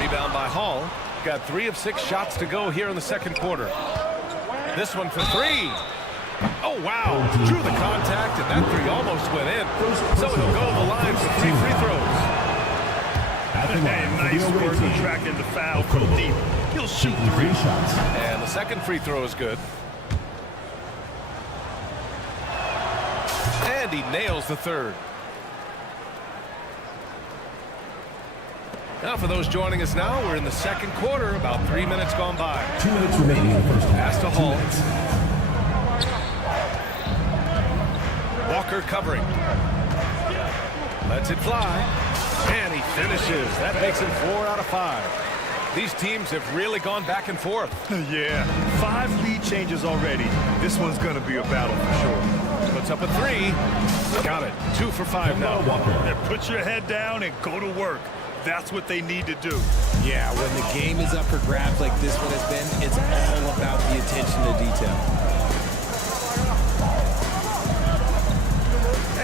Rebound by Hall. Got 3 of 6 shots to go here in the second quarter. This one for 3. Oh, wow. Drew the contact, and that 3 almost went in. So he'll go to the line for 3 free throws. And nice work of tracking the foul from deep. He'll shoot 3 shots. And the second free throw is good. And he nails the third. Now for those joining us now, we're in the second quarter, about 3 minutes gone by. 2 minutes remaining in the first half. Pass to Hall. Walker covering. Lets it fly. And he finishes. That makes him 4 out of 5. These teams have really gone back and forth. Yeah, 5 lead changes already. This one's going to be a battle for sure. Puts up a 3. Got it. 2 for 5 now. And put your head down and go to work. That's what they need to do. Yeah, when the game is up for grabs like this one has been, it's all about the attention to detail.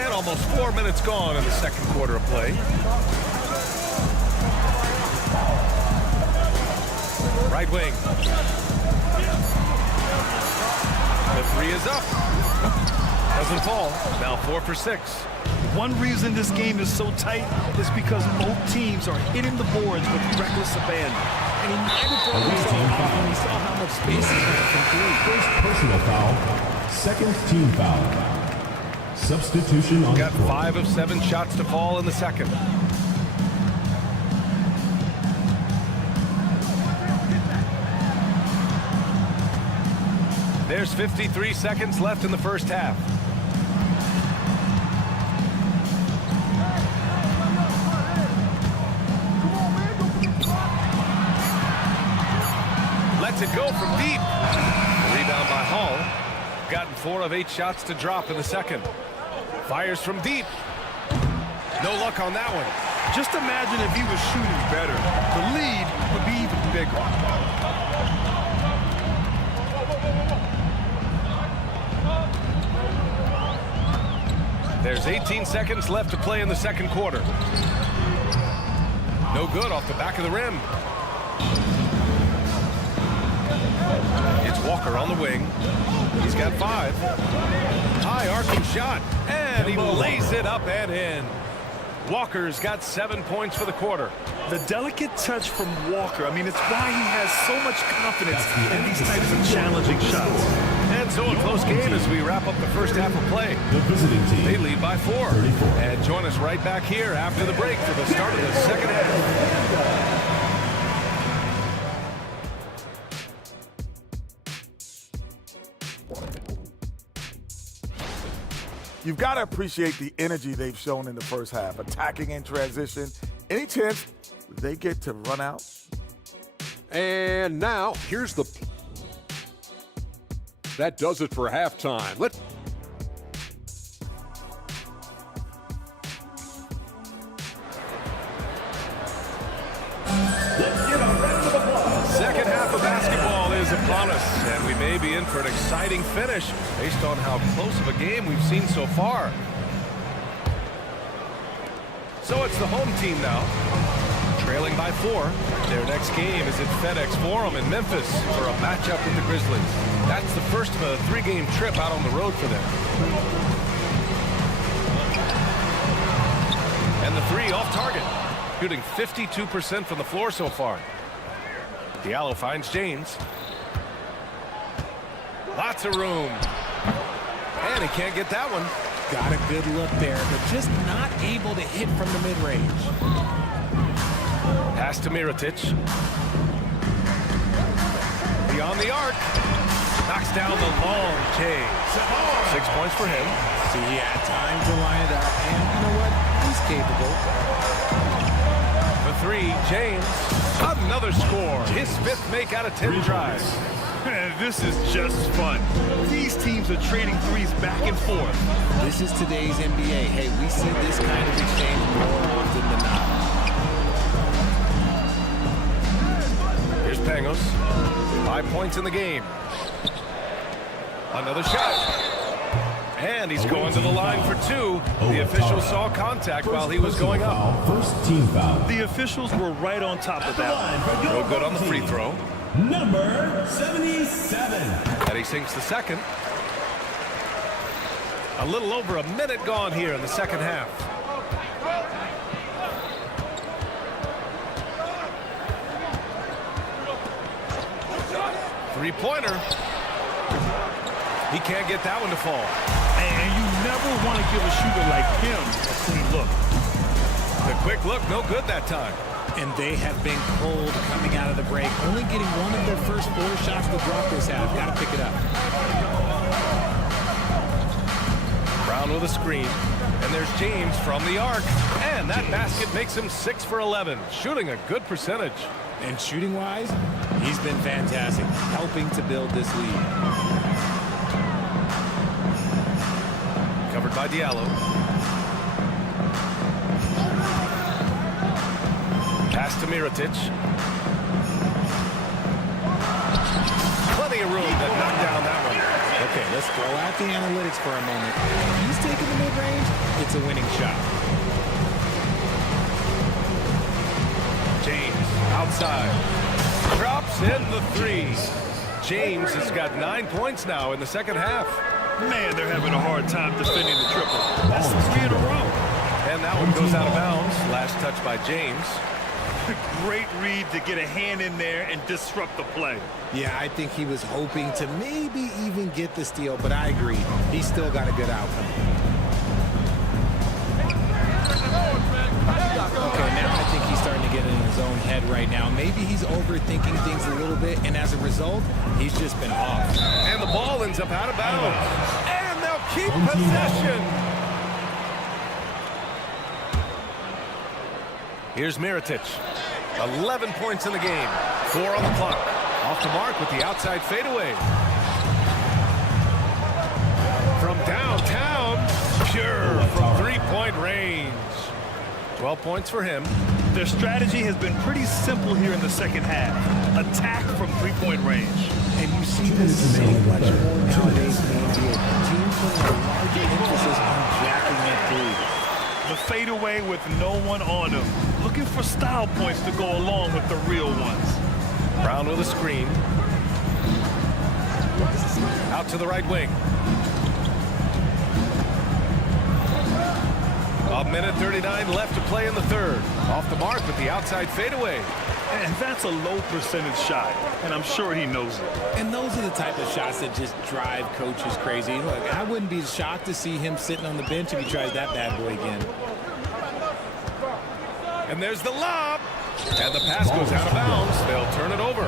And almost 4 minutes gone in the second quarter of play. Right wing. The 3 is up. Doesn't fall. Now 4 for 6. One reason this game is so tight is because both teams are hitting the boards with reckless abandon. And he might have thrown himself off when he saw how much space he had from 3. First personal foul. Second team foul. Substitution on the Got court. 5 of 7 shots to fall in the second. There's 53 seconds left in the first half. Lets it go from deep. Rebound by Hall. Gotten 4 of 8 shots to drop in the second. Fires from deep. No luck on that one. Just imagine if he was shooting better. The lead would be even bigger. There's 18 seconds left to play in the second quarter. No good off the back of the rim. It's Walker on the wing. He's got 5. High arcing shot, and he lays it up and in. Walker's got 7 points for the quarter. The delicate touch from Walker, I mean, it's why he has so much confidence in these types of challenging shots. And so a close game as we wrap up the first half of play. The visiting team. They lead by 4. 34. And join us right back here after the break for the start of the second half. You've got to appreciate the energy they've shown in the first half, attacking in transition. Any chance they get to run out? And now, here's the... That does it for halftime. Second half of basketball is upon us, and we may be in for an exciting finish based on how close of a game we've seen so far. So it's the home team now, trailing by 4. Their next game is at FedEx Forum in Memphis for a matchup with the Grizzlies. That's the first of a 3-game trip out on the road for them. And the 3 off target, shooting 52% from the floor so far. Diallo finds James. Lots of room. And he can't get that one. Got a good look there, but just not able to hit from the mid-range. Pass to Mirotic. Beyond the arc. Knocks down the long chase. 6 points for him. See, he had time to line it up, and you know what? He's capable. For 3, James. Another score. His 5th make out of 10 tries. This is just fun. These teams are trading threes back and forth. This is today's NBA. Hey, we see this kind of exchange more often than not. Here's Pangos. 5 points in the game. Another shot. And he's going to the line for 2. The official saw contact while he was going up. First team foul. The officials were right on top of that. No good on the free throw. Number 77. And he sinks the second. A little over a minute gone here in the second half. Three-pointer. He can't get that one to fall. And you never want to give a shooter like him a clean look. The quick look, no good that time. And they have been cold coming out of the break. Only getting one of their first 4 shots to drop this half. Got to pick it up. Brown with a screen. And there's James from the arc. And that basket makes him 6 for 11. Shooting a good percentage. And shooting-wise, he's been fantastic, helping to build this lead. Covered by Diallo. Pass to Mirotic. Plenty of room to knock down that one. Okay, let's throw out the analytics for a moment. If he's taking the mid-range, it's a winning shot. James outside. Drops in the 3. James has got 9 points now in the second half. Man, they're having a hard time defending the triple. That's 3 in a row. And that one goes out of bounds. Last touch by James. Great read to get a hand in there and disrupt the play. Yeah, I think he was hoping to maybe even get the steal, but I agree. He's still got a good outcome. Okay, now I think he's starting to get in his own head right now. Maybe he's overthinking things a little bit, and as a result, he's just been off. And the ball ends up out of bounds. And they'll keep possession. Here's Mirotic. 11 points in the game. 4 on the clock. Off the mark with the outside fadeaway. From downtown, pure from 3-point range. 12 points for him. Their strategy has been pretty simple here in the second half. Attack from three-point range. And you see this so much more nowadays in the NBA. Teams putting a larger emphasis on jacking that three. The fadeaway with no one on him. Looking for style points to go along with the real ones. Brown with a screen. Out to the right wing. A minute 39 left to play in the third. Off the mark with the outside fadeaway. And that's a low percentage shot, and I'm sure he knows it. And those are the type of shots that just drive coaches crazy. Look, I wouldn't be shocked to see him sitting on the bench if he tries that bad boy again. And there's the lob. And the pass goes out of bounds. They'll turn it over.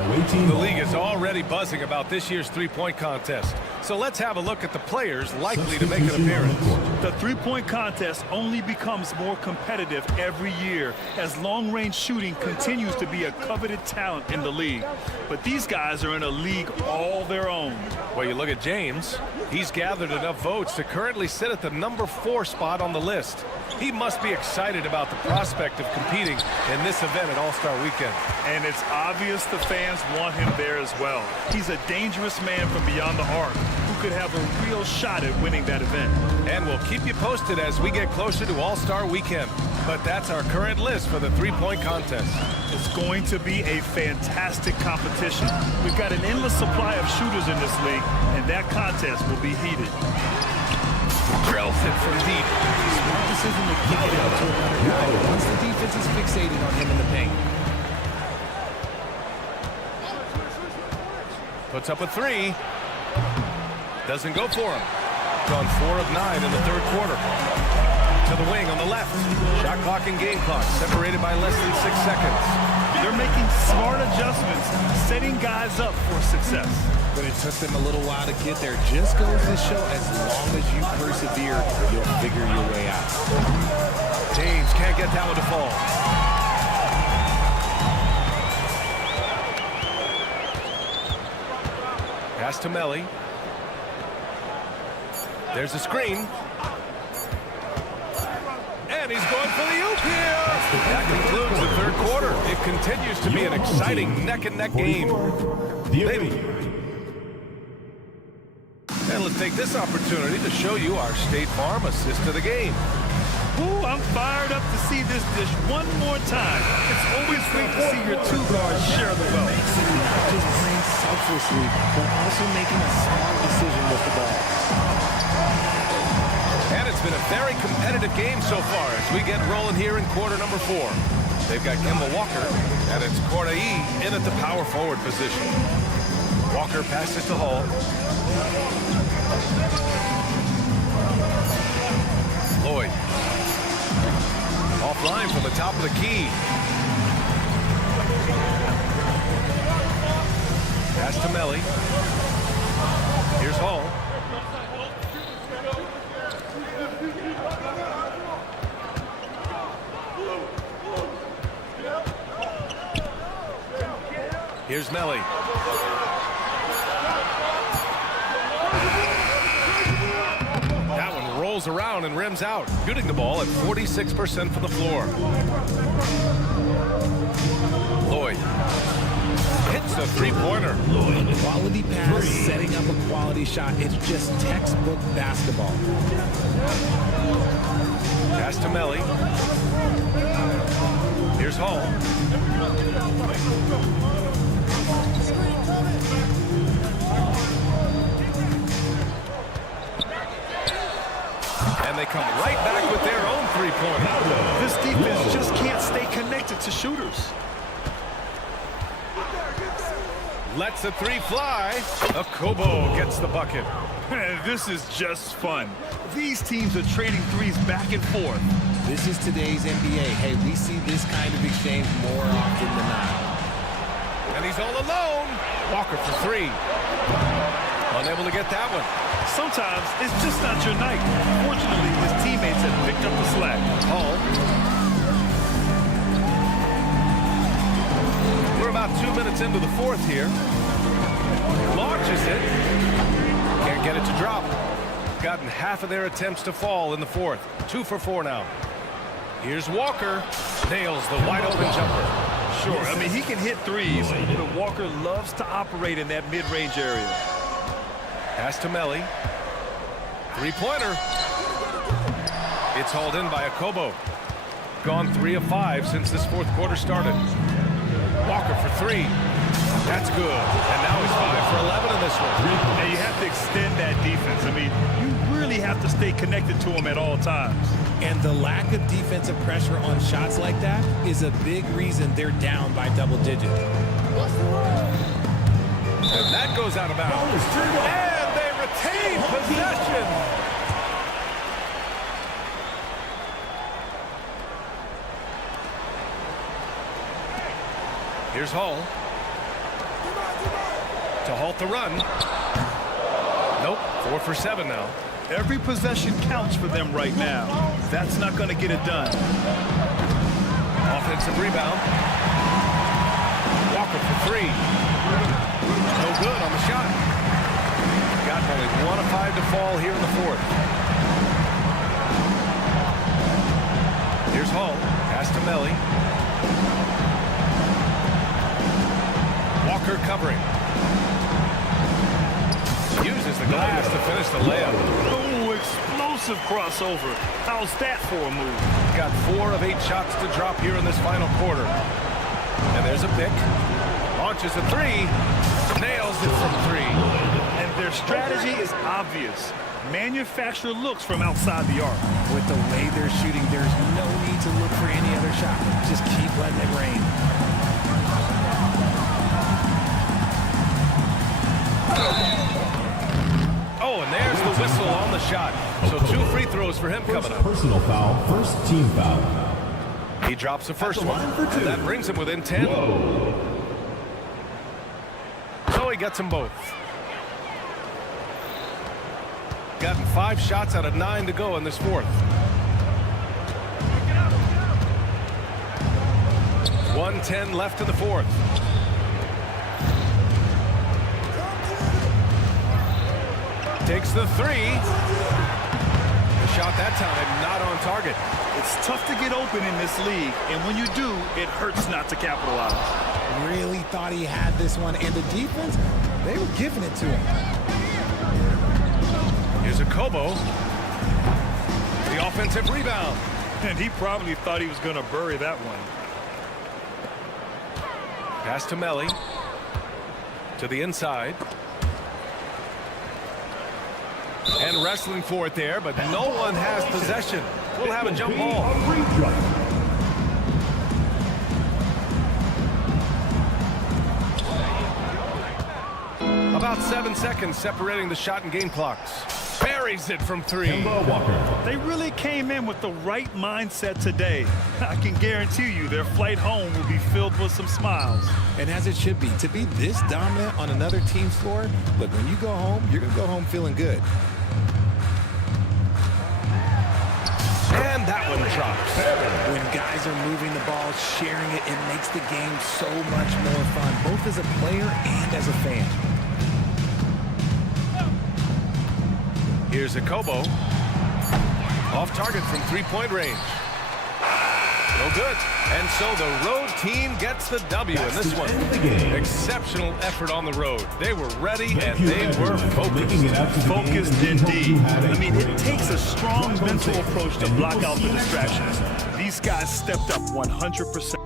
The league is already buzzing about this year's three-point contest. So let's have a look at the players likely to make an appearance. The three-point contest only becomes more competitive every year as long-range shooting continues to be a coveted talent in the league. But these guys are in a league all their own. Well, you look at James. He's gathered enough votes to currently sit at the number 4 spot on the list. He must be excited about the prospect of competing in this event at All-Star Weekend. And it's obvious the fans want him there as well. He's a dangerous man from beyond the arc who could have a real shot at winning that event. And we'll keep you posted as we get closer to All-Star Weekend. But that's our current list for the three-point contest. It's going to be a fantastic competition. We've got an endless supply of shooters in this league, and that contest will be heated. Drills it from deep. Smart decision to kick it out to another guy once the defense is fixated on him in the paint. Puts up a 3. Doesn't go for him. Gone 4 of 9 in the third quarter. To the wing on the left. Shot clock and game clock separated by less than 6 seconds. They're making smart adjustments, setting guys up for success. But it took them a little while to get there. Just goes to show as long as you persevere, you'll figure your way out. James can't get that one to fall. Pass to Melly. There's a screen. And he's going for the oop here. That concludes the third quarter. It continues to be an exciting neck-and-neck game. Baby. And let's take this opportunity to show you our State Farm assist to the game. Ooh, I'm fired up to see this dish one more time. It's always great to see your two guards share the wealth. Not just playing selflessly, but also making a smart decision with the ball. And it's been a very competitive game so far as we get rolling here in quarter number 4. They've got Kemba Walker, and it's Corday in at the power forward position. Walker passes to Hall. Lloyd. Offline from the top of the key. Pass to Melly. Here's Hall. Here's Melly. That one rolls around and rims out, shooting the ball at 46% from the floor. Lloyd hits the three-pointer. Lloyd, quality pass, setting up a quality shot. It's just textbook basketball. Pass to Melly. Here's Hall. And they come right back with their own three-pointer. This defense just can't stay connected to shooters. Lets the 3 fly. Akobo gets the bucket. This is just fun. These teams are trading threes back and forth. This is today's NBA. Hey, we see this kind of exchange more often than not. And he's all alone. Walker for 3. Unable to get that one. Sometimes it's just not your night. Fortunately, his teammates have picked up the slack. Hall. We're about 2 minutes into the fourth here. Launches it. Can't get it to drop. Gotten half of their attempts to fall in the fourth. 2 for 4 now. Here's Walker. Nails the wide open jumper. Sure, I mean, he can hit threes, but Walker loves to operate in that mid-range area. Pass to Melly. Three-pointer. It's hauled in by Akobo. Gone 3 of 5 since this fourth quarter started. Walker for 3. That's good. And now he's 5 for 11 in this one. And you have to extend that defense. I mean, you really have to stay connected to him at all times. And the lack of defensive pressure on shots like that is a big reason they're down by double digits. And that goes out of bounds. And they retain possession. Here's Hall. To halt the run. Nope, 4 for 7 now. Every possession counts for them right now. That's not going to get it done. Offensive rebound. Walker for 3. No good on the shot. Got only 1 of 5 to fall here in the fourth. Here's Hall. Pass to Melly. Walker covering. Uses the glass to finish the layup. Oh, explosive crossover. How's that for a move? Got 4 of 8 shots to drop here in this final quarter. And there's a pick. Launches a 3. Nails it from 3. And their strategy is obvious. Manufacture looks from outside the arc. With the way they're shooting, there's no need to look for any other shot. Just keep letting it rain. Oh, and there's the whistle on the shot. So 2 free throws for him coming up. Personal foul, first team foul. He drops the first one, and that brings him within 10. Whoa. So he gets them both. Gotten 5 shots out of 9 to go in this fourth. 1:10 left in the fourth. Takes the 3. The shot that time not on target. It's tough to get open in this league, and when you do, it hurts not to capitalize. Really thought he had this one, and the defense, they were giving it to him. Here's Akobo. The offensive rebound. And he probably thought he was going to bury that one. Pass to Melly. To the inside. And wrestling for it there, but no one has possession. We'll have a jump ball. About 7 seconds separating the shot and game clocks. Buries it from 3. They really came in with the right mindset today. I can guarantee you their flight home will be filled with some smiles. And as it should be, to be this dominant on another team's floor, look, when you go home, you're going to go home feeling good. And that one drops. When guys are moving the ball, sharing it, it makes the game so much more fun, both as a player and as a fan. Here's Akobo. Off target from 3-point range. No good. And so the road team gets the W in this one. Exceptional effort on the road. They were ready and they were focused. Focused indeed. I mean, it takes a strong mental approach to block out the distractions. These guys stepped up 100%.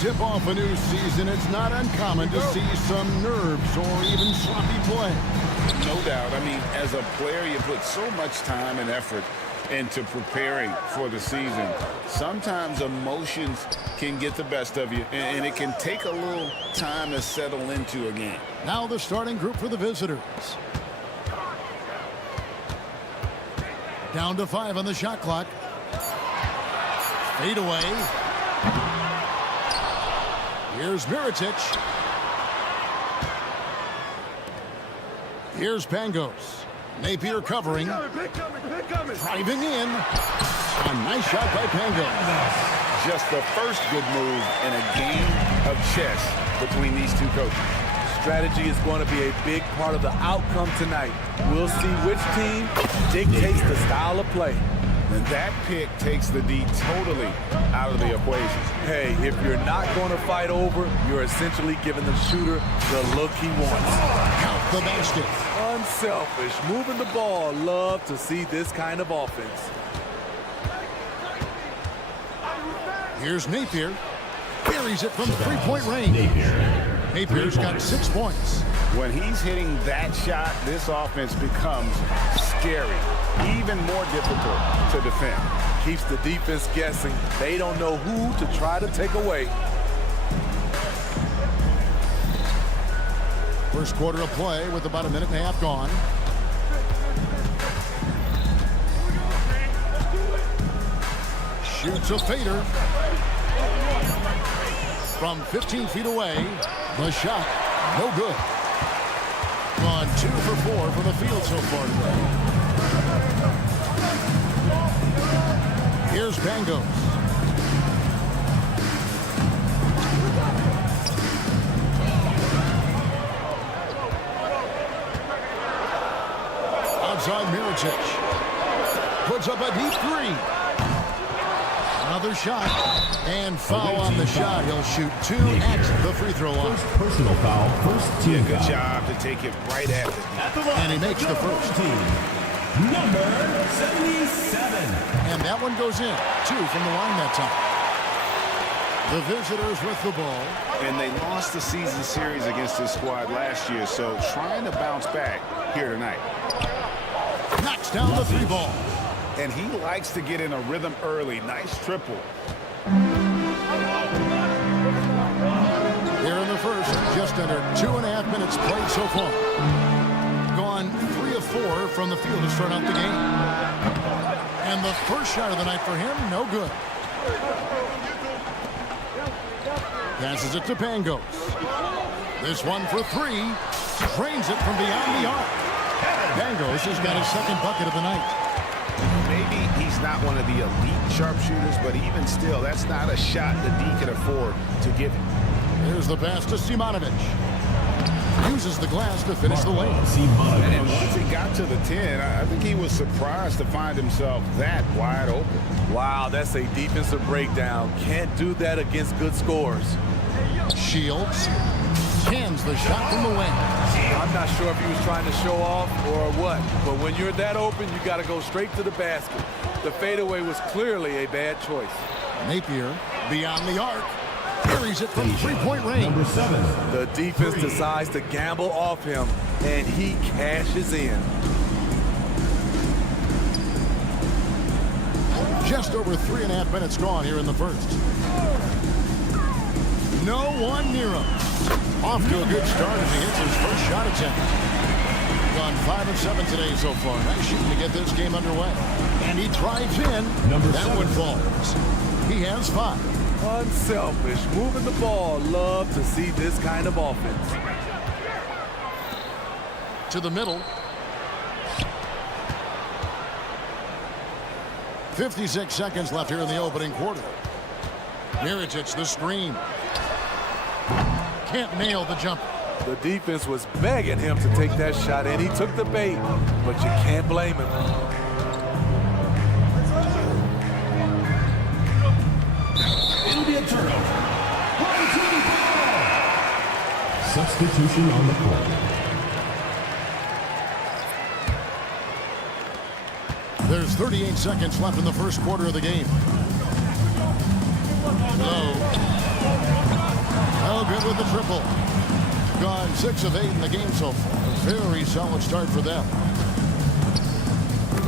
Tip off a new season, it's not uncommon to see some nerves or even sloppy play. No doubt. I mean, as a player, you put so much time and effort into preparing for the season. Sometimes emotions can get the best of you, and it can take a little time to settle into a game. Now the starting group for the visitors. Down to 5 on the shot clock. Fade away. Here's Mirotic. Here's Pangos. Napier covering. Driving in. A nice shot by Pangos. Just the first good move in a game of chess between these two coaches. Strategy is going to be a big part of the outcome tonight. We'll see which team dictates the style of play. And that pick takes the D totally out of the equation. Hey, if you're not going to fight over, you're essentially giving the shooter the look he wants. Count the basket. Unselfish, moving the ball. Love to see this kind of offense. Here's Napier. Buries it from three-point range. Napier's got 6 points. When he's hitting that shot, this offense becomes scary, even more difficult to defend. Keeps the defense guessing. They don't know who to try to take away. First quarter of play with about a minute and a half gone. Shoots a fader. From 15 feet away, the shot, no good. Gone 2 for 4 from the field so far today. Here's Pangos. Outside Mirotic. Puts up a deep 3. Another shot. And foul on the shot. He'll shoot 2 at the free throw line. Personal foul. First team. Good job to take it right at the line. And he makes the first. Team. Number 77. And that one goes in. 2 from the line that time. The visitors with the ball. And they lost the season series against this squad last year, so trying to bounce back here tonight. Knocks down the 3 ball. And he likes to get in a rhythm early. Nice triple. Here in the first, just under 2.5 minutes played so far. Gone 3 of 4 from the field to start out the game. And the first shot of the night for him, no good. Passes it to Pangos. This one for 3. Drains it from beyond the arc. Pangos has got his second bucket of the night. Maybe he's not one of the elite sharpshooters, but even still, that's not a shot the D can afford to give him. Here's the pass to Simonovic. Uses the glass to finish the lane. And once he got to the 10, I think he was surprised to find himself that wide open. Wow, that's a defensive breakdown. Can't do that against good scores. Shields cans the shot from the wing. I'm not sure if he was trying to show off or what, but when you're that open, you got to go straight to the basket. The fadeaway was clearly a bad choice. Napier beyond the arc. buries it from three-point range. Number 7. The defense decides to gamble off him, and he cashes in. Just over 3.5 minutes gone here in the first. No one near him. Off to a good start as he hits his first shot attempt. Gone 5 of 7 today so far. Nice shooting to get this game underway. And he drives in. That one falls. He has 5. Unselfish, moving the ball. Love to see this kind of offense. To the middle. 56 seconds left here in the opening quarter. Mirotic, the screen. Can't nail the jumper. The defense was begging him to take that shot, and he took the bait, but you can't blame him. It'll be a turnover. Substitution on the court. There's 38 seconds left in the first quarter of the game. Low. Oh, good with the triple. Gone 6 of 8 in the game so far. A very solid start for them.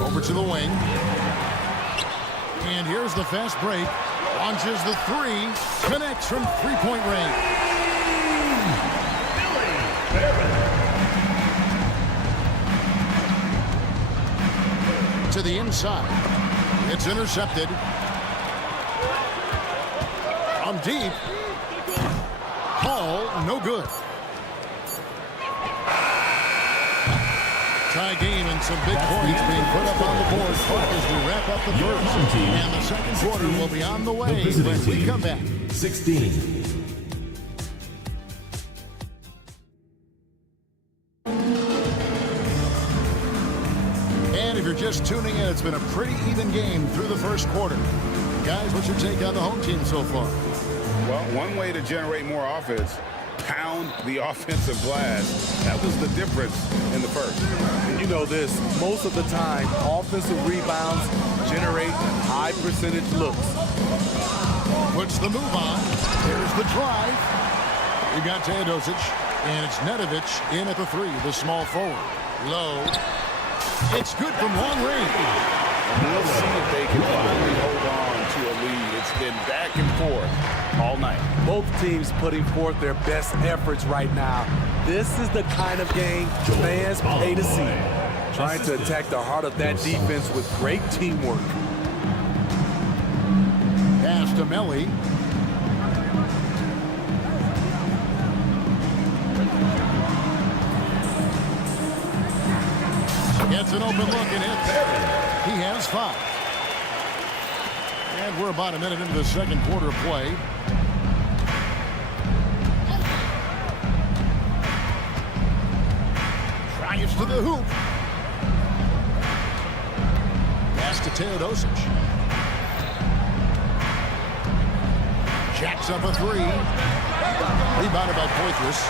Over to the wing. And here's the fast break. Launches the 3. Connects from three-point range. To the inside. It's intercepted. From deep. Ball, no good. Tie game and some big points being put up on the board as we wrap up the first. And the second quarter will be on the way when we come back. 16. And if you're just tuning in, it's been a pretty even game through the first quarter. Guys, what's your take on the home team so far? Well, one way to generate more offense, pound the offensive glass. That was the difference in the first. And you know this, most of the time, offensive rebounds generate high percentage looks. Puts the move on. Here's the drive. You got Teodosic, and it's Nedovic in at the 3, the small forward. Low. It's good from long range. We'll see if they can finally hold on to a lead. It's been back and forth all night. Both teams putting forth their best efforts right now. This is the kind of game fans pay to see. Trying to attack the heart of that defense with great teamwork. Pass to Melly. Gets an open look and hits. He has 5. And we're about a minute into the second quarter of play. Drives to the hoop. Pass to Teodosic. Jacks up a 3. Rebounded by Poitras.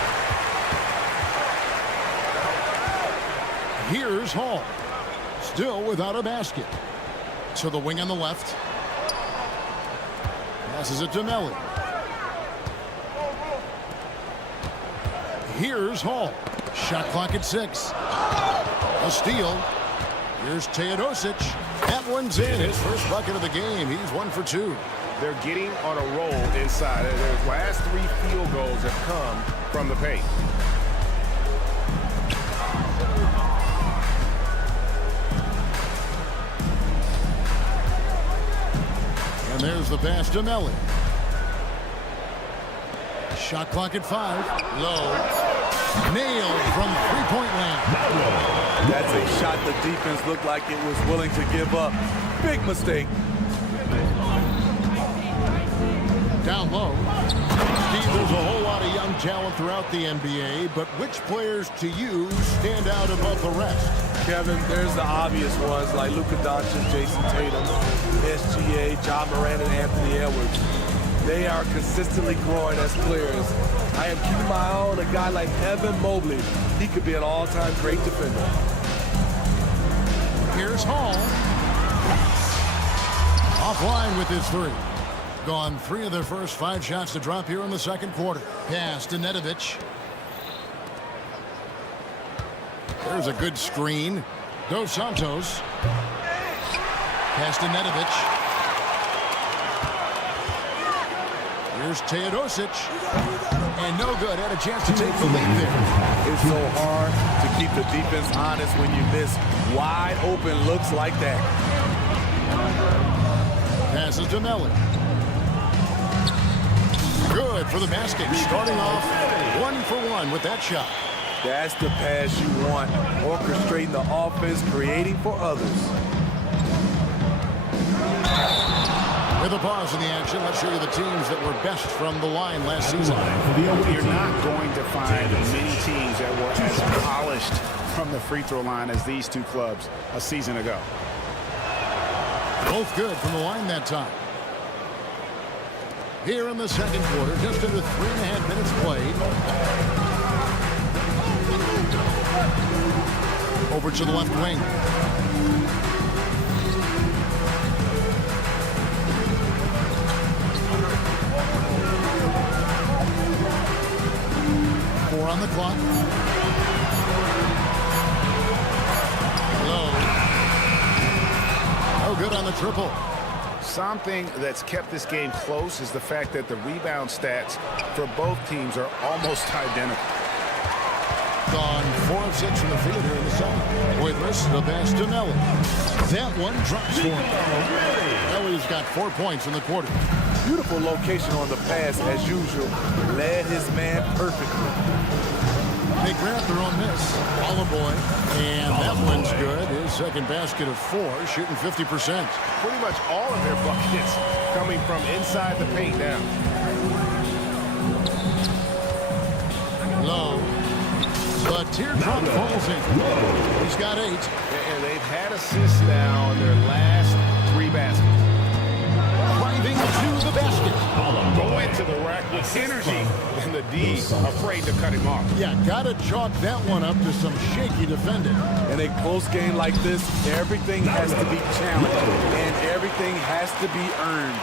Here's Hall. Still without a basket. To the wing on the left. Passes it to Melly. Here's Hall. Shot clock at 6. A steal. Here's Teodosic. That one's in. His first bucket of the game. He's 1 for 2. They're getting on a roll inside. Their last 3 field goals have come from the paint. And there's the pass to Melly. Shot clock at 5. Low. Nailed from three-point land. That's a shot the defense looked like it was willing to give up. Big mistake. Down low. Steve, there's a whole lot of young talent throughout the NBA, but which players to you stand out above the rest? Kevin, there's the obvious ones like Luka Doncic, Jason Tatum, SGA, John Moran, and Anthony Edwards. They are consistently growing as players. I am keeping my eye on a guy like Evan Mobley. He could be an all-time great defender. Here's Hall. Offline with his 3. gone 3 of their first 5 shots to drop here in the second quarter. Pass to Nedovic. There's a good screen. Dos Santos. Pass to Nedovic. Here's Teodosic. And no good. Had a chance to take the lead there. It's so hard to keep the defense honest when you miss wide open looks like that. Passes to Melly. Good for the basket. Starting off 1 for 1 with that shot. That's the pass you want. Orchestrating the offense, creating for others. With a pause in the action, let's show you the teams that were best from the line last season. You're not going to find many teams that were as polished from the free throw line as these two clubs a season ago. Both good from the line that time. Here in the second quarter, just under 3.5 minutes played. Over to the left wing. On the clock. Low. No good on the triple. Something that's kept this game close is the fact that the rebound stats for both teams are almost identical. Gone 4 of 6 from the field here in the second. Pointless, the pass to Melly. That one drops for him. Melly's got 4 points in the quarter. Beautiful location on the pass as usual. Led his man perfectly. They grab their own miss. Ball boy. And that one's good. His second basket of 4, shooting 50%. Pretty much all of their buckets coming from inside the paint now. Low. The teardrop falls in. He's got 8. And they've had assists now in their last 3 baskets. Driving to the basket. Going to the rack with energy. And the D afraid to cut him off. Yeah, got to chalk that one up to some shaky defending. In a close game like this, everything has to be challenged. And everything has to be earned.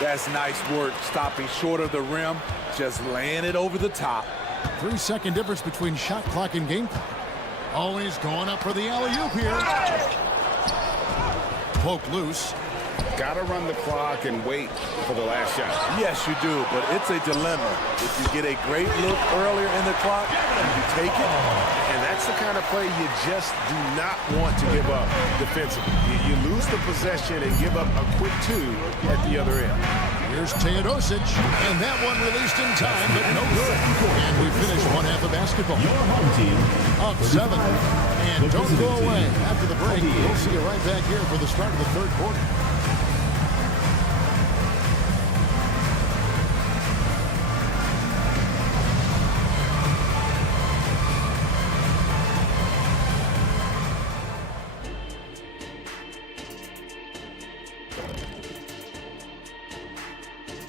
That's nice work. Stopping short of the rim. Just laying it over the top. 3-second difference between shot clock and game clock. Always going up for the alley-oop here. Poke loose. Got to run the clock and wait for the last shot. Yes, you do, but it's a dilemma. If you get a great look earlier in the clock, you take it. And that's the kind of play you just do not want to give up defensively. You lose the possession and give up a quick 2 at the other end. Here's Teodosic, and that one released in time, but no good. And we finished one half of basketball. Your home team up 7. And don't go away. After the break, we'll see you right back here for the start of the third quarter.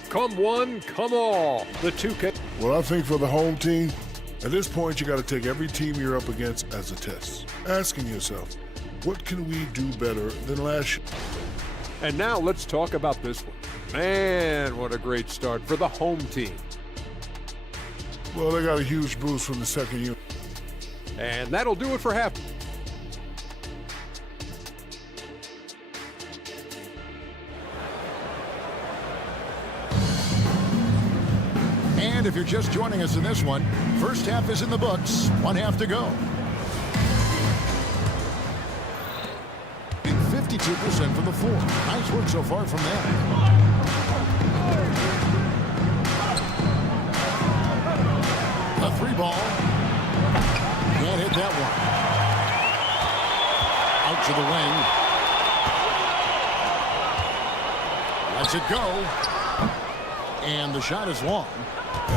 Come one, come all. The 2K. Well, I think for the home team, at this point, you got to take every team you're up against as a test. Asking yourself, what can we do better than last year? And now let's talk about this one. Man, what a great start for the home team. Well, they got a huge boost from the second unit. And that'll do it for half. And if you're just joining us in this one, first half is in the books. 1 half to go. 52% from the floor. Nice work so far from there. A 3-ball. Can't hit that one. Out to the wing. Lets it go. And the shot is long.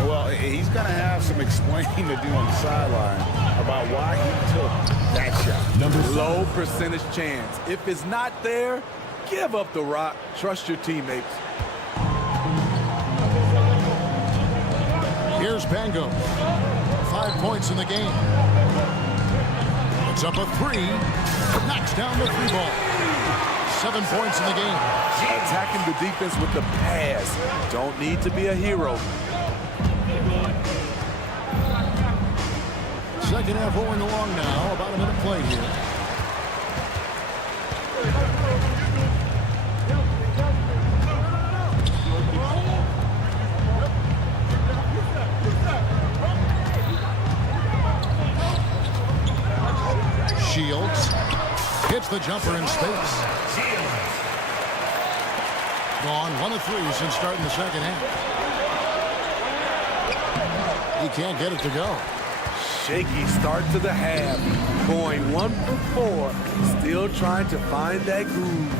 Well, he's going to have some explaining to do on the sideline about why he took that shot. Low percentage chance. If it's not there, give up the rock. Trust your teammates. Here's Bango. 5 points in the game. Puts up a 3. Knocks down the 3-ball. 7 points in the game. Attacking the defense with the pass. Don't need to be a hero. Second half rolling along now. About a minute played here. Shields hits the jumper in space. Gone 1 of 3 since starting the second half. He can't get it to go. Shaky start to the half. Going 1 for 4. Still trying to find that groove.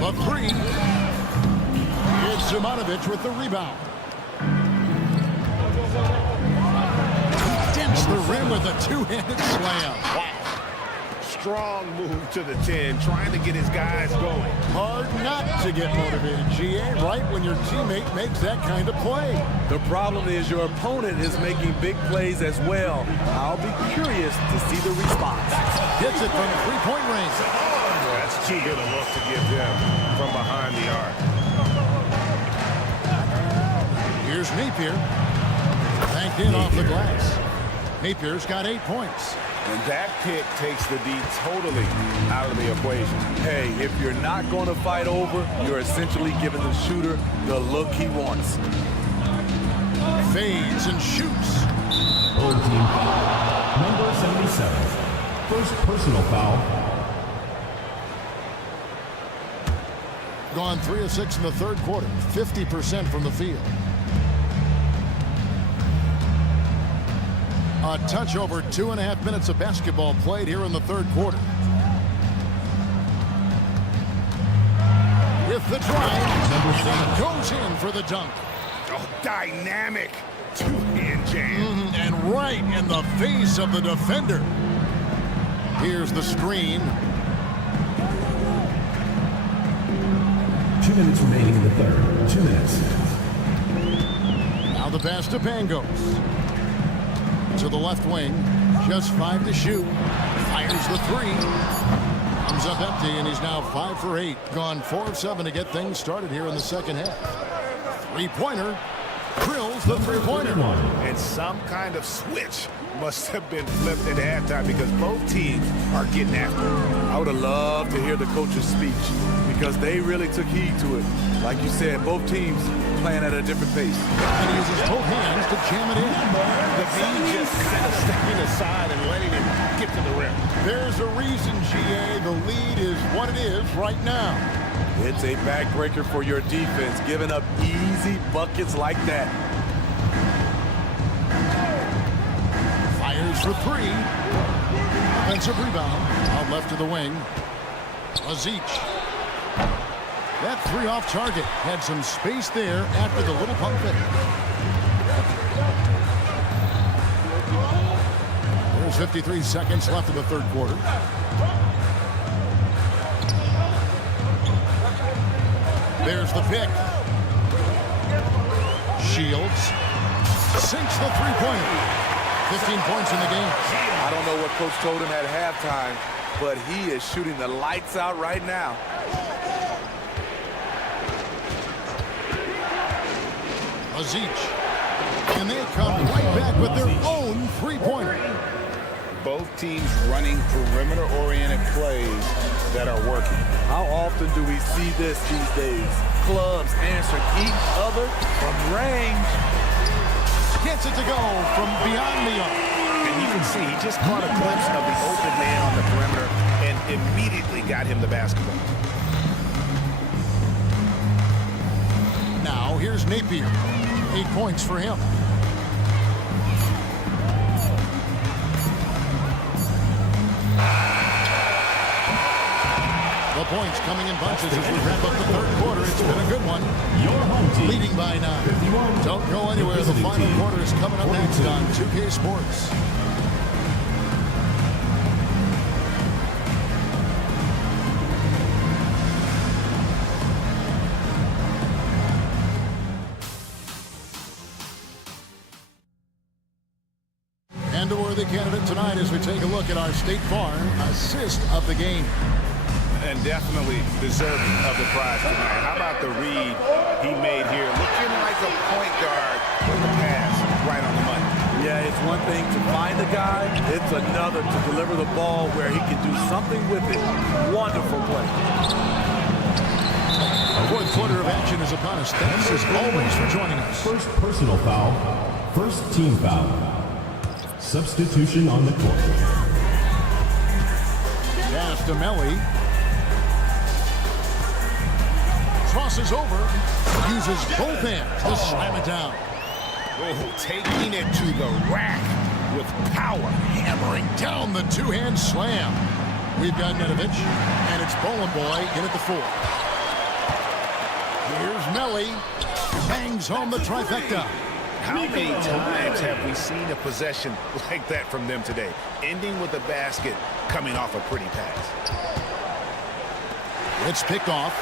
A 3. It's Zumanovic with the rebound. Dents the rim with a two-handed slam. Wow. Strong move to the 10, trying to get his guys going. Hard not to get motivated, GA, right when your teammate makes that kind of play. The problem is your opponent is making big plays as well. I'll be curious to see the response. Hits it from three-point range. That's too good a look to give him from behind the arc. Here's Napier. Banked in off the glass. Napier's got 8 points. And that pick takes the D totally out of the equation. Hey, if you're not going to fight over, you're essentially giving the shooter the look he wants. Fades and shoots. Old team foul. Number 77. First personal foul. Gone 3 of 6 in the third quarter. 50% from the field. A touch over 2.5 minutes of basketball played here in the third quarter. With the drive, he goes in for the dunk. Oh, dynamic two-hand jam. And right in the face of the defender. Here's the screen. 2 minutes remaining in the third. 2 minutes. Now the pass to Pangos. To the left wing, just 5 to shoot. Fires the 3. Comes up empty, and he's now 5 for 8. Gone 4 of 7 to get things started here in the second half. Three-pointer. Drills the three-pointer. And some kind of switch must have been flipped at halftime because both teams are getting after it. I would have loved to hear the coach's speech because they really took heed to it. Like you said, both teams playing at a different pace. And he uses both hands to jam it in. The B just kind of stepping aside and letting him get to the rim. There's a reason, GA. The lead is what it is right now. It's a backbreaker for your defense, giving up easy buckets like that. Fires for 3. Offensive rebound. Out left to the wing. Azic. That 3 off target. Had some space there after the little pump fake. There's 53 seconds left in the third quarter. There's the pick. Shields sinks the three-pointer. 15 points in the game. I don't know what coach told him at halftime, but he is shooting the lights out right now. Azic. And they come right back with their own three-pointer. Both teams running perimeter-oriented plays that are working. How often do we see this these days? Clubs answer each other from range. Gets it to go from beyond the arc. And you can see he just caught a glimpse of the open man on the perimeter and immediately got him the basketball. Now here's Napier. 8 points for him. The points coming in bunches as we wrap up the third quarter. It's been a good one. Your home team leading by 9. Don't go anywhere. The final quarter is coming up next on 2K Sports. And a worthy candidate tonight as we take a look at our State Farm assist of the game. And definitely deserving of the prize tonight. How about the read he made here? Looking like a point guard with the pass right on the money. Yeah, it's one thing to find the guy. It's another to deliver the ball where he can do something with it. Wonderful play. Our fourth quarter of action is upon us. Thanks as always for joining us. First personal foul, first team foul. Substitution on the court. Pass to Melly. Crosses over. Uses both hands to slam it down. Oh, taking it to the rack with power. Hammering down the two-hand slam. We've got Nedovic, and it's Boy in at the 4. Here's Melly. Bangs home the trifecta. How many times have we seen a possession like that from them today? Ending with a basket, coming off a pretty pass. It's picked off.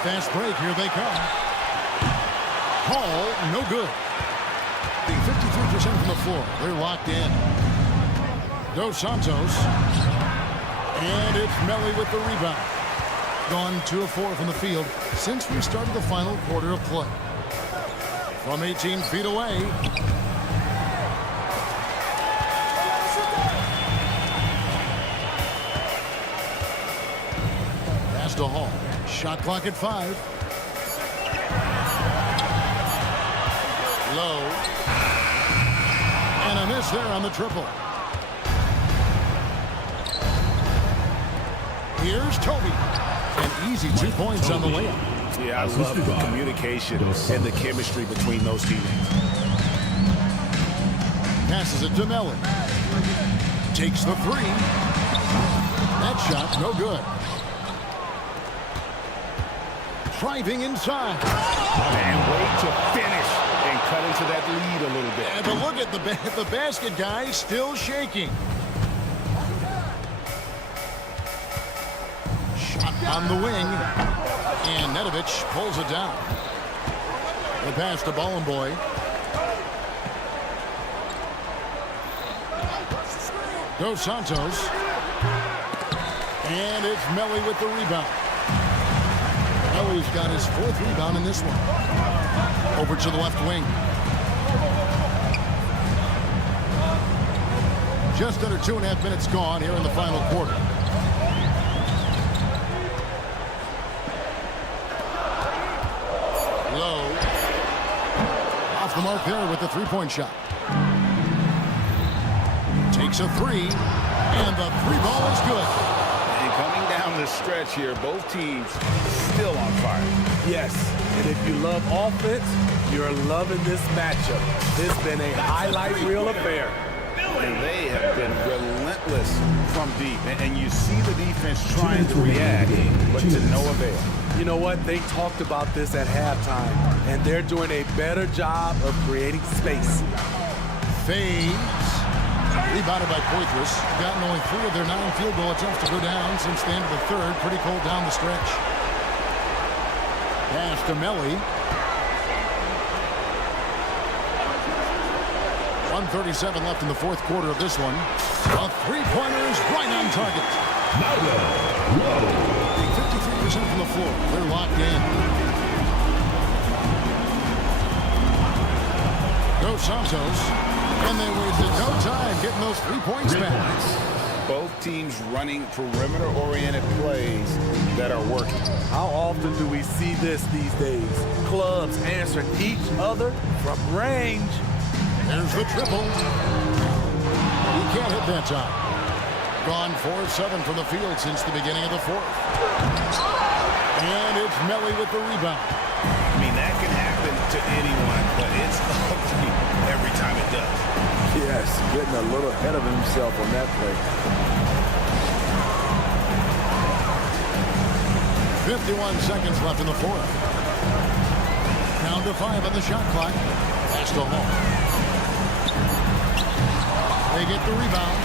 Fast break, here they come. Call, no good. The 53% from the floor. They're locked in. Dos Santos. And it's Melly with the rebound. Gone 2 of 4 from the field since we started the final quarter of play. From 18 feet away. Pass to Hall. Shot clock at 5. Low. And a miss there on the triple. Here's Toby. An easy 2 points on the layup. Yeah, I love the communication and the chemistry between those teammates. Passes it to Melly. Takes the 3. That shot, no good. Driving inside. And wait to finish and cut into that lead a little bit. But look at the basket guy still shaking. Shot on the wing. And Nedovic pulls it down. The pass to Boy. Dos Santos. And it's Melly with the rebound. Melly's got his 4th rebound in this one. Over to the left wing. Just under 2.5 minutes gone here in the final quarter. Low. Off the mark there with the 3-point shot. Takes a 3. And the 3 ball is good. And coming down the stretch here, both teams still on fire. Yes, and if you love offense, you're loving this matchup. It's been a highlight reel affair. And they have been relentless from deep. And you see the defense trying to react, but to no avail. You know what? They talked about this at halftime, and they're doing a better job of creating space. Fades. Rebounded by Poitras. Gotten only 3 of their 9 field goal attempts to go down since the end of the 3rd. Pretty cold down the stretch. Pass to Melly. 1:37 left in the 4th quarter of this one. A 3-pointer is right on target. 53% from the floor. They're locked in. Dos Santos. And they wasted no time getting those 3 points back. Both teams running perimeter-oriented plays that are working. How often do we see this these days? Clubs answering each other from range. There's the triple. He can't hit that time. Gone 4 of 7 from the field since the beginning of the 4th. And it's Melly with the rebound. I mean, that can happen to anyone, but it's ugly every time it does. Yes, getting a little ahead of himself on that play. 51 seconds left in the 4th. Down to 5 on the shot clock. Pass to Hall. They get the rebound.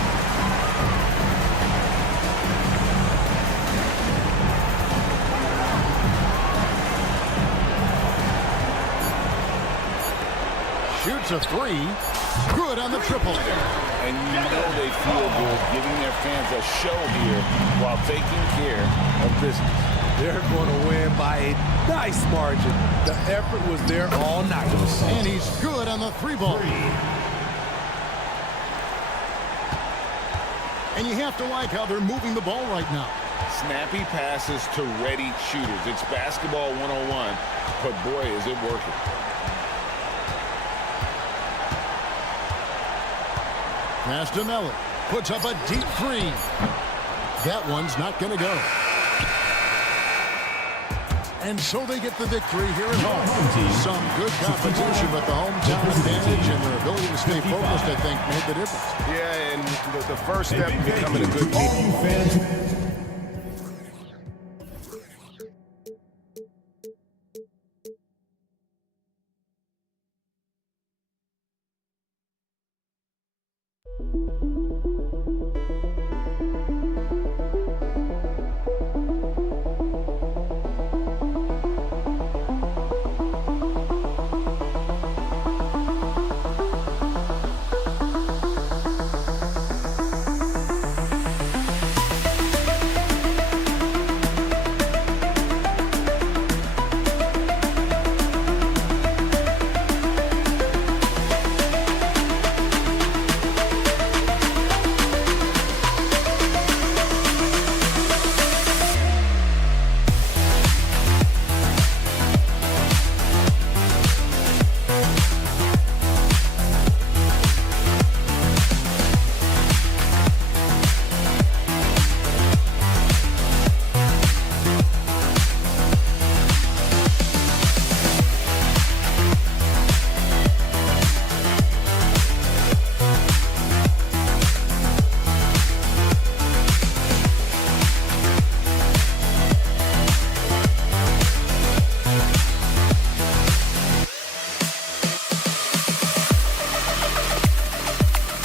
Shoots a 3. Good on the triple. and you know they feel good giving their fans a show here while taking care of business. They're going to win by a nice margin. The effort was there all night. And he's good on the 3-ball. And you have to like how they're moving the ball right now. Snappy passes to ready shooters. It's basketball 101, but boy, is it working. Castanelli puts up a deep 3. That one's not going to go. And so they get the victory here at home. Some good competition, but the hometown advantage and their ability to stay focused, I think, made the difference. Yeah, and the first step in becoming a good team.